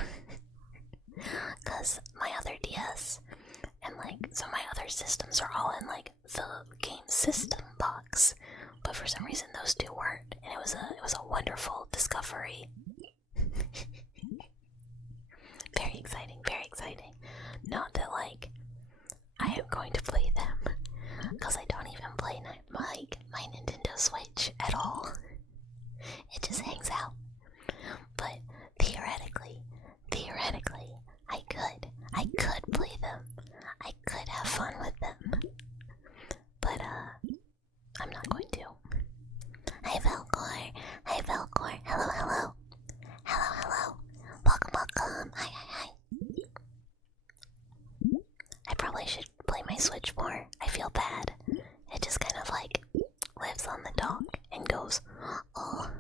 Cause my other DS and like so my other systems are all in like the game system box, but for some reason those two weren't, and it was a wonderful discovery. Very exciting, very exciting. Not that like I am going to play them, cause I don't even play my Nintendo Switch at all. It just hangs out. But theoretically, I could play them. I could have fun with them. But, I'm not going to. Hi, Velcor. Hello. Welcome. Hi. I probably should play my Switch more. I feel bad. It just kind of like lives on the dock and goes, oh,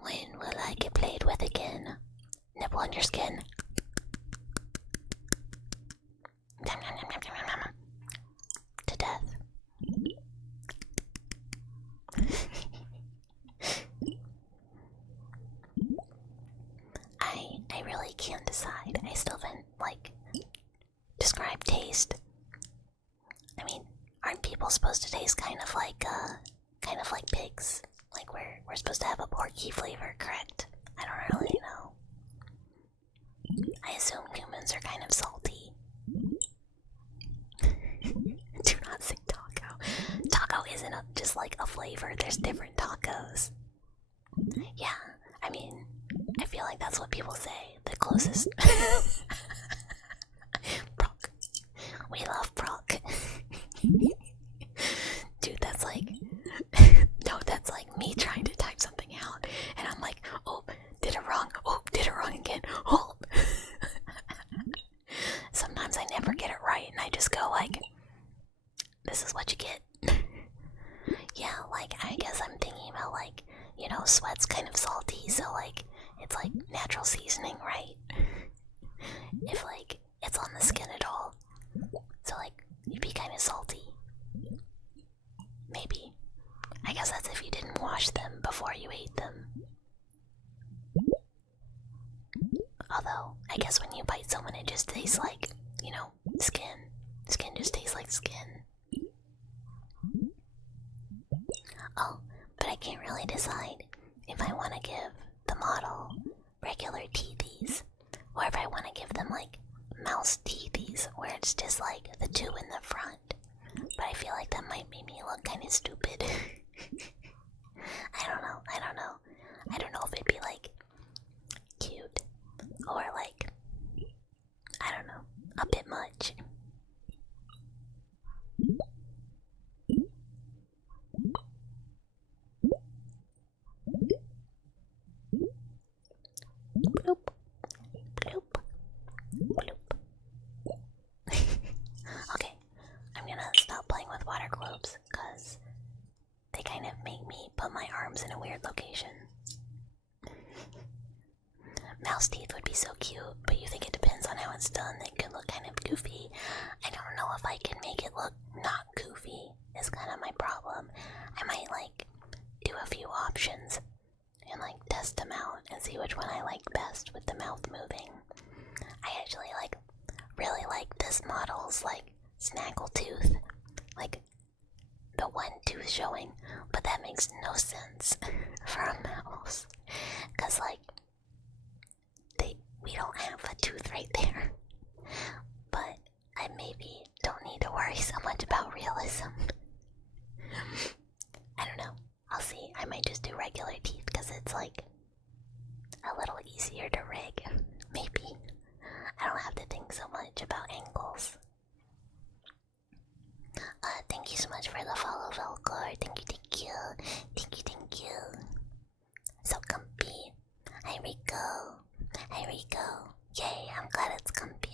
when will I get played with again? Nibble on your skin. To death. I really can't decide. I still haven't like described taste. I mean, aren't people supposed to taste kind of like pigs? Like we're supposed to have a porky flavor, correct? I don't really know. I assume humans are kind of salty. Do not say taco. Taco isn't just like a flavor. There's different tacos. Yeah, I mean, I feel like that's what people say. The closest. never get it right, and I just go like, this is what you get. Yeah, like, I guess I'm thinking about, like, you know, sweat's kind of salty, so, like, it's like natural seasoning, right? If, like, it's on the skin at all. So, like, you'd be kind of salty. Maybe. I guess that's if you didn't wash them before you ate them. Although, I guess when you bite someone, it just tastes like, you know, skin. Skin just tastes like skin. Oh, but I can't really decide if I want to give the model regular teethies, or if I want to give them like mouse teethies, where it's just like the two in the front. But I feel like that might make me look kind of stupid. I don't know. I don't know if it'd be like cute or like, I don't know, a bit much. Bloop, bloop, bloop. Okay, I'm gonna stop playing with water globes because they kind of make me put my arms in a weird location. Mouse teeth would be so cute, but you think it depends on how it's done. It could look kind of goofy. I don't know if I can make it look not goofy, is kind of my problem. I might like do a few options and like test them out and see which one I like best with the mouth moving. I actually really like this model's like snaggle tooth, like the one tooth showing, but that makes no sense for a mouse, cause like we don't have a tooth right there. But I maybe don't need to worry so much about realism. I don't know. I'll see. I might just do regular teeth because it's like a little easier to rig. Maybe. I don't have to think so much about angles. Thank you so much for the follow, Velcor. Thank you. Thank you. So comfy. Hi, Rico. Yay, I'm glad it's comfy.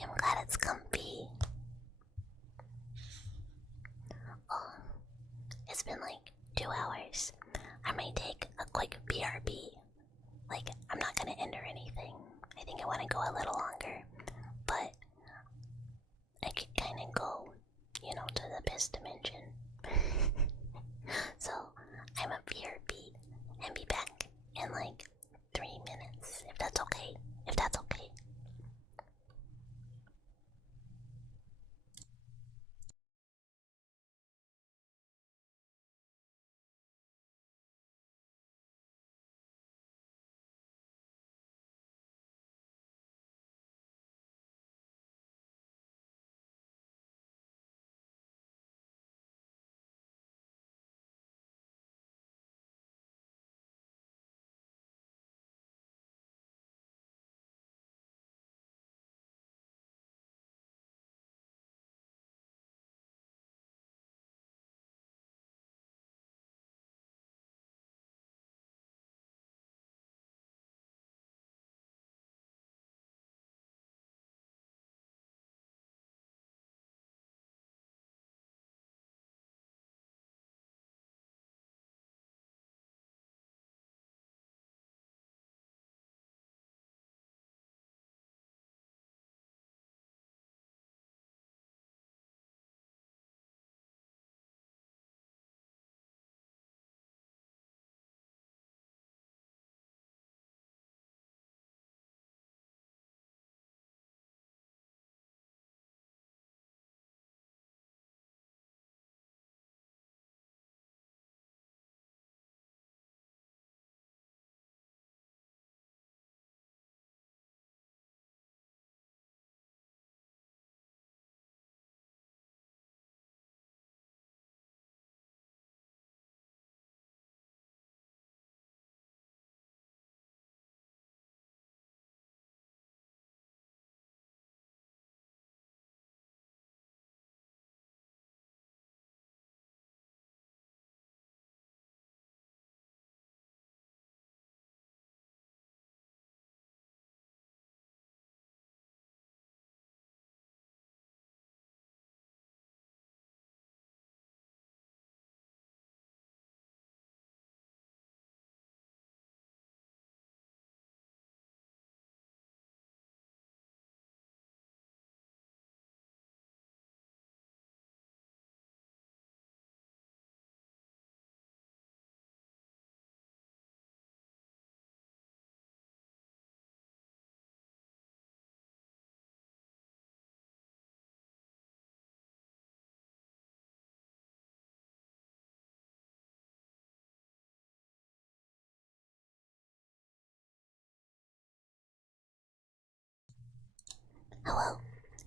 Hello.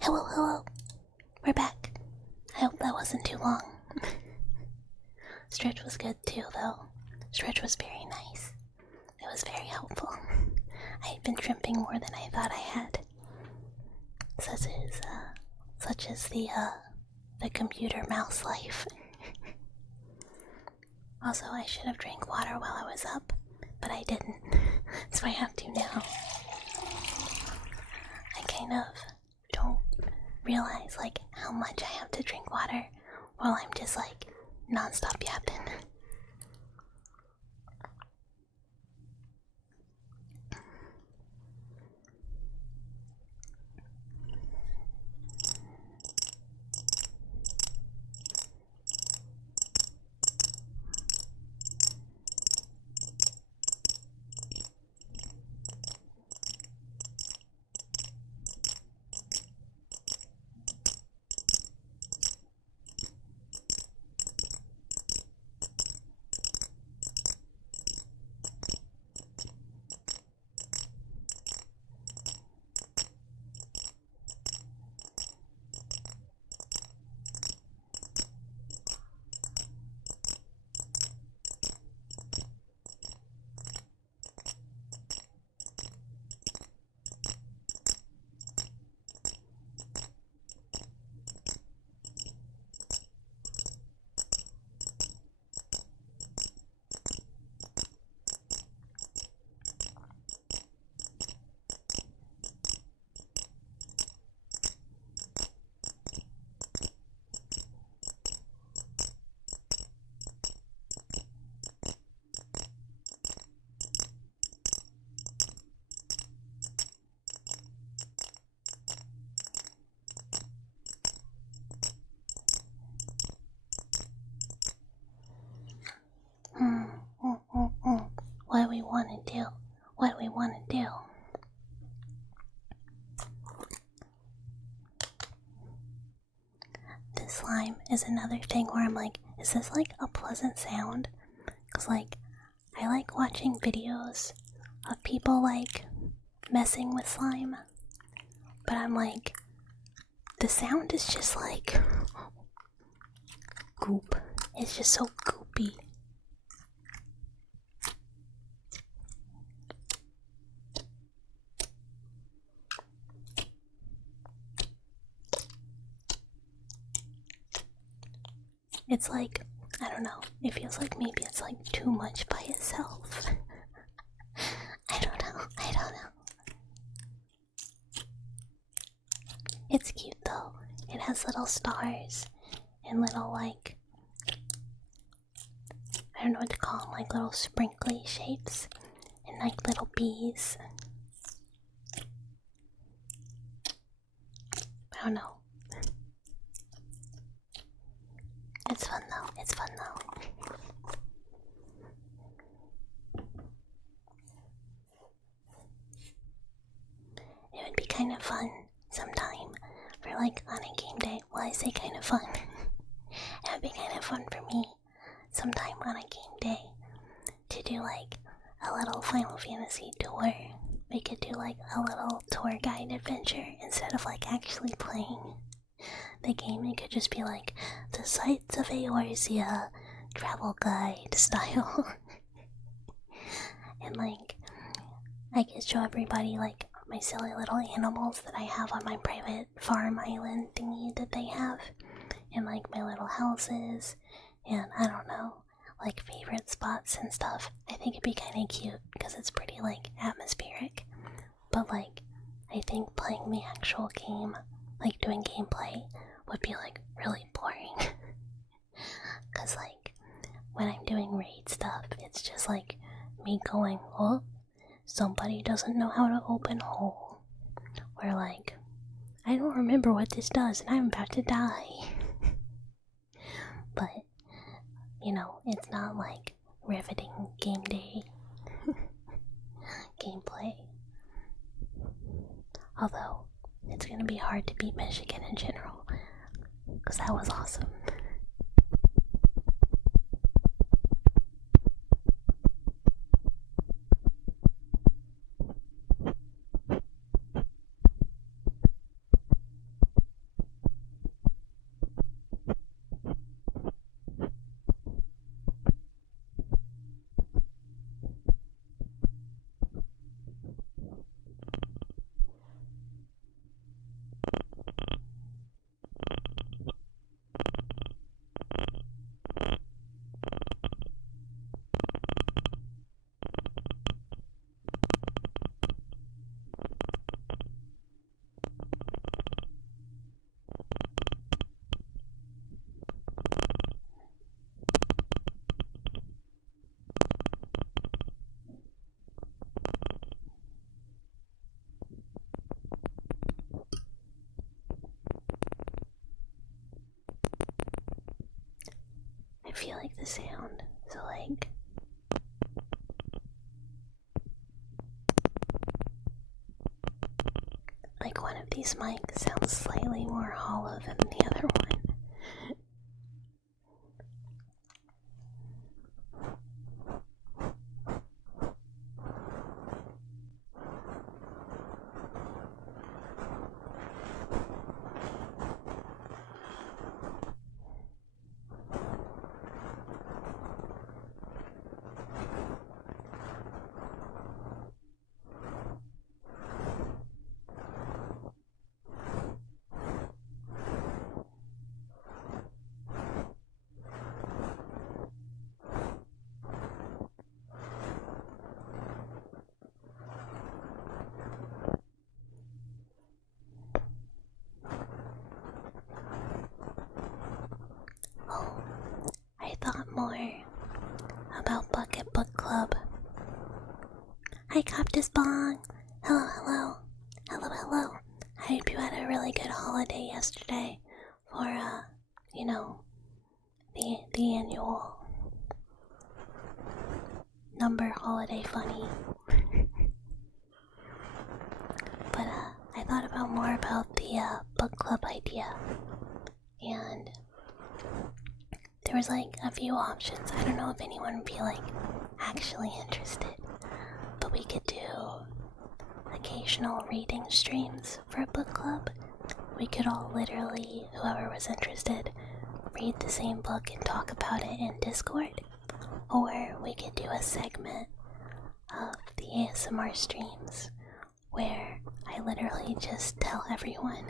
Hello, hello. We're back. I hope that wasn't too long. Stretch was good too, though. Stretch was very nice. It was very helpful. I had been tripping more than I thought I had. Such as the computer mouse life. Also, I should have drank water while I was up, but I didn't, so I have to now. I kind of don't realize like how much I have to drink water while I'm just like non-stop yapping. What do we want to do? What do we want to do? This slime is another thing where I'm like, is this like a pleasant sound? Cause like, I like watching videos of people like messing with slime, but I'm like, the sound is just like goop. It's just so goopy. It's like, I don't know, it feels like maybe it's like too much by itself. I don't know. It's cute though. It has little stars and little like, I don't know what to call them, like little sprinkly shapes and like little bees. I don't know. It's fun though. It would be kind of fun sometime for like on a game day. Well, I say kind of fun. It would be kind of fun for me sometime on a game day to do like a little Final Fantasy tour. We could do like a little tour guide adventure instead of like actually playing the game. It could just be like the sights of Eorzea travel guide style. And like I could show everybody like my silly little animals that I have on my private farm island thingy that they have, and like my little houses, and I don't know, like favorite spots and stuff. I think it'd be kind of cute because it's pretty like atmospheric. But like I think playing the actual game, like doing gameplay, would be like really boring. Cause like when I'm doing raid stuff, it's just like me going, oh, somebody doesn't know how to open hole. Or like, I don't remember what this does and I'm about to die. But, you know, it's not like riveting game day gameplay. Although, it's gonna be hard to beat Michigan in general, because that was awesome. feel like the sound. So like one of these mics sounds slightly more hollow than the other one. Oh, I thought more about Bucket Book Club. Hi, Coptus Bong. Hello, hello. Hello, hello. I hope you had a really good holiday yesterday for, the annual number holiday funny. But, I thought about more about the, book club idea. And there was a few options. I don't know if anyone would be actually interested, but we could do occasional reading streams for a book club. We could all literally, whoever was interested, read the same book and talk about it in Discord. Or we could do a segment of the ASMR streams where I literally just tell everyone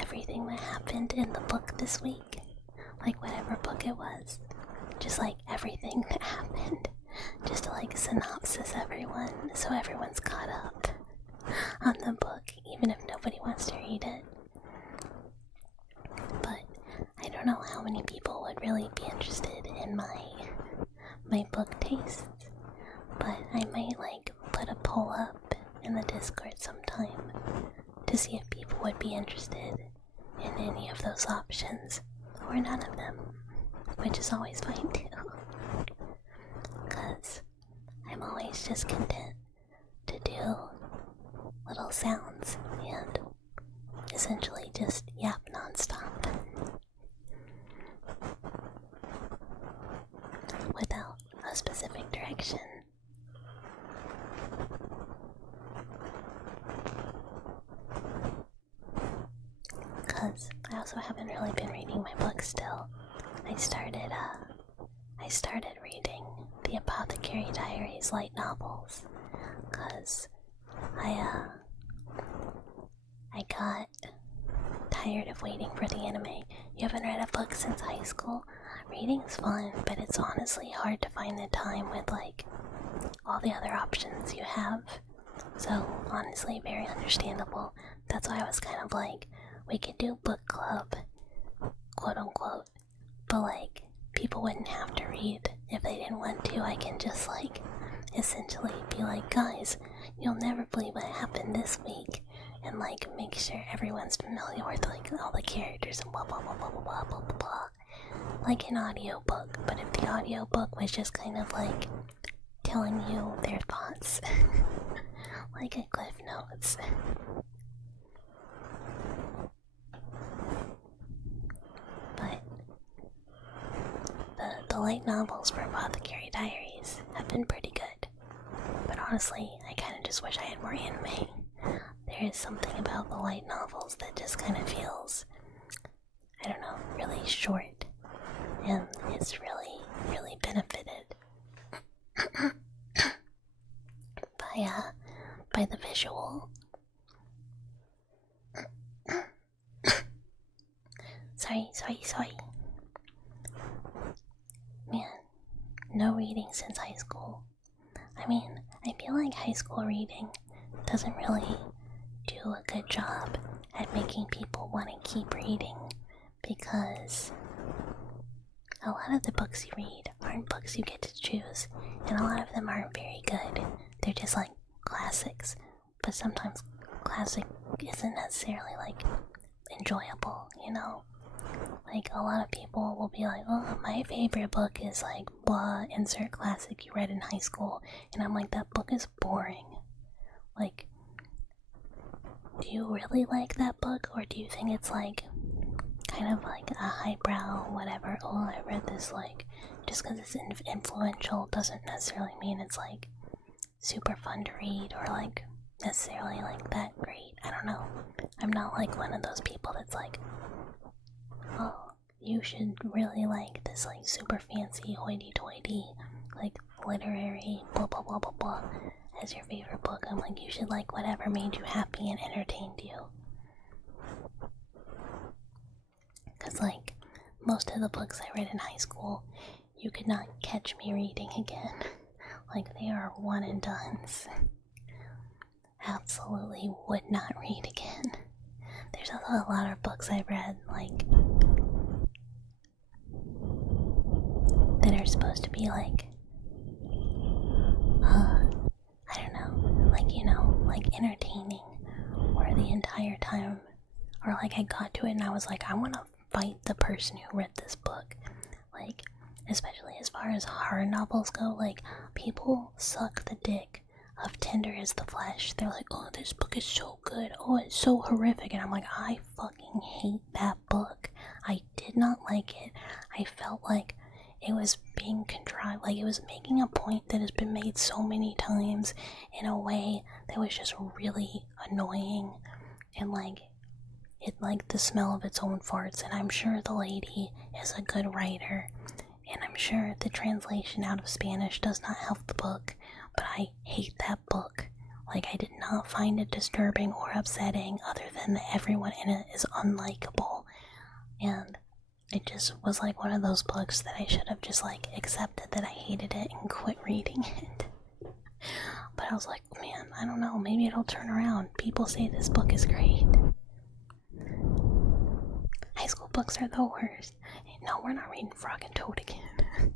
everything that happened in the book this week. Whatever book it was. Just everything that happened. Just to synopsis everyone so everyone's caught up on the book, even if nobody wants to read it. But I don't know how many people would really be interested in my book tastes. But I might put a poll up in the Discord sometime to see if people would be interested in any of those options. Or none of them, which is always fine too. Because I'm always just content to do little sounds and essentially just yap nonstop without a specific direction. Because I also haven't really been reading my books still. I started reading the Apothecary Diaries light novels because I got tired of waiting for the anime. You haven't read a book since high school? Reading is fun, but it's honestly hard to find the time with all the other options you have. So honestly, very understandable. That's why I was kind of we could do book club, quote unquote, but people wouldn't have to read if they didn't want to. I can just essentially be guys, you'll never believe what happened this week, and make sure everyone's familiar with all the characters and blah blah blah blah blah blah blah blah blah. Like an audiobook, but if the audiobook was just kind of telling you their thoughts, like a Cliff Notes. But the light novels for Apothecary Diaries have been pretty good. But honestly, I kind of just wish I had more anime. There is something about the light novels that just kind of feels, I don't know, really short. And it's really, really benefited by the visual. Sorry. Man, no reading since high school. I mean, I feel like high school reading doesn't really do a good job at making people want to keep reading because a lot of the books you read aren't books you get to choose, and a lot of them aren't very good. They're just classics, but sometimes classic isn't necessarily enjoyable, you know? like a lot of people will be like, oh, my favorite book is like blah, insert classic you read in high school. And I'm like, that book is boring. Like, do you really like that book, or do you think it's like kind of like a highbrow whatever? Oh, I read this, like, just because it's influential doesn't necessarily mean it's like super fun to read or like necessarily like that great. I don't know. I'm not like one of those people that's like, oh, you should really like this like super fancy hoity-toity like literary blah blah blah blah blah as your favorite book. I'm like, you should like whatever made you happy and entertained you. Because like most of the books I read in high school, you could not catch me reading again. Like, they are one and dones. Absolutely would not read again. There's also a lot of books I've read, like, that are supposed to be like, I don't know, like, you know, like entertaining, where the entire time, or like I got to it and I was like, I want to fight the person who read this book. Like, especially as far as horror novels go, like, people suck the dick of Tender is the Flesh. They're like, oh, this book is so good, oh, it's so horrific, and I'm like, I fucking hate that book. I did not like it. I felt like it was being contrived, like it was making a point that has been made so many times in a way that was just really annoying, and like, it liked the smell of its own farts. And I'm sure the lady is a good writer, and I'm sure the translation out of Spanish does not help the book, but I hate that book. Like, I did not find it disturbing or upsetting, other than that everyone in it is unlikable. And it just was like one of those books that I should have just like accepted that I hated it and quit reading it. But I was like, man, I don't know, maybe it'll turn around. People say this book is great. High school books are the worst. No, we're not reading Frog and Toad again.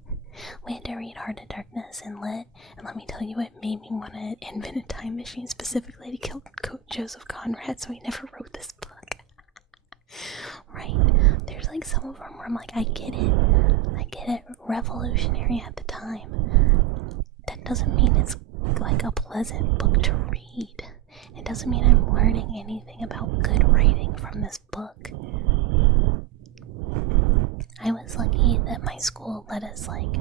We had to read Heart of Darkness and Lit, and let me tell you, it made me want to invent a time machine specifically to kill Joseph Conrad, so he never wrote this book. Right? There's like some of them where I'm like, I get it, revolutionary at the time. That doesn't mean it's like a pleasant book to read. It doesn't mean I'm learning anything about good writing from this book. I was lucky that my school let us like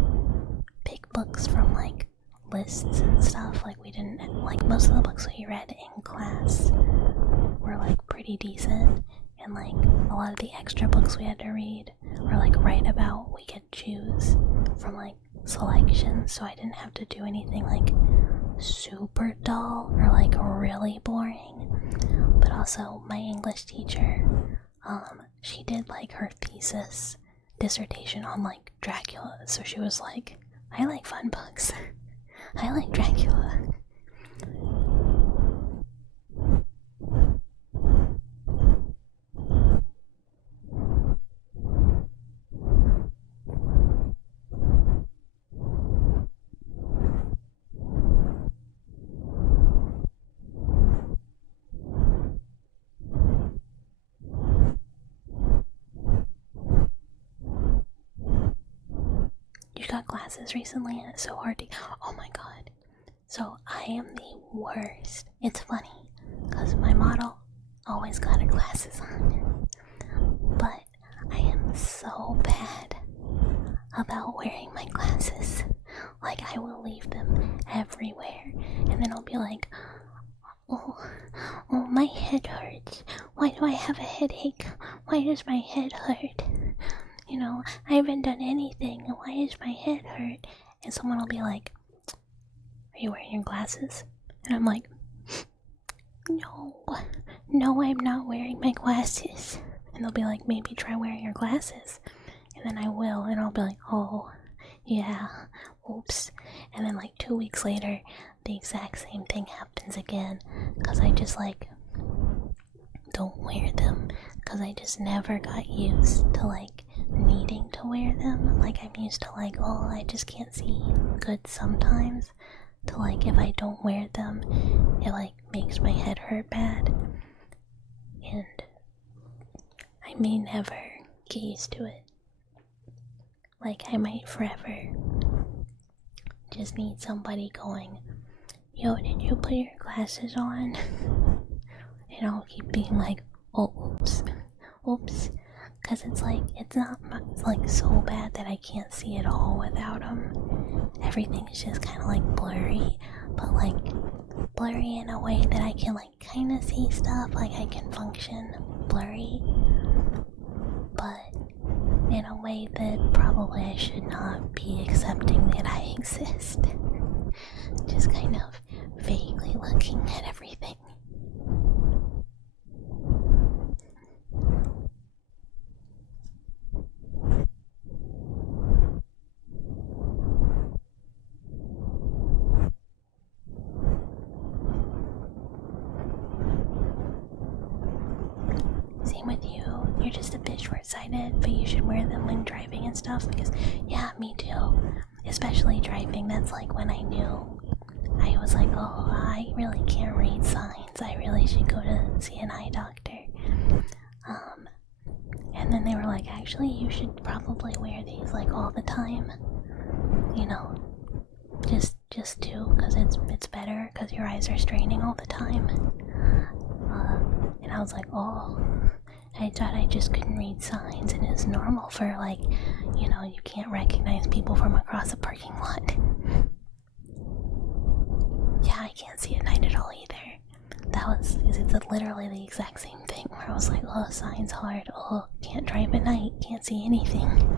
pick books from like lists and stuff. Like, we didn't, like, most of the books we read in class were like pretty decent, and like a lot of the extra books we had to read were like write about, we could choose from like selections, so I didn't have to do anything like super dull or like really boring. But also my English teacher, she did like her dissertation on like Dracula, so she was like, I like fun books. I like Dracula. You got glasses recently and it's so hard to... Oh my god. So I am the worst. It's funny, because my model always got her glasses on. But I am so bad about wearing my glasses. Like, I will leave them everywhere, and then I'll be like, oh, my head hurts. Why do I have a headache? Why does my head hurt? You know, I haven't done anything. Why does my head hurt? And someone will be like, are you wearing your glasses? And I'm like, no, I'm not wearing my glasses. And they'll be like, maybe try wearing your glasses. And then I will, and I'll be like, oh, yeah, oops. And then like 2 weeks later, the exact same thing happens again, because I just like don't wear them, because I just never got used to like needing to wear them. Like, I'm used to like, oh, I just can't see good sometimes, to like, if I don't wear them, it like makes my head hurt bad. And I may never get used to it. Like, I might forever just need somebody going, yo, did you put your glasses on? And I'll keep being like, oh, oops. Because it's like, it's not like so bad that I can't see it all without them. Everything's just kind of like blurry, but like blurry in a way that I can like kind of see stuff, like I can function blurry, but in a way that probably I should not be accepting that I exist. Just kind of vaguely looking at everything. Same with you. You're just a bit short-sighted, but you should wear them when driving and stuff because, yeah, me too. Especially driving, that's like when I knew. I was like, oh, I really can't read signs. I really should go to see an eye doctor. And then they were like, actually, you should probably wear these like all the time. You know, just to, because it's better because your eyes are straining all the time. And I was like, oh, I thought I just couldn't read signs, and it's normal for like, you know, you can't recognize people from across a parking lot. Yeah, I can't see at night at all either. It's literally the exact same thing where I was like, oh, signs hard, oh, can't drive at night, can't see anything.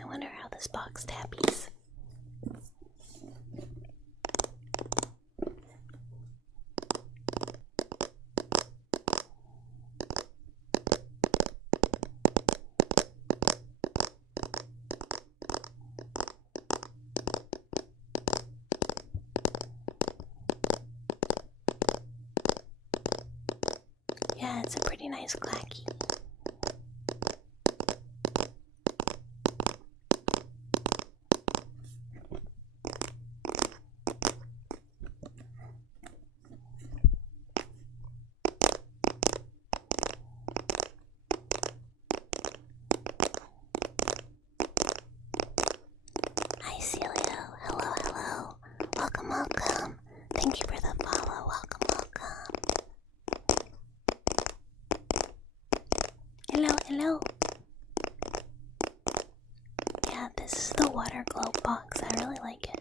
I wonder how this box tappies. Yeah, it's a pretty nice clacky. Hi Celia, hello. Welcome. Thank you for the follow, welcome. Hello. Yeah, this is the water globe box, I really like it.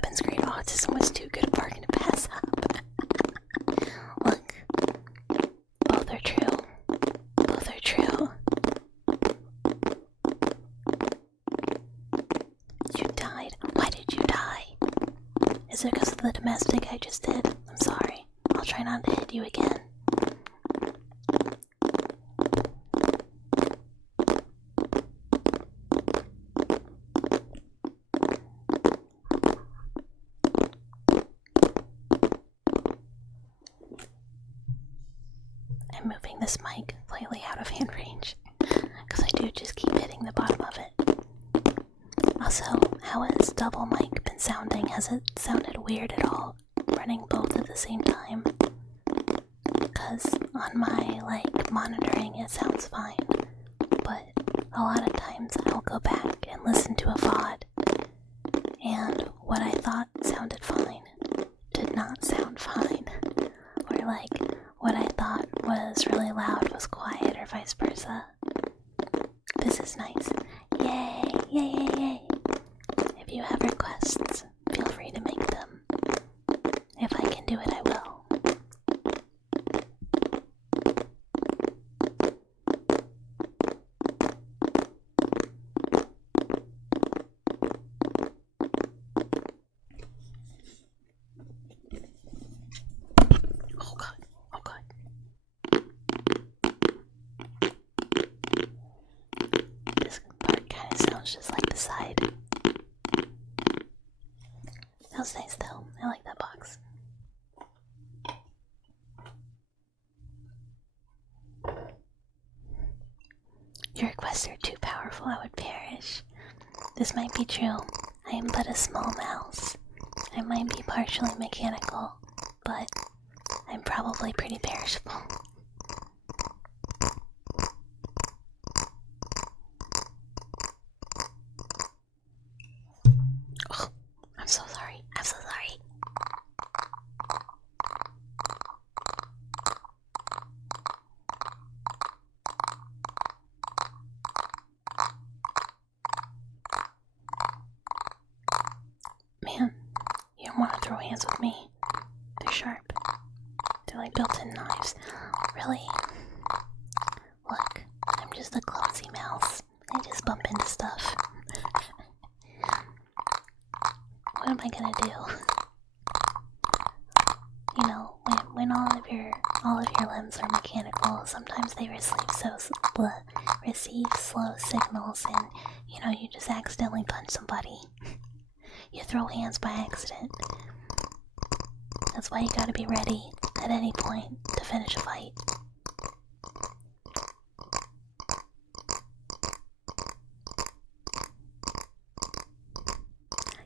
weapons grade autism was too good a bargain to pass up. Look, both are true. Both are true. You died. Why did you die? Is it because of the domestic I just did? I'm sorry. I'll try not to hit you again. I'm moving this mic slightly out of hand range because I do just keep hitting the bottom of it. Also, how has double mic been sounding? Has it sounded weird at all running both at the same time? Because on my monitoring it sounds fine, but a lot of times I'll go back and listen to a VOD, and what I thought sounded fine did not sound fine, or what I thought was really loud was quiet, or vice versa. This is nice. Yay! Yay! Yay! Yay! If you have requests, feel free to make them. If I can do it, I will. Oh god. Oh god. This part kind of sounds just like the side. Sounds nice though. I like that box. Your requests are too powerful, I would perish. This might be true. I am but a small mouse. I might be partially mechanical, but I'm probably pretty perishable. Oh, I'm so sorry. I'm so sorry. Man, you don't want to throw hands with me. They're sharp. They're like built-in knives. Really? Look, I'm just a clumsy mouse. I just bump into stuff. What am I gonna do? You know, when all of your limbs are mechanical, sometimes they receive slow signals, and you just accidentally punch somebody. You throw hands by accident. That's why you gotta be ready at any point to finish a fight.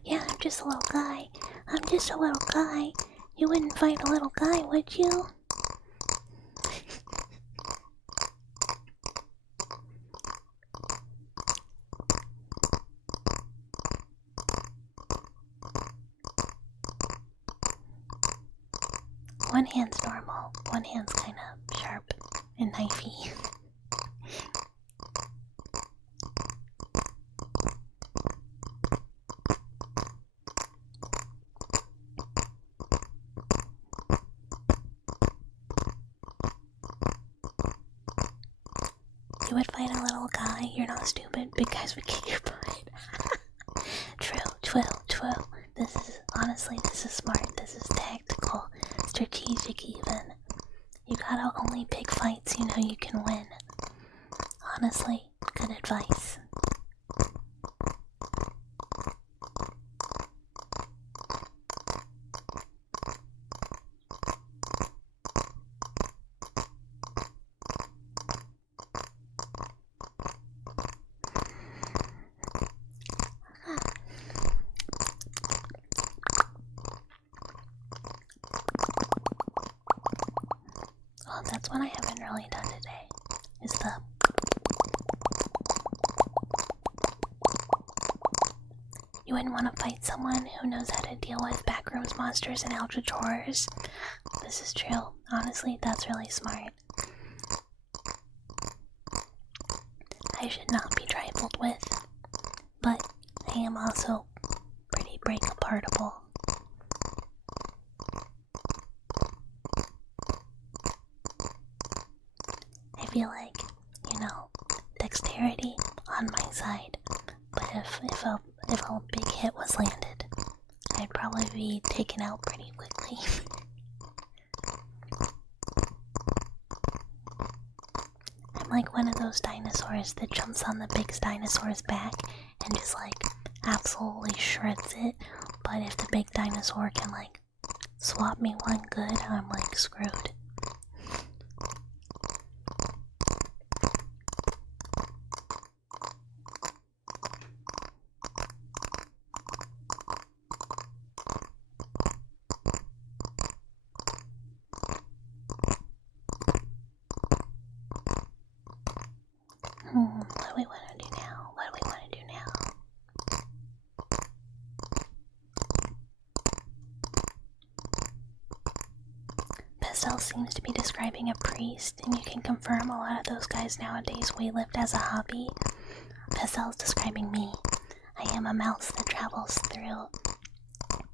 Yeah, I'm just a little guy. I'm just a little guy. You wouldn't fight a little guy, would you? One hand's normal, one hand's kind of sharp and knifey. You would fight a little guy, you're not stupid, big guys would kick your butt. True. This is smart, this is tactical, strategic even. You gotta only pick fights you know you can win. Honestly, good advice. Well, that's what I haven't really done today, is the... You wouldn't want to fight someone who knows how to deal with backrooms monsters and eldritch horrors. This is true. Honestly, that's really smart. I should not be trifled with, but I am also pretty break-apartable. feel like, you know, dexterity on my side. But if a big hit was landed, I'd probably be taken out pretty quickly. I'm like one of those dinosaurs that jumps on the big dinosaur's back and just like absolutely shreds it. But if the big dinosaur can like swap me one good, I'm like screwed. What do we want to do now? What do we want to do now? Pestel seems to be describing a priest, and you can confirm a lot of those guys nowadays weightlift as a hobby. Pestel is describing me. I am a mouse that travels through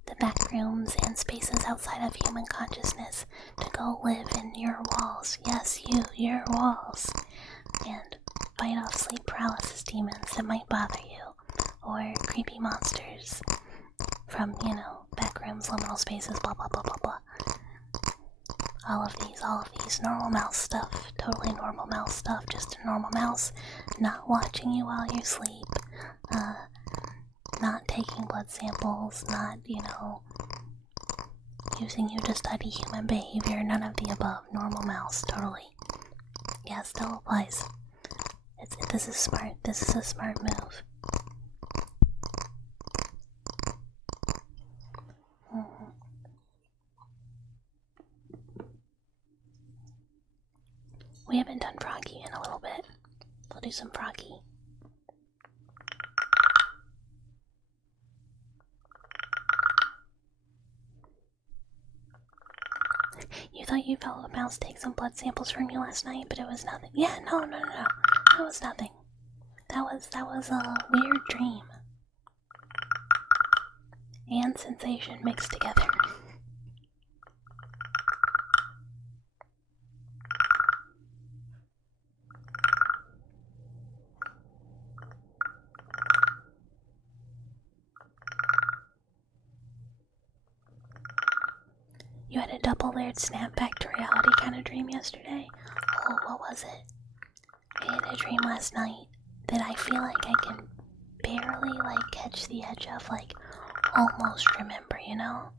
the back rooms and spaces outside of human consciousness to go live in your walls. Yes, your walls. And fight off sleep paralysis demons that might bother you, or creepy monsters from, you know, back rooms, liminal spaces, blah blah blah blah blah. All of these normal mouse stuff, totally normal mouse stuff, just a normal mouse, not watching you while you sleep, not taking blood samples, not, you know, using you to study human behavior, none of the above, normal mouse, totally. Yeah, still applies. This is smart. This is a smart move. We haven't done Froggy in a little bit. We'll do some Froggy. You thought you felt a mouse take some blood samples from you last night, but it was nothing. Yeah, no. That was nothing. That was a weird dream. And sensation mixed together. You had a double-layered snap back to reality kind of dream yesterday? Oh, what was it? I had a dream last night that I feel like I can barely, like, catch the edge of, like, almost remember, you know?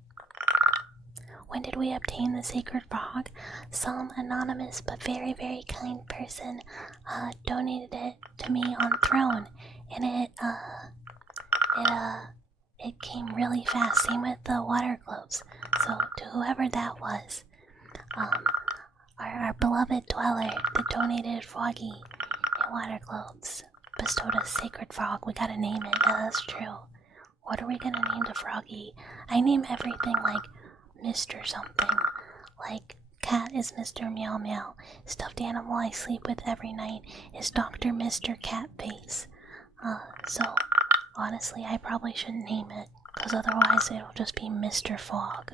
When did we obtain the sacred frog? Some anonymous but very, very kind person, donated it to me on Throne, and it came really fast. Same with the water globes. So to whoever that was, our beloved dweller that donated Froggy and water globes bestowed a sacred frog. We gotta name it. Yeah, that's true. What are we gonna name the Froggy? I name everything like Mr. something. Like cat is Mr. Meow Meow. Stuffed animal I sleep with every night is Dr. Mr. Catface. So honestly, I probably shouldn't name it, because otherwise it'll just be Mr. Fog.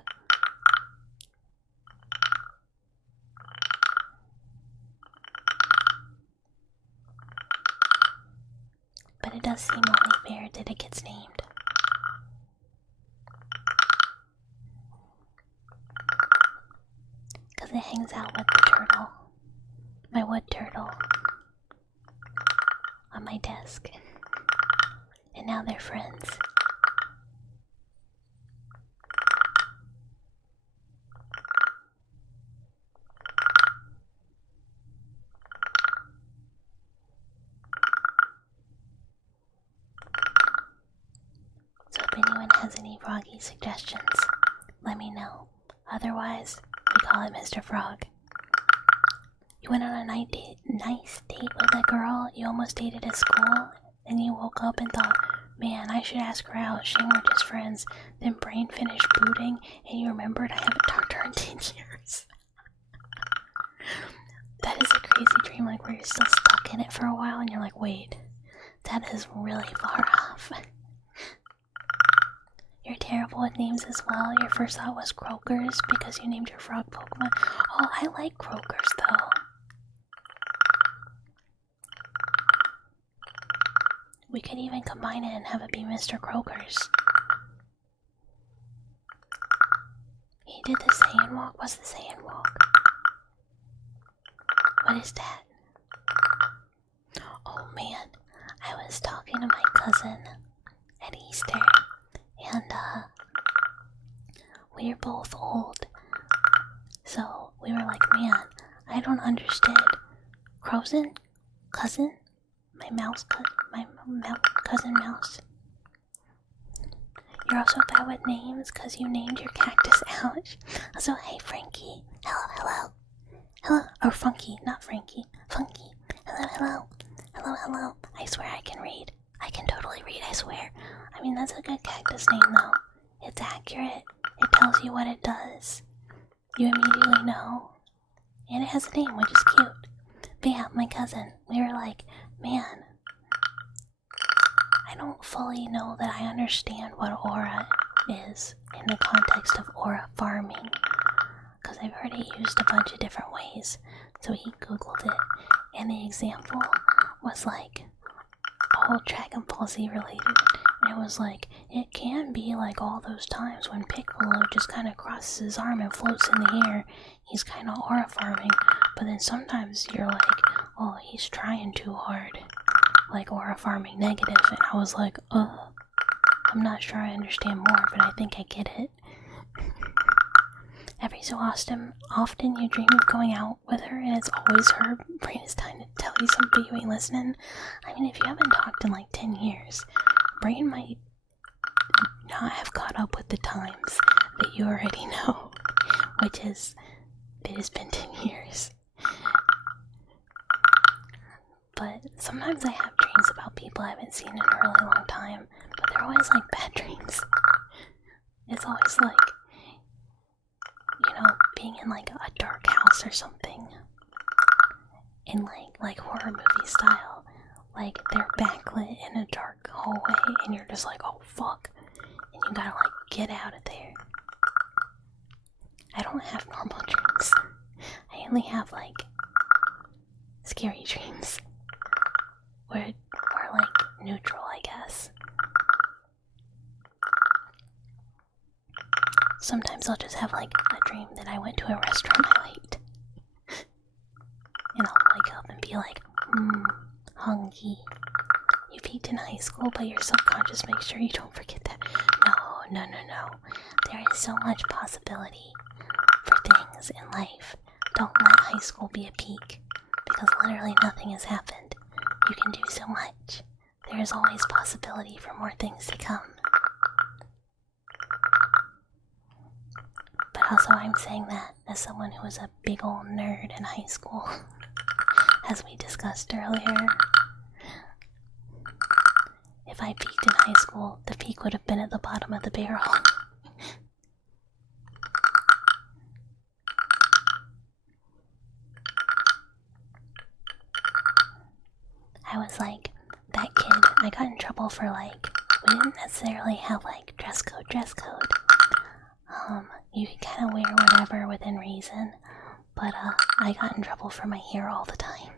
But it does seem only fair that it gets named. Because it hangs out with the turtle. My wood turtle. On my desk. And now they're friends. So if anyone has any Froggy suggestions, let me know. Otherwise, we call it Mr. Frog. You went on a nice date with a girl you almost dated at school, and you woke up and thought, man, I should ask her out, shame we're just friends. Then brain finished booting, and you remembered I haven't talked to her in 10 years. That is a crazy dream, like where you're still stuck in it for a while, and you're like, wait, that is really far off. You're terrible with names as well. Your first thought was Croakers because you named your frog Pokemon. Oh, I like Croakers though. We could even combine it and have it be Mr. Croker's. He did the Saiyan walk. What's the Saiyan walk? What is that? Oh man, I was talking to my cousin at Easter, and we're both old. So we were like, man, I don't understand. Cousin? My cousin mouse. You're also bad with names because you named your cactus Ouch. Also, hey Frankie. Hello. Or Funky, not Frankie. Funky. Hello. I swear I can read. I can totally read, I swear. I mean, that's a good cactus name though. It's accurate. It tells you what it does. You immediately know. And it has a name, which is cute. But yeah, my cousin, we were like, man, I don't fully know that I understand what aura is in the context of aura farming, because I've heard it used a bunch of different ways. So he googled it, and the example was like all Dragon Ball Z related. And it was like, it can be like all those times when Piccolo just kind of crosses his arm and floats in the air. He's kind of aura farming, but then sometimes you're like, oh, he's trying too hard, like aura farming negative. And I was like, I'm not sure I understand more, but I think I get it. Every so often you dream of going out with her, and it's always her. Brain is trying to tell you something you ain't listening. I mean, if you haven't talked in like 10 years, brain might not have caught up with the times that you already know, which is, it has been 10 years. But sometimes I have dreams about people I haven't seen in a really long time, but they're always like bad dreams. It's always like, you know, being in like a dark house or something, in like horror movie style. Like they're backlit in a dark hallway, and you're just like, oh fuck, and you gotta like get out of there. I don't have normal dreams. I only have like scary dreams, or like neutral, I guess. Sometimes I'll just have like a dream that I went to a restaurant I liked, and I'll wake up and be like, hungry. You peaked in high school, but your subconscious makes sure you don't forget that. No. There is so much possibility for things in life. Don't let high school be a peak, because literally nothing has happened. You can do so much. There is always possibility for more things to come. But also, I'm saying that as someone who was a big old nerd in high school, as we discussed earlier. If I peaked in high school, the peak would have been at the bottom of the barrel. I was like, that kid, I got in trouble for like, we didn't necessarily have like dress code. You can kind of wear whatever within reason, but I got in trouble for my hair all the time.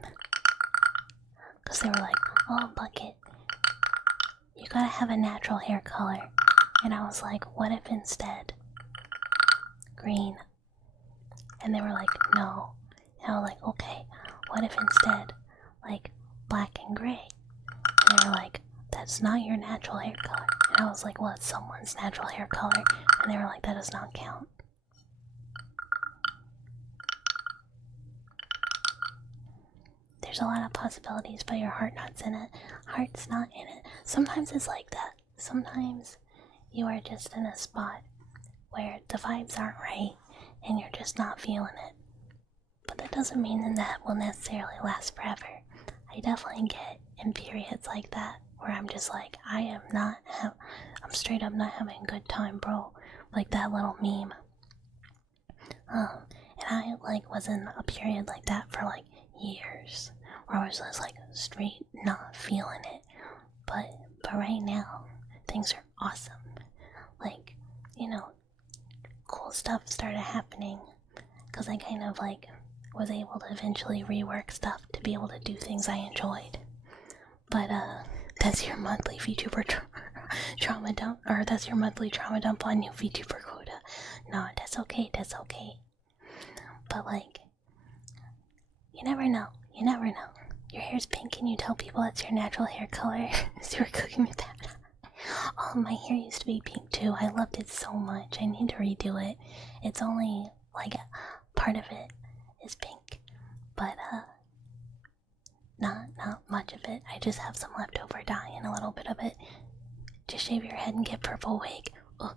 Because they were like, oh, Bucket, you gotta have a natural hair color. And I was like, what if instead green? And they were like, no. And I was like, okay, what if instead like black and gray? And they were like, that's not your natural hair color. And I was like, well, it's someone's natural hair color. And they were like, that does not count. There's a lot of possibilities, but your heart's not in it. Heart's not in it. Sometimes it's like that. Sometimes you are just in a spot where the vibes aren't right and you're just not feeling it. But that doesn't mean that will necessarily last forever. I definitely get in periods like that where I'm just like, I'm straight up not having a good time, bro. Like that little meme. And I like was in a period like that for like years, where I was just like straight not feeling it. But right now, things are awesome. Like, you know, cool stuff started happening because I kind of like was able to eventually rework stuff to be able to do things I enjoyed. But That's your monthly VTuber trauma dump, or that's your monthly trauma dump on new VTuber quota. No, that's okay, that's okay. But like, you never know. You never know. Your hair's pink and you tell people it's your natural hair color. So you're cooking with that. Oh, my hair used to be pink too. I loved it so much. I need to redo it. It's only like part of it is pink, but not much of it. I just have some leftover dye and a little bit of it. Just shave your head and get purple wig. Ugh.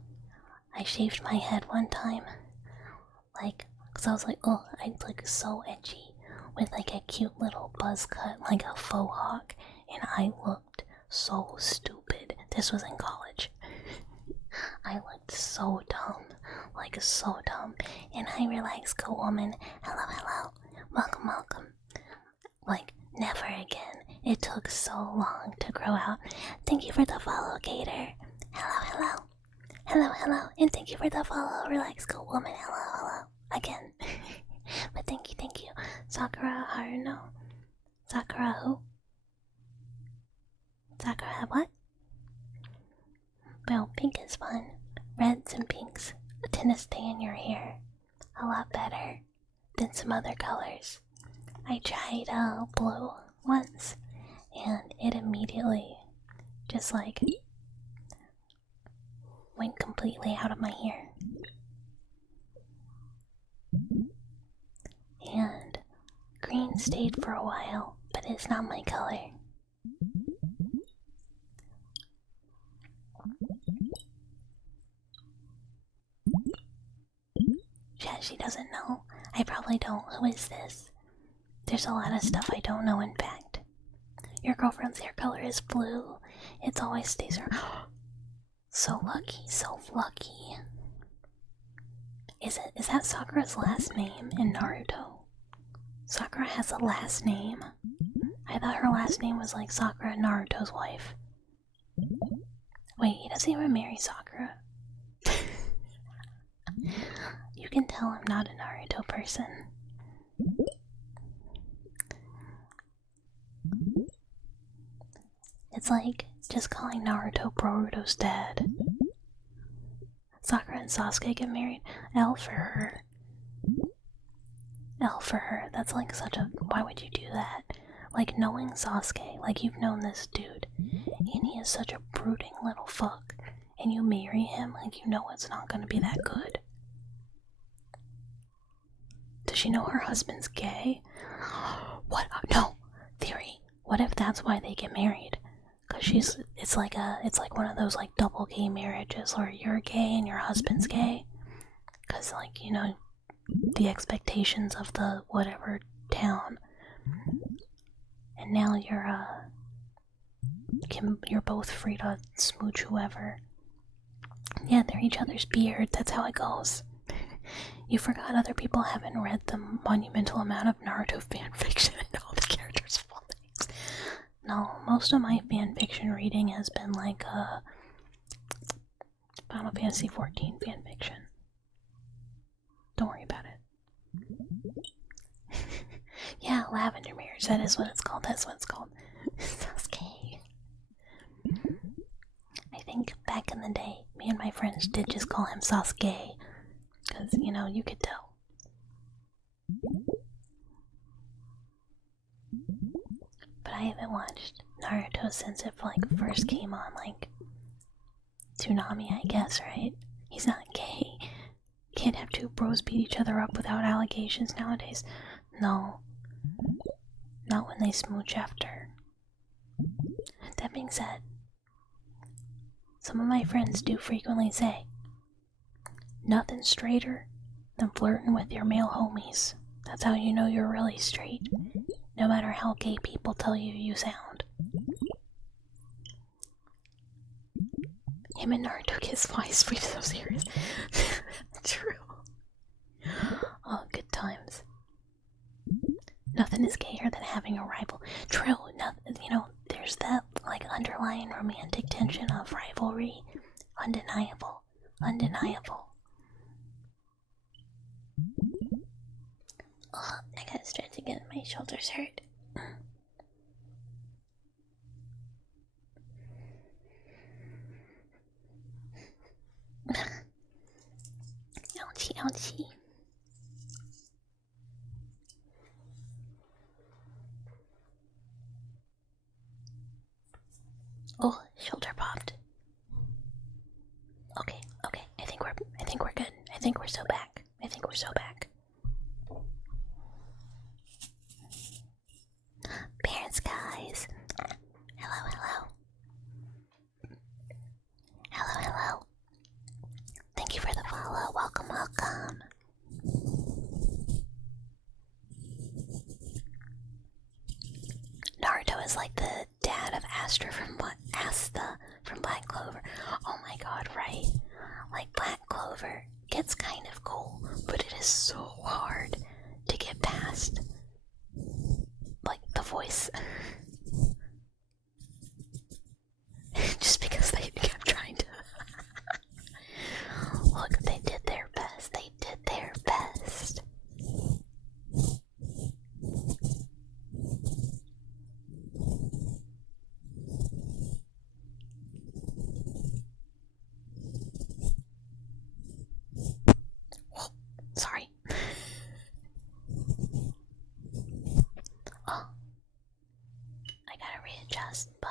I shaved my head one time, like, cause I was like, oh, I look so edgy with like a cute little buzz cut, like a faux hawk, and I looked so stupid. This was in college. I looked so dumb, like so dumb. And I realized, go woman, hello, hello, welcome, welcome. Like, never again. It took so long to grow out. Thank you for the follow, Gator. Hello, hello. Hello, hello. And thank you for the follow, Relax, go woman. Hello, hello. Again. But thank you, thank you. Sakura Haruno. Sakura who? Sakura what? Well, pink is fun. Reds and pinks tend to stay in your hair a lot better than some other colors. I tried blue once, and it immediately just like went completely out of my hair. And green stayed for a while, but it's not my color. Chat, she doesn't know. I probably don't. Who is this? There's a lot of stuff I don't know, in fact. Your girlfriend's hair color is blue. It always stays around. So lucky, so lucky. Is that Sakura's last name in Naruto? Sakura has a last name? I thought her last name was like Sakura, Naruto's wife. Wait, he doesn't even marry Sakura. You can tell I'm not a Naruto person. It's like just calling Naruto Boruto's dad. Sakura and Sasuke get married. L for her. L for her. That's like such a... Why would you do that? Like, knowing Sasuke, like you've known this dude, and he is such a brooding little fuck, and you marry him, like you know it's not gonna be that good. Does she know her husband's gay? What? No! Theory. What if that's why they get married? Cause it's like one of those like double gay marriages where you're gay and your husband's gay. Cause like, you know, the expectations of the whatever town. And now you're both free to smooch whoever. Yeah, they're each other's beard, that's how it goes. You forgot other people haven't read the monumental amount of Naruto fanfiction and all the characters' full names. No, most of my fanfiction reading has been like Final Fantasy XIV fanfiction. Don't worry about it. Yeah, Lavender Mirrors, that is what it's called, that's what it's called. Sasuke. I think back in the day, me and my friends did just call him Sasuke. Because, you know, you could tell. But I haven't watched Naruto since it like first came on, like Toonami, I guess, right? He's not gay. Can't have two bros beat each other up without allegations nowadays. No. Not when they smooch after. That being said, some of my friends do frequently say, nothing straighter than flirting with your male homies. That's how you know you're really straight, no matter how gay people tell you you sound. Him and Naruto kiss twice, we so serious. True. Oh, good times. Nothing is gayer than having a rival. True, nothing, you know, there's that like underlying romantic tension of rivalry. Undeniable. Undeniable. Oh, I gotta stretch again, my shoulders hurt. Ouchie. Oh, shoulder popped. Okay, okay. I think we're good. I think we're so back. Parents, guys. Hello. Thank you for the follow. Welcome. Naruto is like the dad of Asta from Black Clover. Oh my god, right? Like Black Clover gets kind of cool, but it is so hard to get past. Like the voice. Just because they kept trying to. Look, they did their best. Sorry. Oh. I gotta readjust, but.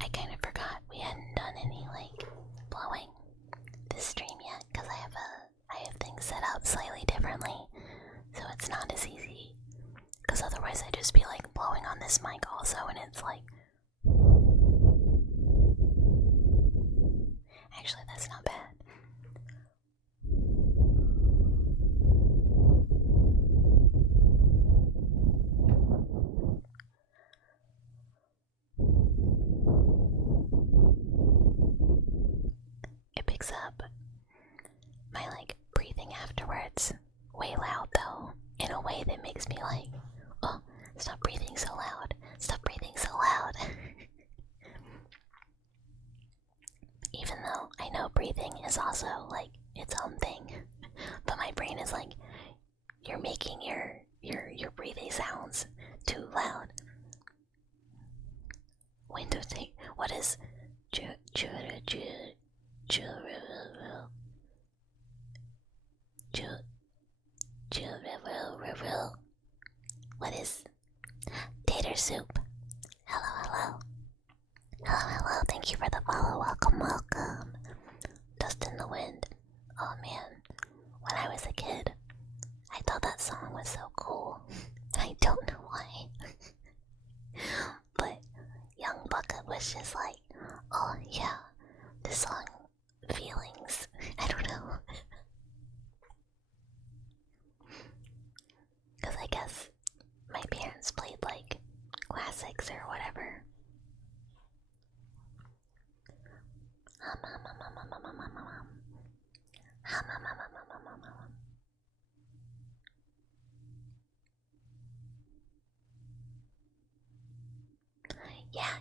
I kind of forgot we hadn't done any like blowing this stream yet because I have things set up slightly differently, so it's not as easy. Because otherwise I'd just be like blowing on this mic also, and it's like. Actually, that's not bad. It picks up my like breathing afterwards way loud though, in a way that makes me like, oh, stop breathing so loud. Even though I know breathing is also like its own thing, but my brain is like, you're making your breathing sounds too loud. Windows 8. What is what is tater soup? Hello. Thank you for the follow. Welcome. Dust in the wind. Oh man, when I was a kid, I thought that song was so cool. I don't know why. But young Bucket was just like, oh yeah, this song, feelings. I don't know. Because I guess my parents played like classics or whatever.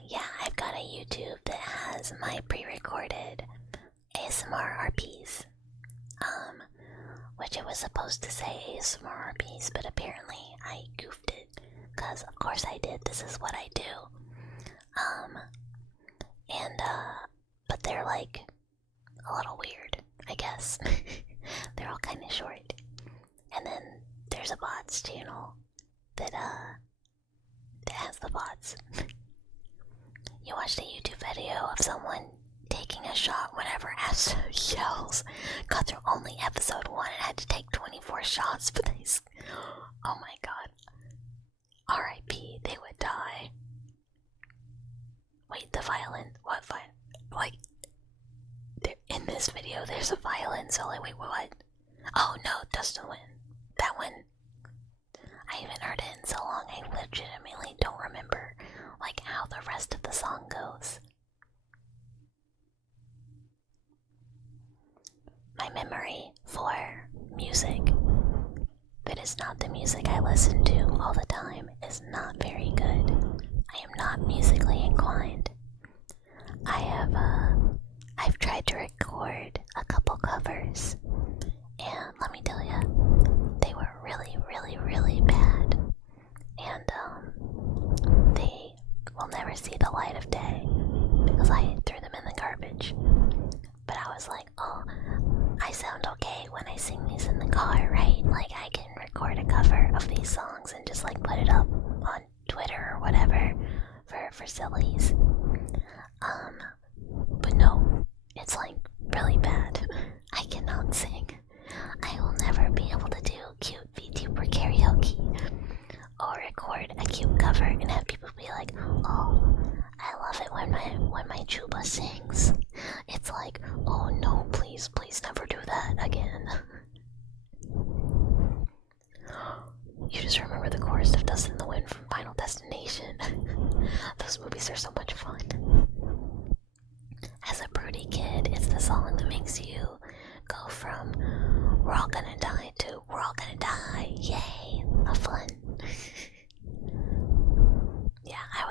Yeah, I've got a YouTube that has my pre-recorded ASMR RPs. Which it was supposed to say ASMR RPs, but apparently I goofed it. Cause of course I did, this is what I do. But they're like a little weird, I guess. They're all kind of short. And then there's a bots channel that has the bots. You watched a YouTube video of someone taking a shot whenever Asta yells. Got through only episode 1 and had to take 24 shots, but Oh my god. R.I.P. They would die. Wait, the violin. What violin? Like, in this video, there's a violin solo. Wait, what? Oh no, Dustin Win. That one. I haven't heard it in so long. I legitimately don't remember, like, how the rest of the song goes. My memory for music that is not the music I listen to all the time is not very good. I am not musically inclined. I've tried to record a couple covers, and let me tell you, they were really, really, really bad. And they will never see the light of day because I threw them in the garbage. But I was like, oh, I sound okay when I sing these in the car, right? Like, I can record a cover of these songs and just like put it up on Twitter or whatever for sillies. But no, it's like really bad. I cannot sing. I will never be able to do cute VTuber karaoke or record a cute cover and have people be like, oh, I love it when my Chuba sings. It's like, oh no, please never do that again. You just remember the chorus of Dust in the Wind from Final Destination. Those movies are so much fun. As a broody kid, it's the song that makes you go from we're all gonna die to we're all gonna die. Yay! A fun. Yeah, I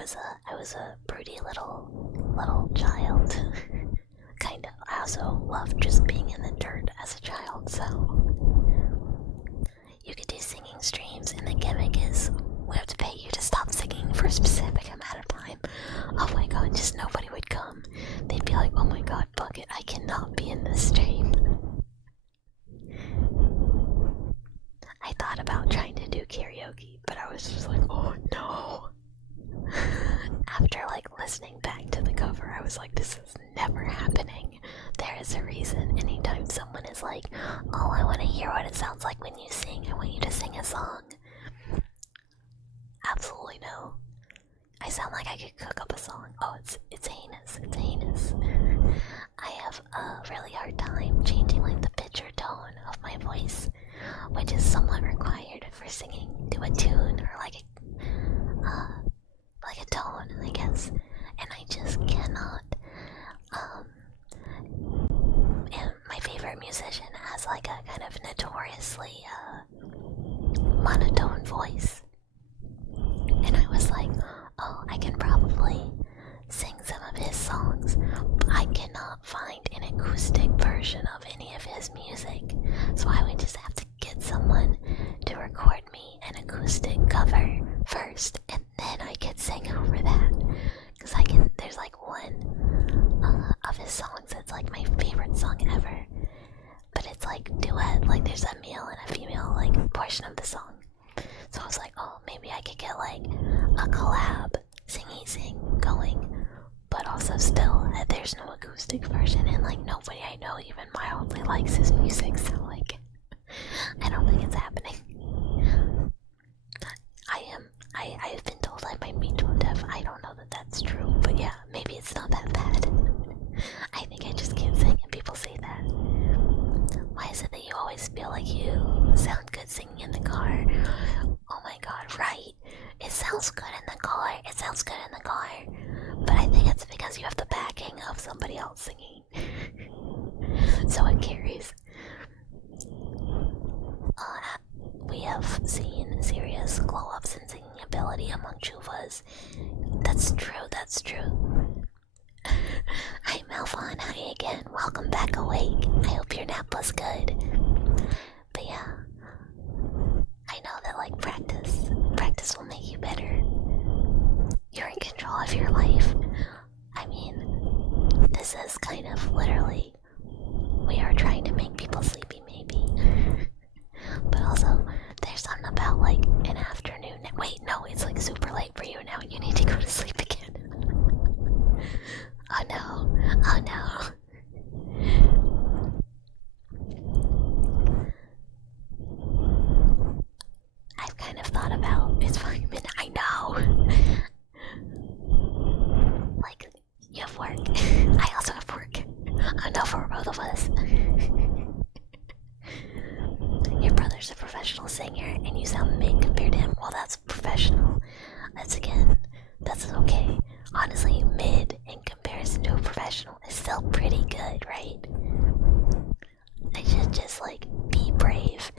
was a broody little child. Kind of. I also loved just being in the dirt as a child, so you could do singing streams, and the gimmick is we have to pay you to stop singing for a specific amount of time. Oh my god, just nobody would come. They'd be like, oh my god, Bucket, I cannot be in this stream. I thought about trying to do karaoke, but I was just like, oh no. After like listening back to the cover, I was like, this is never happening. There is a reason. Anytime someone is like, oh, I want to hear what it sounds like when you sing, I want you to sing a song. Absolutely no. I sound like I could cook up a song. Oh, it's heinous. It's heinous. I have a really hard time changing like the pitch or tone of my voice, which is somewhat required for singing to a tune or like a tone, I guess. And I just cannot. And my favorite musician has like a kind of notoriously monotone voice. And I was like, oh, I can probably sing some of his songs, but I cannot find an acoustic version of any of his music. So I would just have to get someone to record me an acoustic cover first, and then I could sing over that. Because there's like one of his songs that's like my favorite song ever. But it's like duet, like there's a male and a female like portion of the song. So I was like, oh, maybe I could get like a collab sing going, but also still there's no acoustic version, and like nobody I know even mildly likes his music, so like I don't think it's happening. I've been told I might be tone deaf. I don't know that that's true, but yeah, maybe it's not that bad. I think I just can't sing, and people say that. Why is it that you always feel like you sound good singing in the car? Oh my god, right? It sounds good in the car. It sounds good in the car. But I think it's because you have the backing of somebody else singing. So it carries. We have seen serious glow-ups in singing ability among chuvas. That's true. Hi Malvon, hi again. Welcome back awake. I hope your nap was good. But yeah, I know that like practice will make you better. You're in control of your life. I mean, this is kind of literally, we are trying to make people sleepy maybe. But also, there's something about like an afternoon. Wait, no, it's like super late for you now. You need to go to sleep again. Oh no. there's a professional singer and you sound mid compared to him, well, that's professional. That's okay. Honestly, mid in comparison to a professional is still pretty good, right? I should just like be brave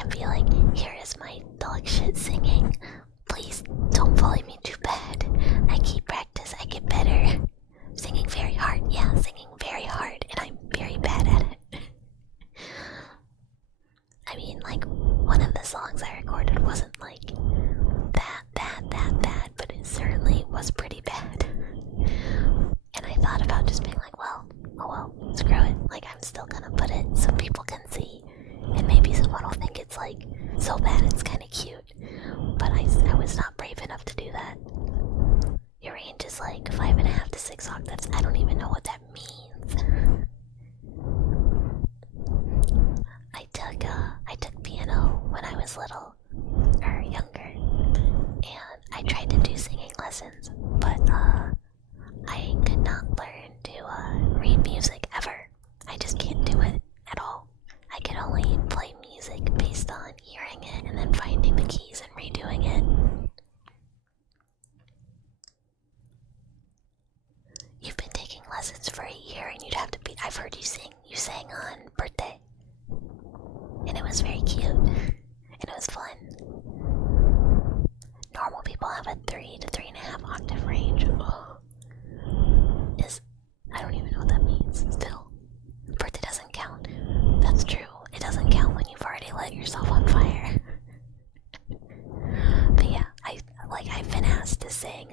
and be like, here is my dog shit singing. Please don't bully me too bad. I keep practice, I get better. Singing very hard, yeah, singing very hard, and I'm very bad at it. I mean, like, one of the songs I recorded wasn't like that bad, but it certainly was pretty bad. And I thought about just being like, well, oh well, screw it. Like, I'm still gonna put it so people can see. And maybe someone will think it's like so bad it's kinda cute. But I was not brave enough to do that. Your range is like 5.5 to 6 octaves. I don't even know what that means. I took piano when I was little, or younger, and I tried to do singing lessons, but I could not learn to read music ever. I just can't do it at all. I could only play music based on hearing it and then finding the keys and redoing it. You've been taking lessons for a year and you'd have to be. I've heard you sing. You sang on birthday. And it was very cute. And it was fun. Normal people have a 3 to 3.5 octave range. I don't even know what that means. Still. Birthday doesn't count. That's true. It doesn't count when you've already lit yourself on fire. But yeah, I've been asked to sing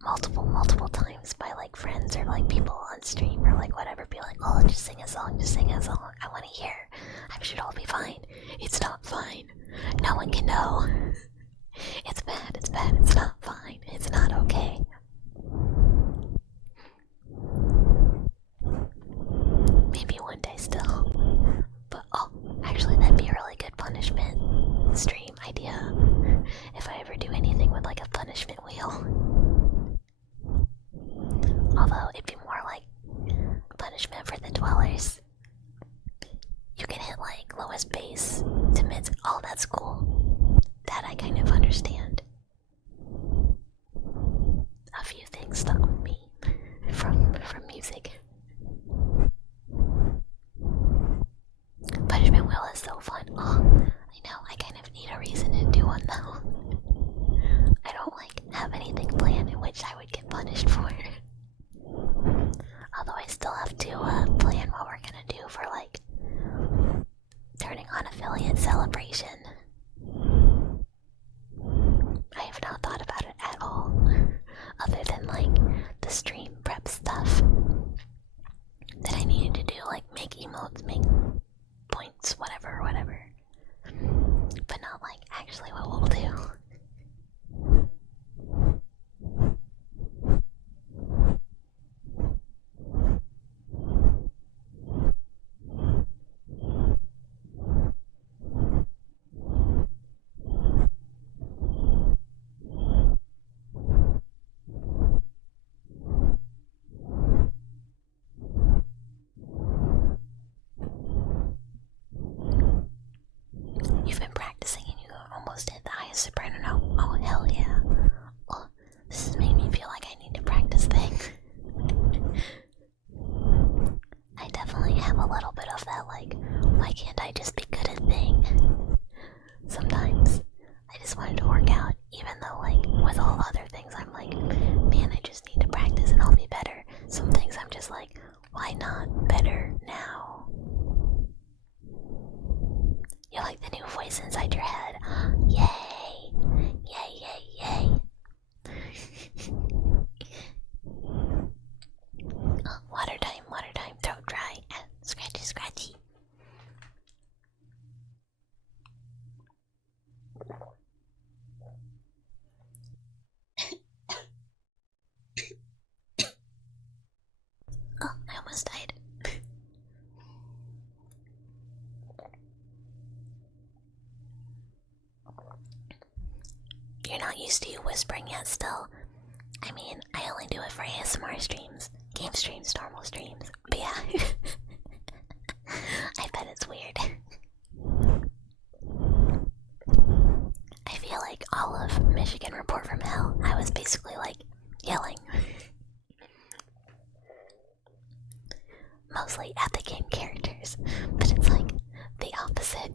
multiple times by like friends or like people on stream or like whatever, be like, oh, just sing a song, I want to hear. I should all be fine. It's not fine. No one can know. It's bad, it's not fine, it's not okay. Maybe one day still. But oh, actually that'd be a really good punishment stream idea. If I ever do anything with like a punishment wheel. Although it'd be more like punishment for the dwellers. You can hit like lowest base to mid. Oh, that's cool. That I kind of understand. A few things stuck with me from music. Punishment wheel is so fun. Oh, I know. I kind of need a reason to do one though. I don't like have anything planned in which I would get punished for. Although I still have to plan what we're gonna do for like turning on affiliate celebration. I have not thought about it at all, other than like the stream prep stuff that I needed to do, like make emotes, make points, whatever. But not like actually what we'll do. You've been practicing and you almost hit the highest soprano note. Oh, hell yeah. Oh, this has made me feel like I need to practice things. I definitely have a little bit of that, like, why can't I just be good at thing? Sometimes I just wanted to work out, even though, like, with all other things, I'm like, man, I just need to practice and I'll be better. Some things I'm just like, why not better now? You like the new voice inside your head? Yay! Yay! Oh, water time, throat dry, scratchy. Oh, I almost died. You're not used to you whispering yet still. I mean, I only do it for ASMR streams, game streams, normal streams. But yeah, I bet it's weird. Michigan report from hell. I was basically like yelling. Mostly at the game characters, but it's like the opposite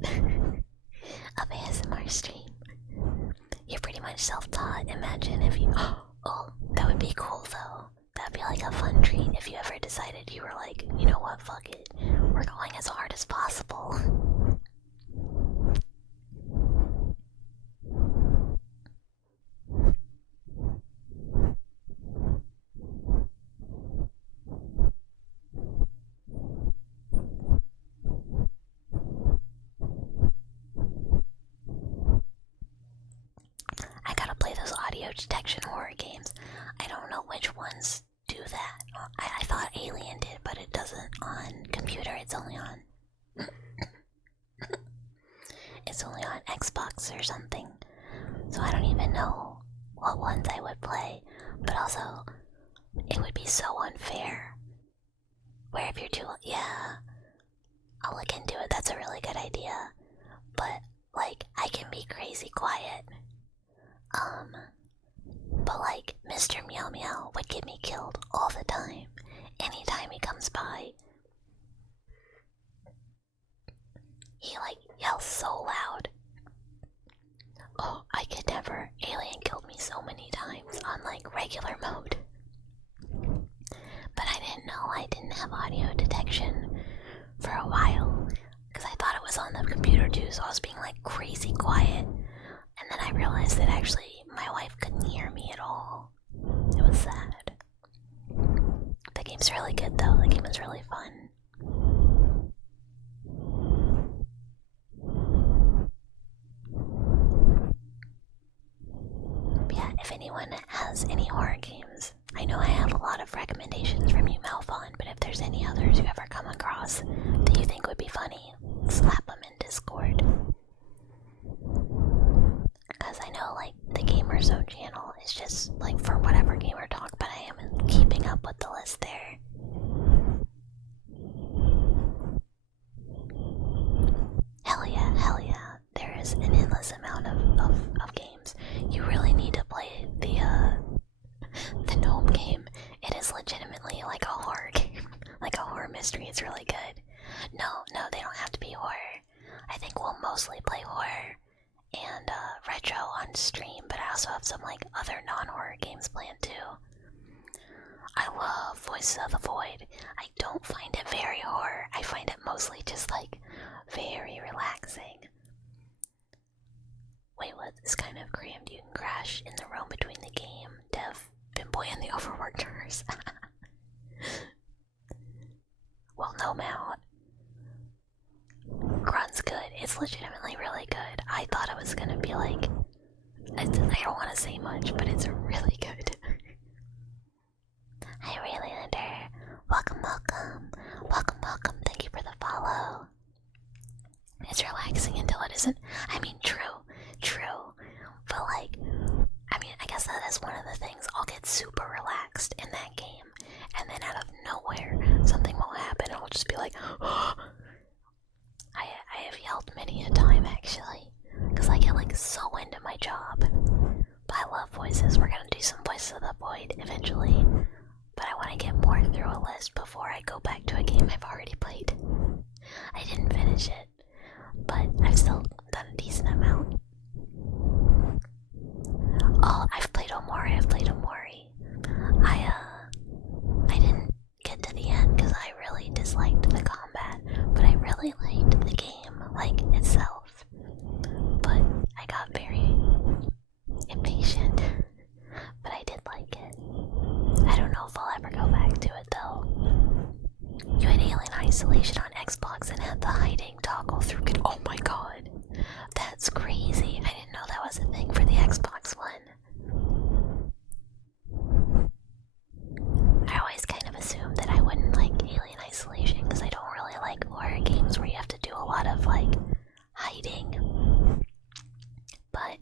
of ASMR stream. You're pretty much self-taught. Imagine if you... Oh, that would be cool though. That'd be like a fun treat if you ever decided you were like, you know what, fuck it. We're going as hard as possible. I gotta play those audio detection horror games. I don't know which ones do that. I thought Alien did, but it doesn't on computer. It's only on it's only on Xbox or something. So I don't even know what ones I would play. But also, it would be so unfair. Where if you're too... Yeah, I'll look into it. That's a really good idea. But, like, I can be crazy quiet. But like, Mr. Meow Meow would get me killed all the time. Anytime he comes by. He like yells so loud. Oh, I could never. Alien killed me so many times on like regular mode. But I didn't know I didn't have audio detection for a while. Because I thought it was on the computer too, so I was being like crazy quiet. And then I realized that actually my wife couldn't hear me at all. It was sad. The game's really good though. The game is really fun. But yeah, if anyone has any horror games, I know I have a lot of recommendations from you, Malphon, but if there's any others you ever come across that you think would be funny, slap them in Discord. Because I know, like, the Gamer Zone channel is just, like, for whatever gamer talk, but I am keeping up with the list there. Hell yeah, there is an endless amount of games. You really need to play the Gnome game. It is legitimately like a horror game, like a horror mystery. It's really good. No, they don't have to be horror. I think we'll mostly play horror and retro on stream, but I also have some like other non-horror games planned too. I love Voices of the Void. I don't find it very horror. I find it mostly just like very relaxing. Wait, what? It's kind of crammed. You can crash in the room between the game, Dev, Pinboy, and the overworked nurse. Well, no mount. Grun's good. It's legitimately really good. I thought it was gonna be like... I don't want to say much, but it's really good. Hi, Raylander. Welcome. Thank you for the follow. It's relaxing until it isn't. I mean, true. But like, I mean, I guess that is one of the things. I'll get super relaxed in that game, and then out of nowhere, something will happen, and I'll just be like, I have yelled many a time, actually, because I get like so into my job. But I love voices. We're gonna do some Voices of the Void eventually, but I want to get more through a list before I go back to a game I've already played. I didn't finish it, but I've still done a decent amount. Oh, I've played Omori. I didn't get to the end because I really disliked the combat, but I really liked the game, like, itself. But I got very impatient, but I did like it. I don't know if I'll ever go back to it, though. You had Alien Isolation on Xbox and had the hiding toggle through it. Oh my god. That's crazy. I didn't know that was a thing for the Xbox One. I always kind of assumed that I wouldn't like Alien Isolation because I don't really like horror games where you have to do a lot of like hiding. But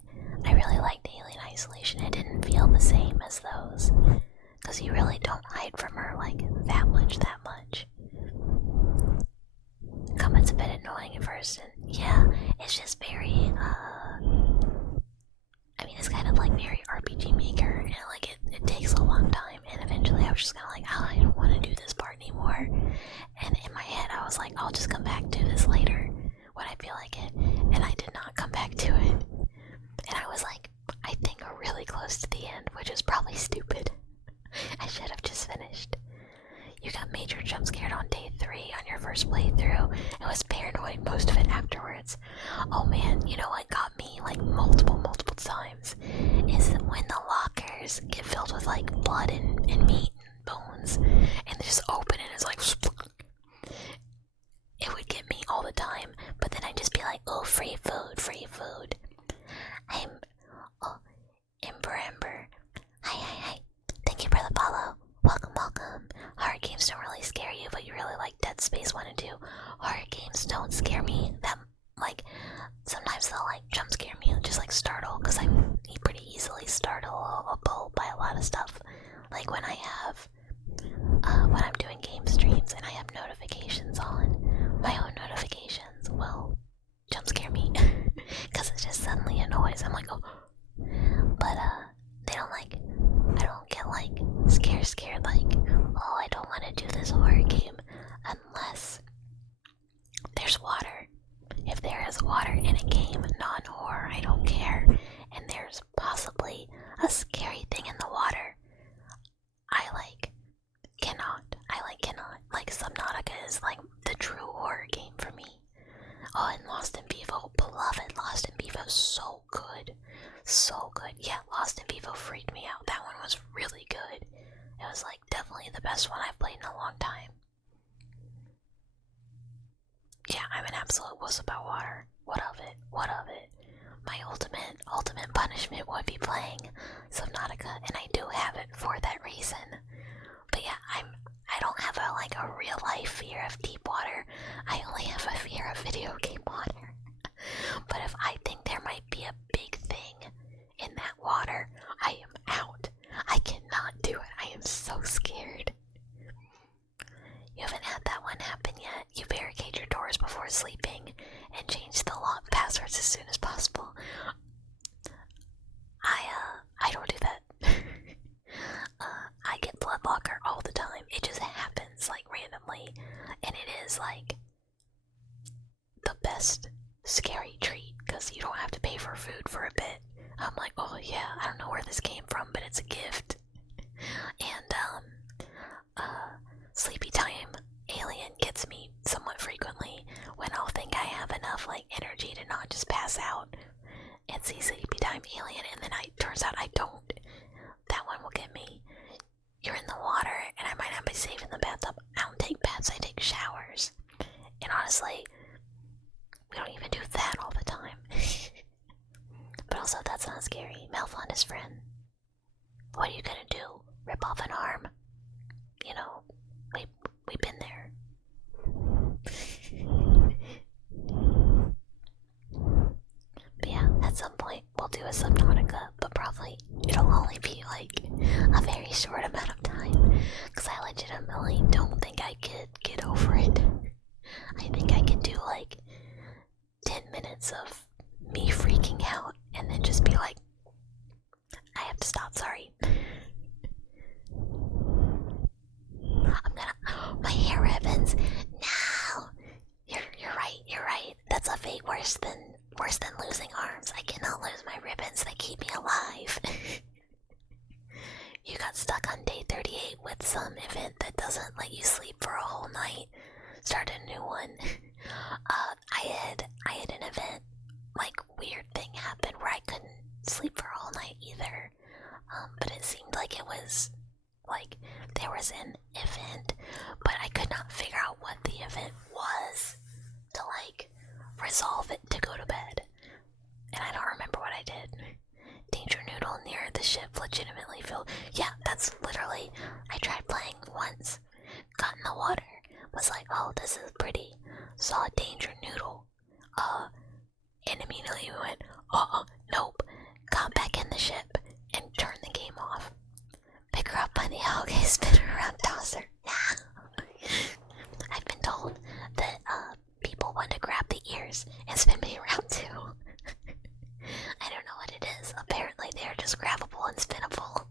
I really liked Alien Isolation. It didn't feel the same as those because you really don't hide from her like that much. Combat's a bit annoying at first, and yeah, it's just very, I mean, it's kind of like very feel like it, and I did not come back to it. And I was like, I think really close to the end, which is probably stupid. I should have just finished. You got major jump scared on day 3 on your first playthrough and was paranoid most of it afterwards. Oh man, you know what got me like multiple times is that when the lockers get filled with like blood and meat and bones and they just open and it's like it would get me all the time, but then I'd just be like, oh, free food. I'm Ember. Hi. Thank you for the follow. Welcome. Horror games don't really scare you, but you really like Dead Space 1 and 2. Horror games don't scare me that, like, sometimes they'll, like, jump scare me and just, like, startle, because I'm pretty easily startleable by a lot of stuff. Like, when when I'm doing game streams and I have notifications on, my own notifications will jump scare me, because it's just suddenly a noise. I'm like, oh. But, they don't, like, I don't get, like, scared, like, oh, I don't want to do this horror game unless there's water. If there is water in a game, non-horror, I don't care, and there's possibly a scary thing in the water, I cannot. Like, Subnautica is, like, the true horror game for me. Oh, and Lost in Vivo, beloved Lost in Vivo, so good. Yeah, Lost in Vivo freaked me out. That one was really good. It was, like, definitely the best one I've played in a long time. Yeah, I'm an absolute wuss about water. What of it? My ultimate punishment would be playing Subnautica, and I do have it for that reason. But yeah, I don't have a real life fear of deep water. I only have a fear of video game water. But if I think there might be a big thing in that water, I am out. I cannot do it. I am so scared. You haven't had that one happen yet. You barricade your doors before sleeping and change the lock passwords as soon as possible. I don't do that. I get blood locker all the time. It just happens, like, randomly. And it is, like, the best scary treat, because you don't have to pay for food for a bit. I'm like, oh yeah, I don't know where this came from, but it's a gift. And, sleepy time alien gets me somewhat frequently when I'll think I have enough, like, energy to not just pass out and see sleepy time alien, and then turns out I don't. That one will get me. You're in the water, and I might not be safe in the bathtub. I don't take baths, I take showers. And honestly, we don't even do that all the time. But also, that's not scary. Mel found his friend. What are you gonna do? Rip off an arm? You know, we've been there. But yeah, at some point we'll do a Subnautica, but probably it'll only be like a very short amount of time, because I legitimately don't think I could get over it. I think I could do like 10 minutes of me freaking out and then just be like, I have to stop, sorry. My hair ribbons. No! You're right. That's a fate worse than losing arms. I cannot lose my ribbons, they keep me alive. You got stuck on day 38 with some event that doesn't let you sleep for a whole night. Start a new one. I had an event, like, weird thing happen where I couldn't sleep for a whole night either. But it seemed like it was, like, there was an event, but I could not figure out what the event was to, like, resolve it to go to bed. And I don't remember what I did. Danger Noodle near the ship legitimately filled. Yeah, that's literally, I tried playing once, got in the water, was like, oh, this is pretty, saw a Danger Noodle, and immediately went, nope, got back in the ship, and turned the game off. Pick her up by the algae, spin her around, toss her. I've been told that, people want to grab the ears and spin me around too. I don't know what it is. Apparently they're just grabbable and spinnable.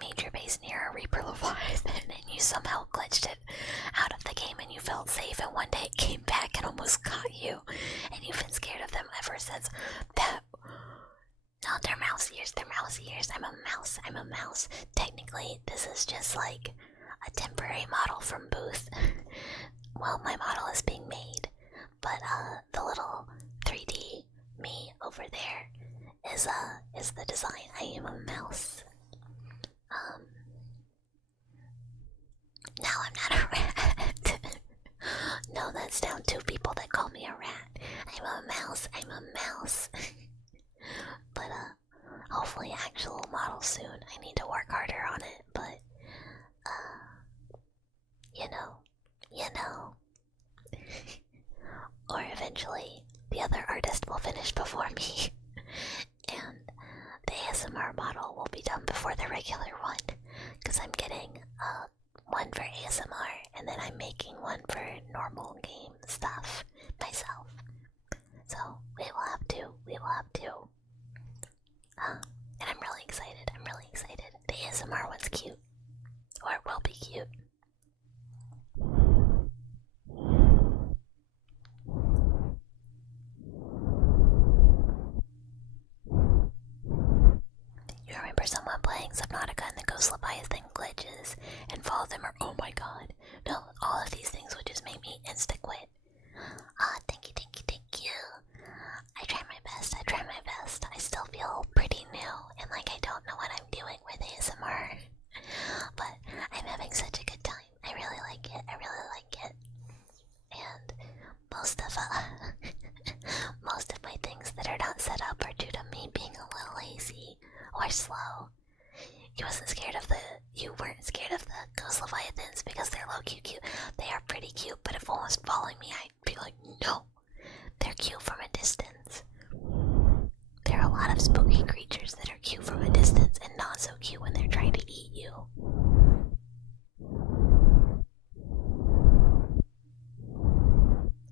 made your base near a Reaper Leviathan and you somehow glitched it out of the game and you felt safe, and one day it came back and almost got you, and you've been scared of them ever since. That. No, they're mouse ears, they're mouse ears. I'm a mouse. Technically, this is just like a temporary model from Booth. Well, my model is being made, but the little 3D me over there is the design. I am a mouse. No, I'm not a rat. No, that's down 2 people that call me a rat. I'm a mouse, But hopefully actual model soon. I need to work harder on it, but you know. Or eventually the other artist will finish before me. And the ASMR model will be done before the regular one. Because I'm getting one for ASMR and then I'm making one for normal game stuff myself. So we will have to. And I'm really excited. The ASMR one's cute. Or it will be cute. You remember someone playing Subnautica and the Ghost Leviathan glitches and follow them, or oh my god. No, all of these things would just make me insta-quit. Thank you. I try my best. I still feel pretty new and like I don't know what I'm doing with ASMR. But I'm having such a good time. I really like it. And most of my things that are not set up are due to me being a little lazy or slow. You weren't scared of the Ghost Leviathans because they're low-key cute. They are pretty cute, but if one was following me, I'd be like, no. They're cute from a distance. There are a lot of spooky creatures that are cute from a distance and not so cute when they're trying to eat you.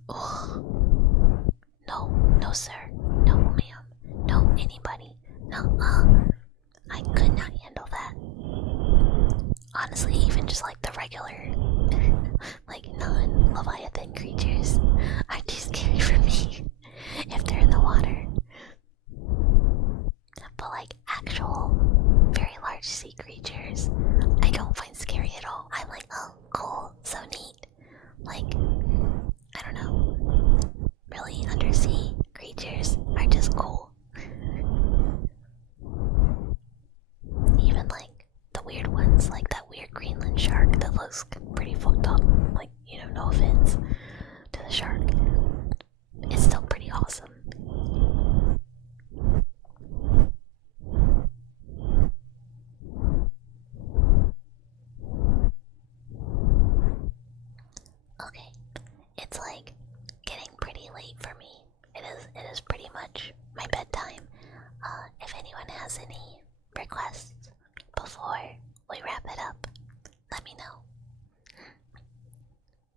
Ugh. No sir. No ma'am. No anybody. No, I could not handle that. Honestly, even just like the regular, like non-Leviathan creatures are too scary for me if they're in the water. But like actual, very large sea creatures, I don't find scary at all. I'm like, oh, cool, so neat. Like, I don't know. Really, undersea creatures are just cool. Even like the weird ones, like that weird Greenland shark that looks pretty fucked up. Like, no offense to the shark. It's still pretty awesome. Okay, it's like getting pretty late for me. It is pretty much my bedtime. If anyone has any requests before we wrap it up, let me know.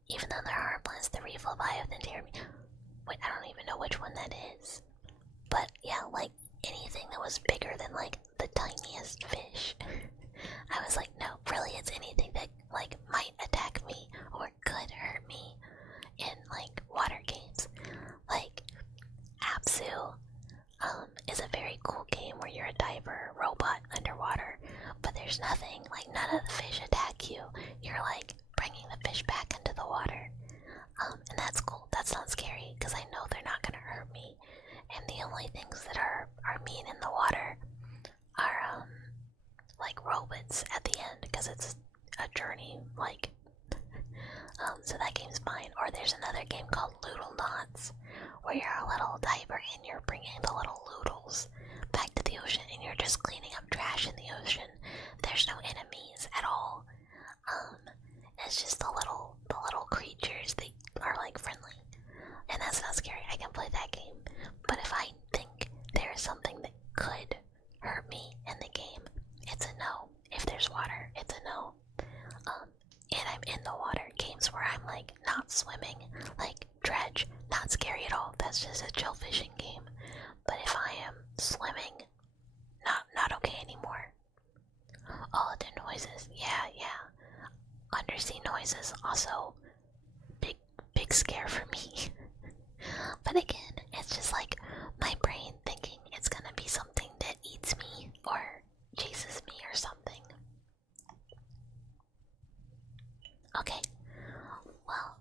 Even though there are plans to Reef Leviathan tear me. Wait, I don't even know which one that is. But yeah, like anything that was bigger than like the tiniest fish. I was like, no, really, it's anything that like might attack me or could hurt me in like water games. Like Apsu is a very cool game where you're a diver robot underwater, but there's nothing, like none of the fish attack you. You're like bringing the fish back into the water. And that's cool. That's not scary because I know they're not gonna hurt me. And the only things that are mean in the water are like robots at the end because it's a journey, like so that game's fine. Or there's another game called Loodle Knots where you're a little diver and you're bringing the little loodles back to the ocean and you're just cleaning up trash in the ocean. There's no enemies at all. It's just the little creatures that are like friendly, and that's not scary. I can play that game. But if I think there is something that could hurt me in the game, it's a no. If there's water, it's a no. And I'm in the water. Games where I'm like not swimming, like Dredge, not scary at all. That's just a chill fishing game. But if I am swimming, not okay anymore. Oh, big scare for me. But again, it's just like my brain thinking it's gonna be something that eats me or chases me or something. Okay, well,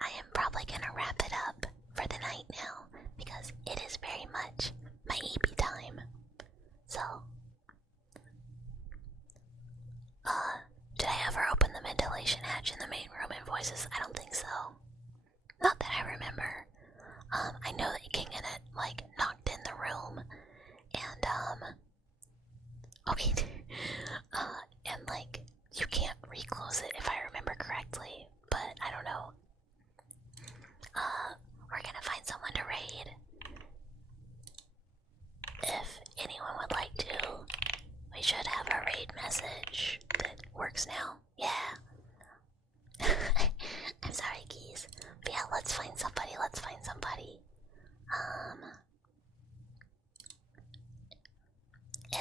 I am probably gonna wrap it up for the night now because it is very much my EP time. So, did I ever open the ventilation hatch in the main room in voices? I don't think so. Not that I remember. I know that King in it, like, knocked in the room, and, okay, and, like, you can't reclose it if I remember correctly, but I don't know. We're gonna find someone to raid. If anyone would like to, we should have a raid message that works now. Yeah. I'm sorry, geese. But yeah, let's find somebody,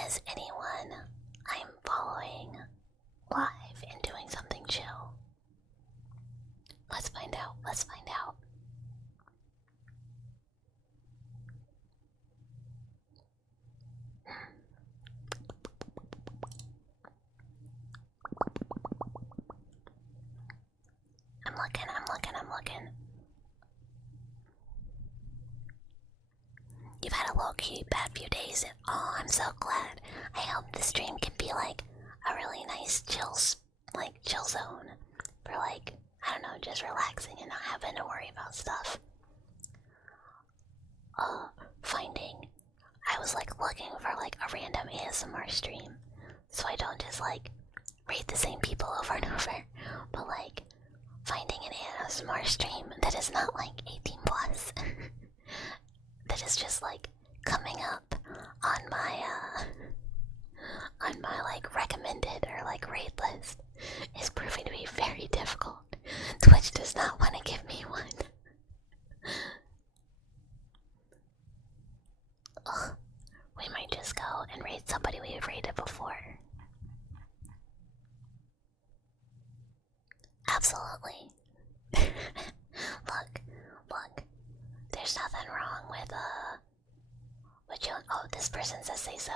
Is anyone I'm following live and doing something chill? Let's find out. I'm looking. You've had a low-key bad few days and oh, I'm so glad. I hope the stream can be like a really nice chill zone for like, I don't know, just relaxing and not having to worry about stuff. I was like looking for like a random ASMR stream so I don't just like read the same people over and over, but like finding an ASMR stream that is not like 18 plus that is just like coming up on my like recommended or like raid list is proving to be very difficult. Twitch does not want to give me one. Ugh, we might just go and raid somebody we have raided before. Absolutely. Look. There's nothing wrong with what you. Oh, this person says say so.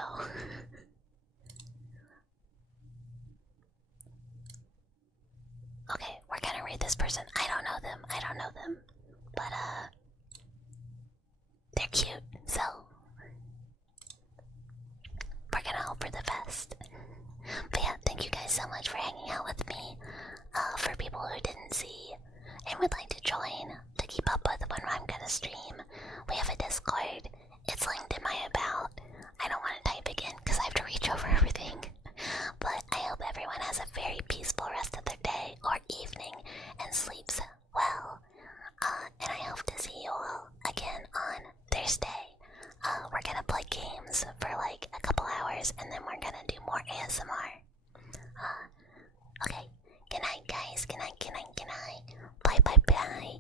Okay, we're gonna raid this person. I don't know them, but they're cute, so we're gonna hope for the best. But yeah, thank you guys so much for hanging out with me. For people who didn't see and would like to join to keep up with when I'm gonna stream, we have a Discord. It's linked in my about. I don't want to type again because I have to reach over everything. But I hope everyone has a very peaceful rest of their day or evening and sleeps well. And I hope to see you all again on Thursday. We're gonna play games for like a couple hours and then we're gonna do more ASMR. Okay. Good night, guys. Good night. Bye.